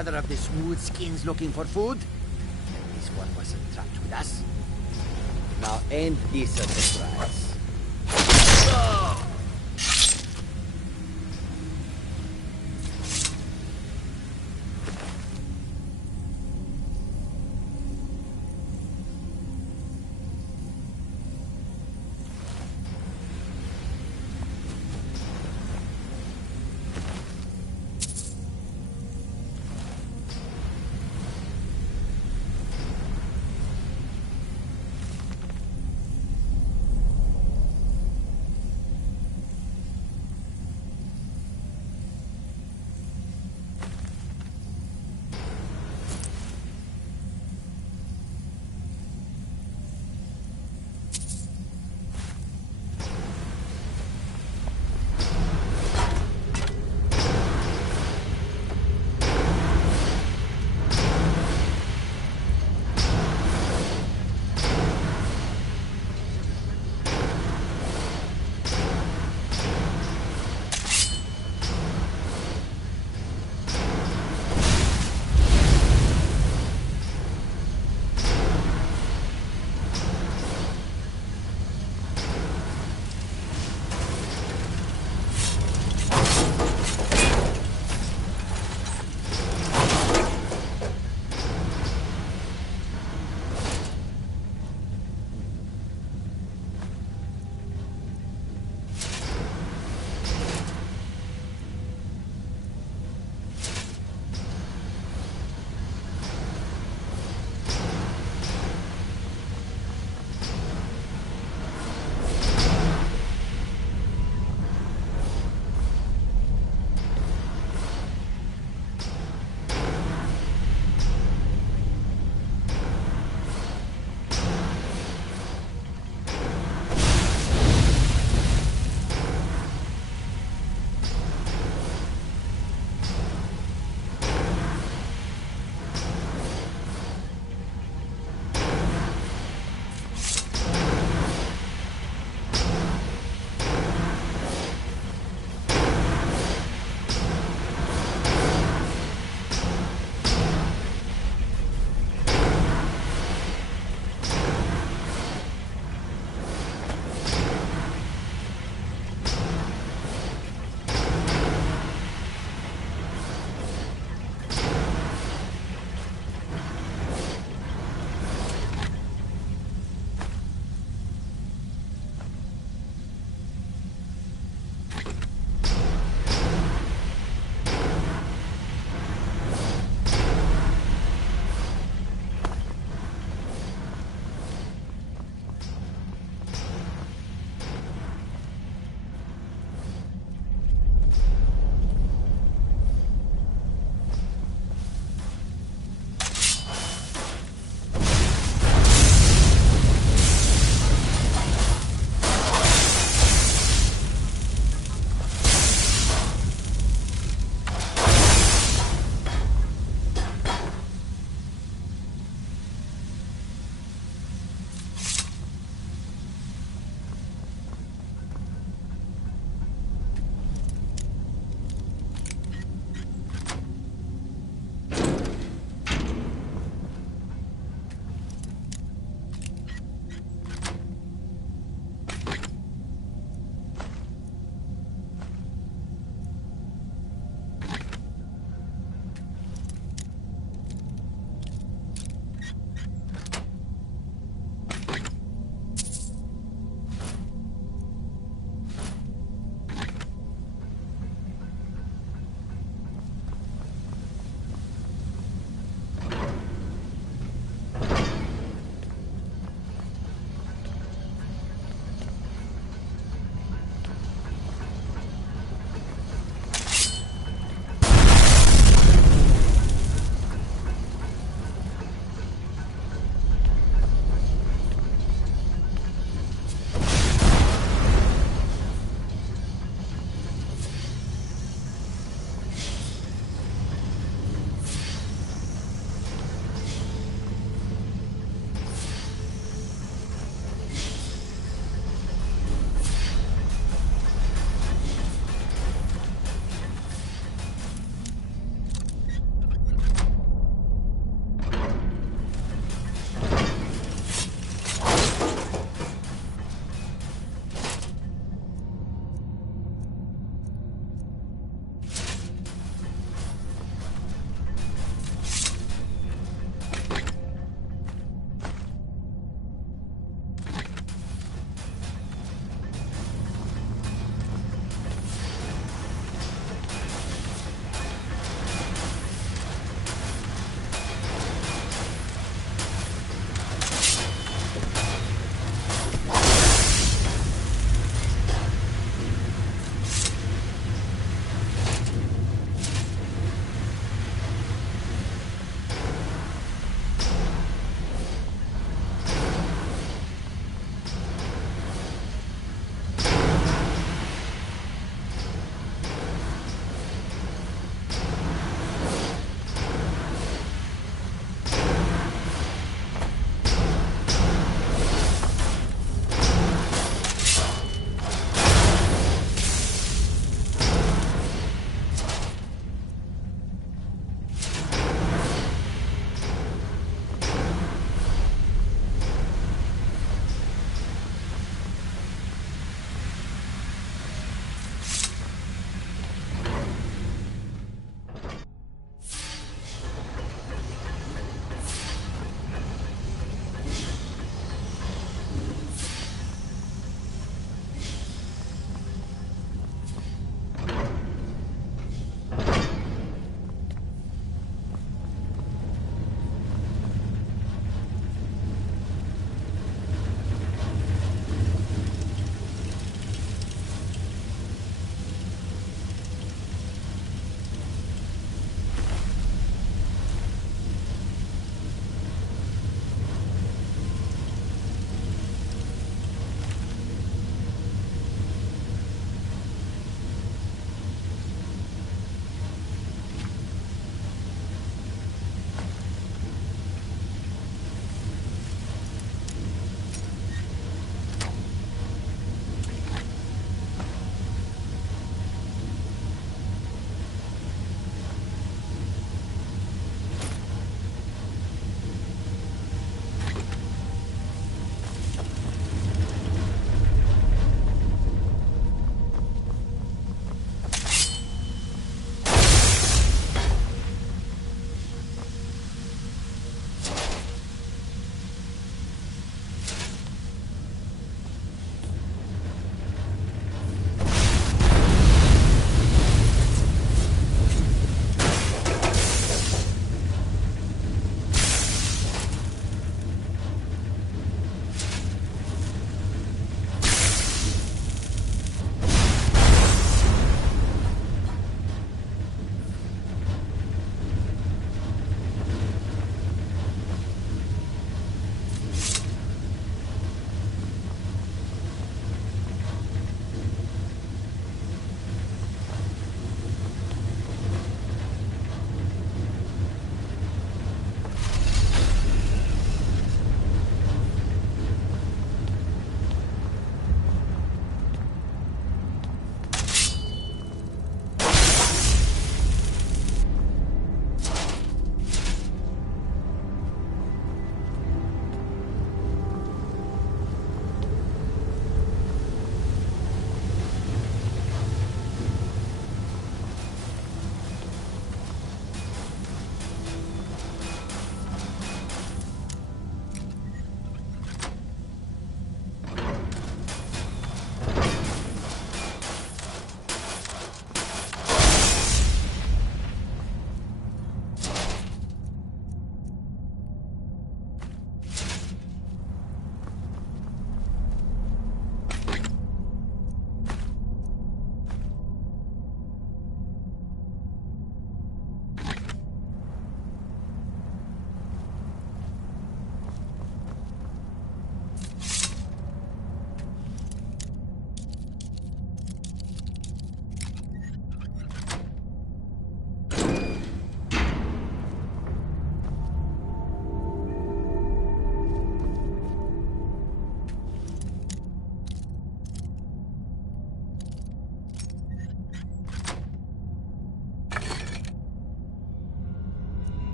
another of the smooth skins looking for food? This one wasn't trapped with us. Now ain't this a surprise?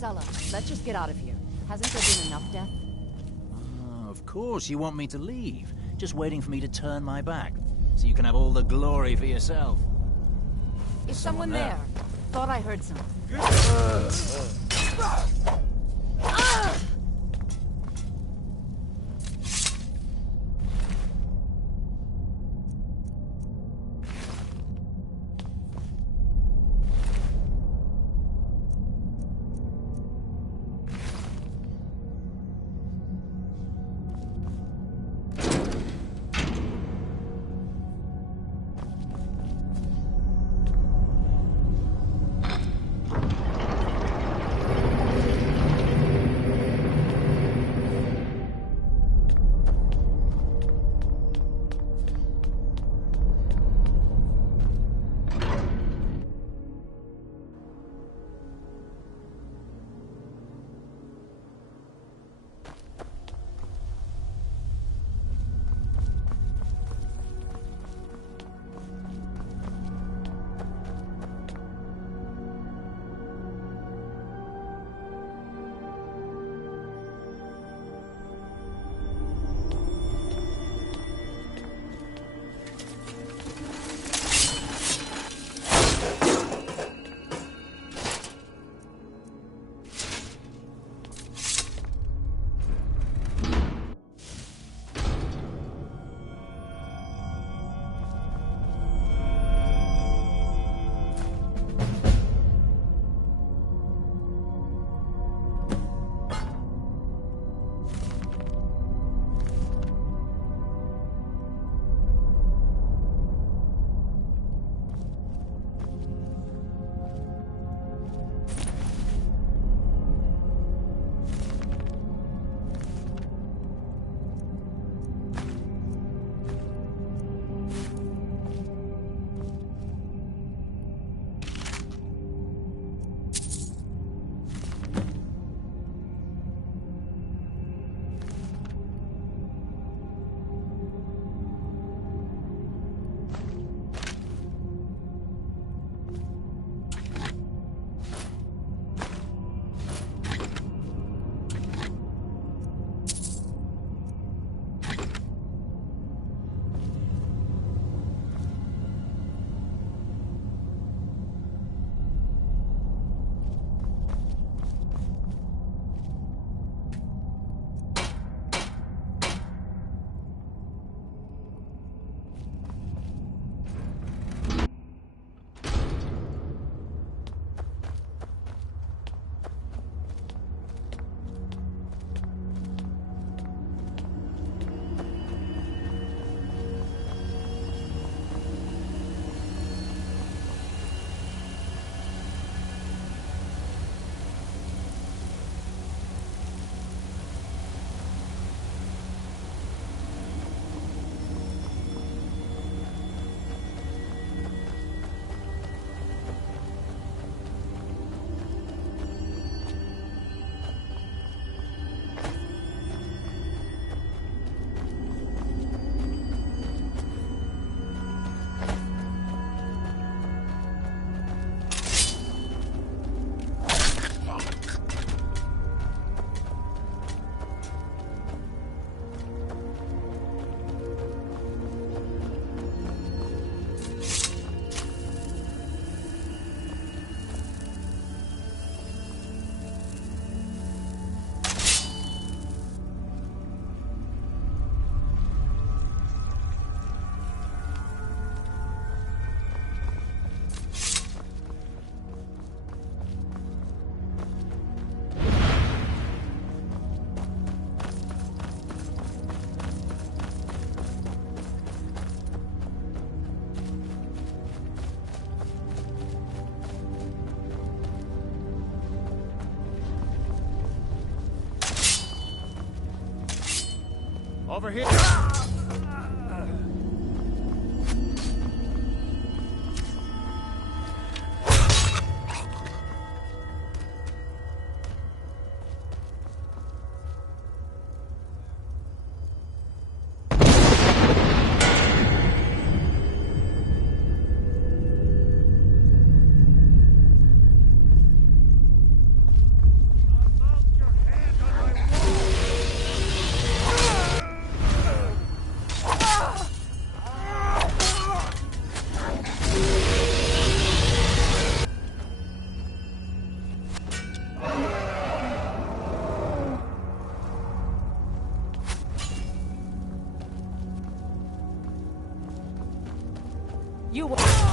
Sulla, let's just get out of here. Hasn't there been enough death? Of course you want me to leave. Just waiting for me to turn my back, so you can have all the glory for yourself. Is someone there? Thought I heard something. Over here. You will...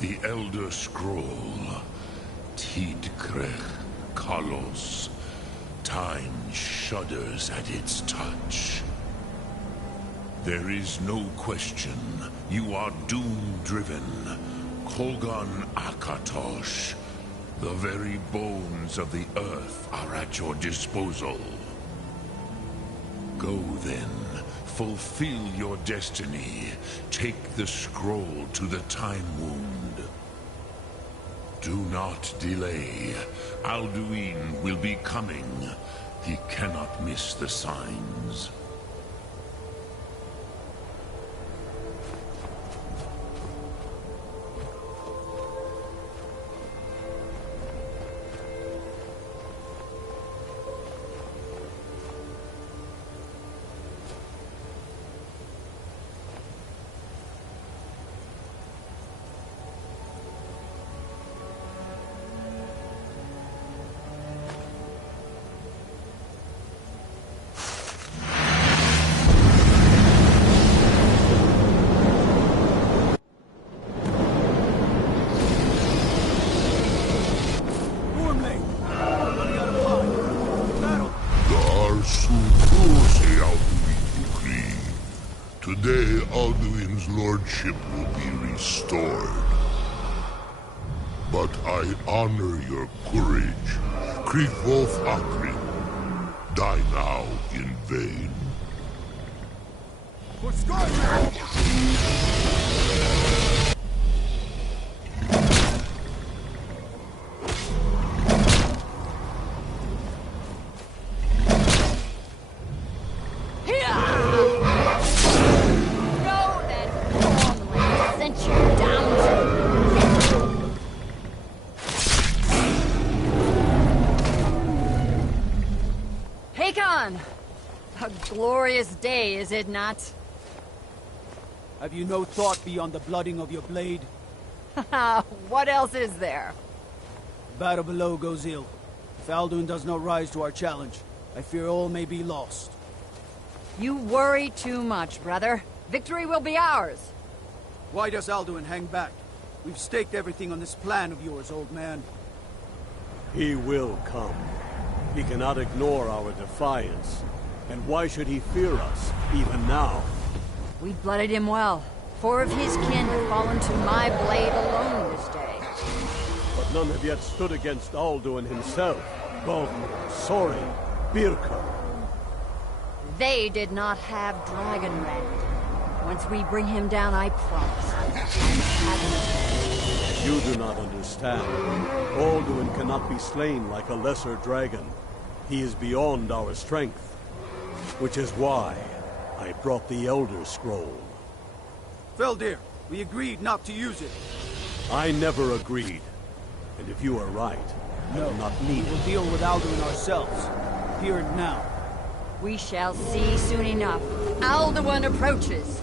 The Elder Scroll. Tidkrech Kalos. Time shudders at its touch. There is no question. You are doom-driven. Kolgan Akatosh. The very bones of the earth are at your disposal. Go then. Fulfill your destiny. Take the scroll to the Time Wound. Do not delay. Alduin will be coming. He cannot miss the signs. Today, Alduin's lordship will be restored. But I honor your courage. Kriegwolf Akrin. Die now in vain. For Skyrim! A glorious day, is it not? Have you no thought beyond the blooding of your blade? What else is there? Battle below goes ill. If Alduin does not rise to our challenge, I fear all may be lost. You worry too much, brother. Victory will be ours. Why does Alduin hang back? We've staked everything on this plan of yours, old man. He will come. He cannot ignore our defiance. And why should he fear us, even now? We blooded him well. 4 of his kin have fallen to my blade alone this day. But none have yet stood against Alduin himself. Govn, Sori, Birka. They did not have Dragon Rend. Once we bring him down, I promise. You do not understand. Alduin cannot be slain like a lesser dragon. He is beyond our strength. Which is why I brought the Elder Scroll. Feldir, we agreed not to use it. I never agreed. And if you are right, I do not need it. We'll deal with Alduin ourselves. Here and now. We shall see soon enough. Alduin approaches.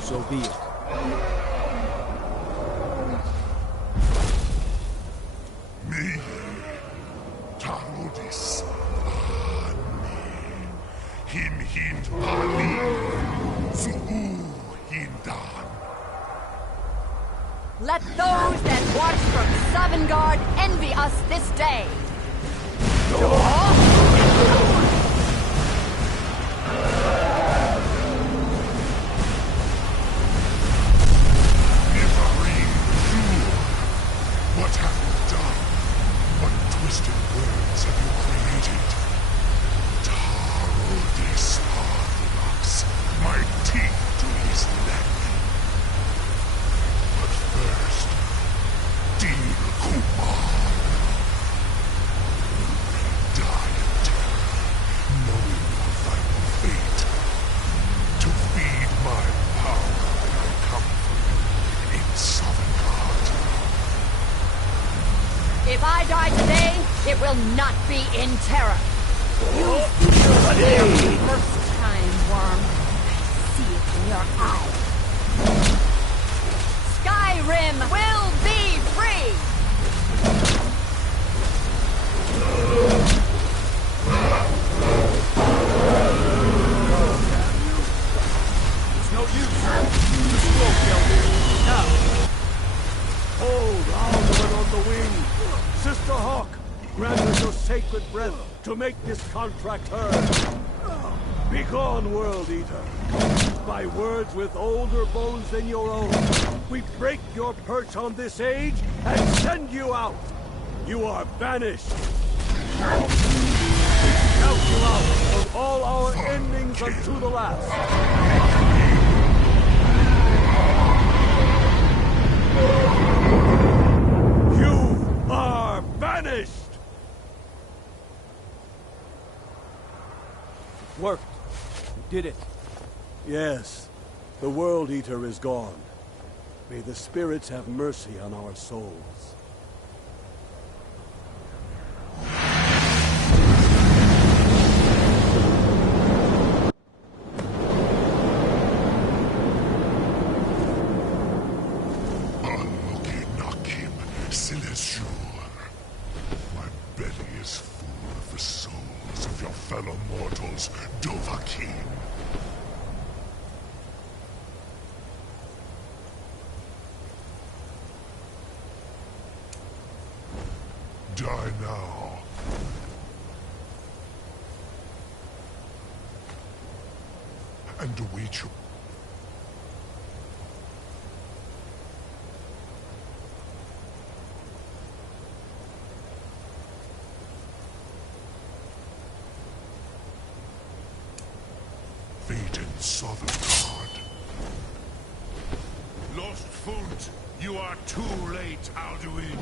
So be it. Me, Tarodis. Him Ali, Zuhu Hindan. Let those that watch from Sovngarde envy us this day. What have you done? What twisted words have you created? Tarodis Orthodox, my teeth to his neck. But first, dear Kumar, you will die in terror, knowing your final fate. To feed my power, I come for you in Sovngarde. If I die today, it will not be in terror. You feel fear for the first time, Worm. I see it in your eyes. Skyrim will be free! It's no use. The scroll, Kelvin. Now! Master Hawk, grant us your sacred breath to make this contract heard. Begone, World Eater. By words with older bones than your own, we break your perch on this age and send you out. You are banished. We count you out of all our endings unto the last. You are banished! It worked. We did it. Yes, the World Eater is gone. May the spirits have mercy on our souls. My belly is full of the souls of your fellow mortals, Dovahkiin. Die now. And await you. Fated Southern God. Lost Foot, you are too late, Alduin.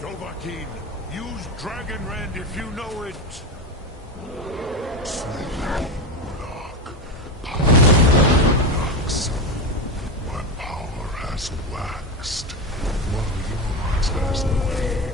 Dovahkiin, use Dragon Rend if you know it. Slay Murloc, Nox. My power has waxed, while yours has waned.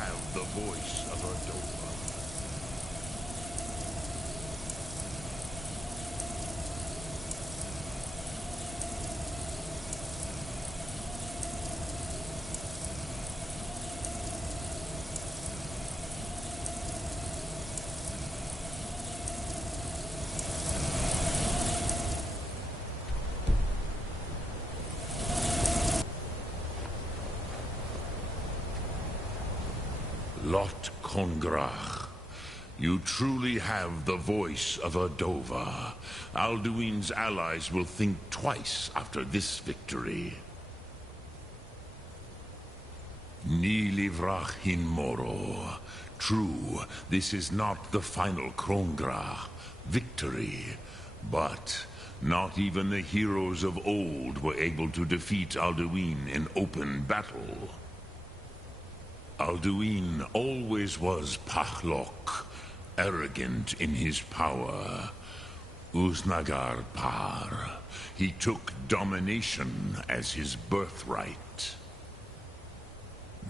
have the voice of Ardova. Lot Congrach, you truly have the voice of Ardova. Alduin's allies will think twice after this victory. Ni livrach hin moro. True, this is not the final Krongrach victory, but not even the heroes of old were able to defeat Alduin in open battle. Alduin always was Pachlok, arrogant in his power. Uznagar Par. He took domination as his birthright.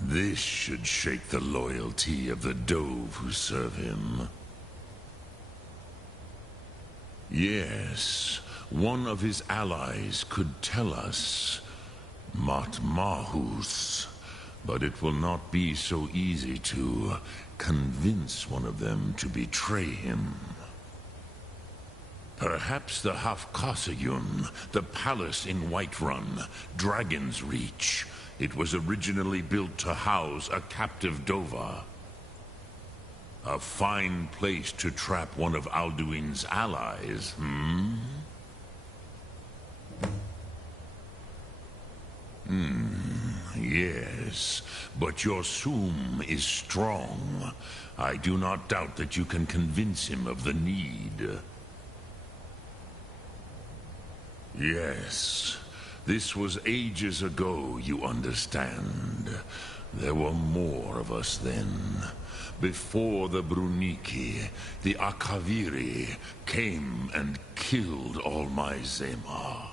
This should shake the loyalty of the Dove who serve him. Yes, one of his allies could tell us. Matmahus. But it will not be so easy to convince one of them to betray him. Perhaps the Hafkasayun, the palace in Whiterun, Dragon's Reach. It was originally built to house a captive Dova. A fine place to trap one of Alduin's allies, Yes, but your Sum is strong. I do not doubt that you can convince him of the need. Yes, this was ages ago, you understand. There were more of us then. Before the Bruniki, the Akaviri came and killed all my Zema.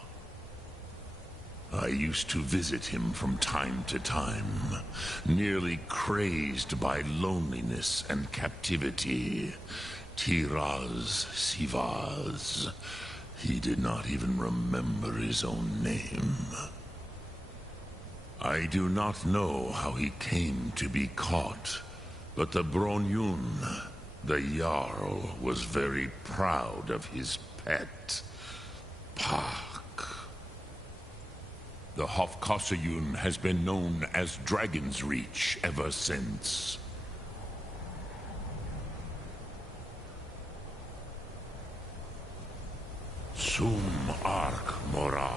I used to visit him from time to time, nearly crazed by loneliness and captivity. Tiraz Sivaz. He did not even remember his own name. I do not know how he came to be caught, but the Bronyun, the Jarl, was very proud of his pet, Pak. The Hofkosayun has been known as Dragon's Reach ever since. Sum Ark Mora.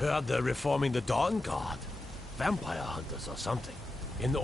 Heard they're reforming the Dawn Guard. Vampire hunters or something. In the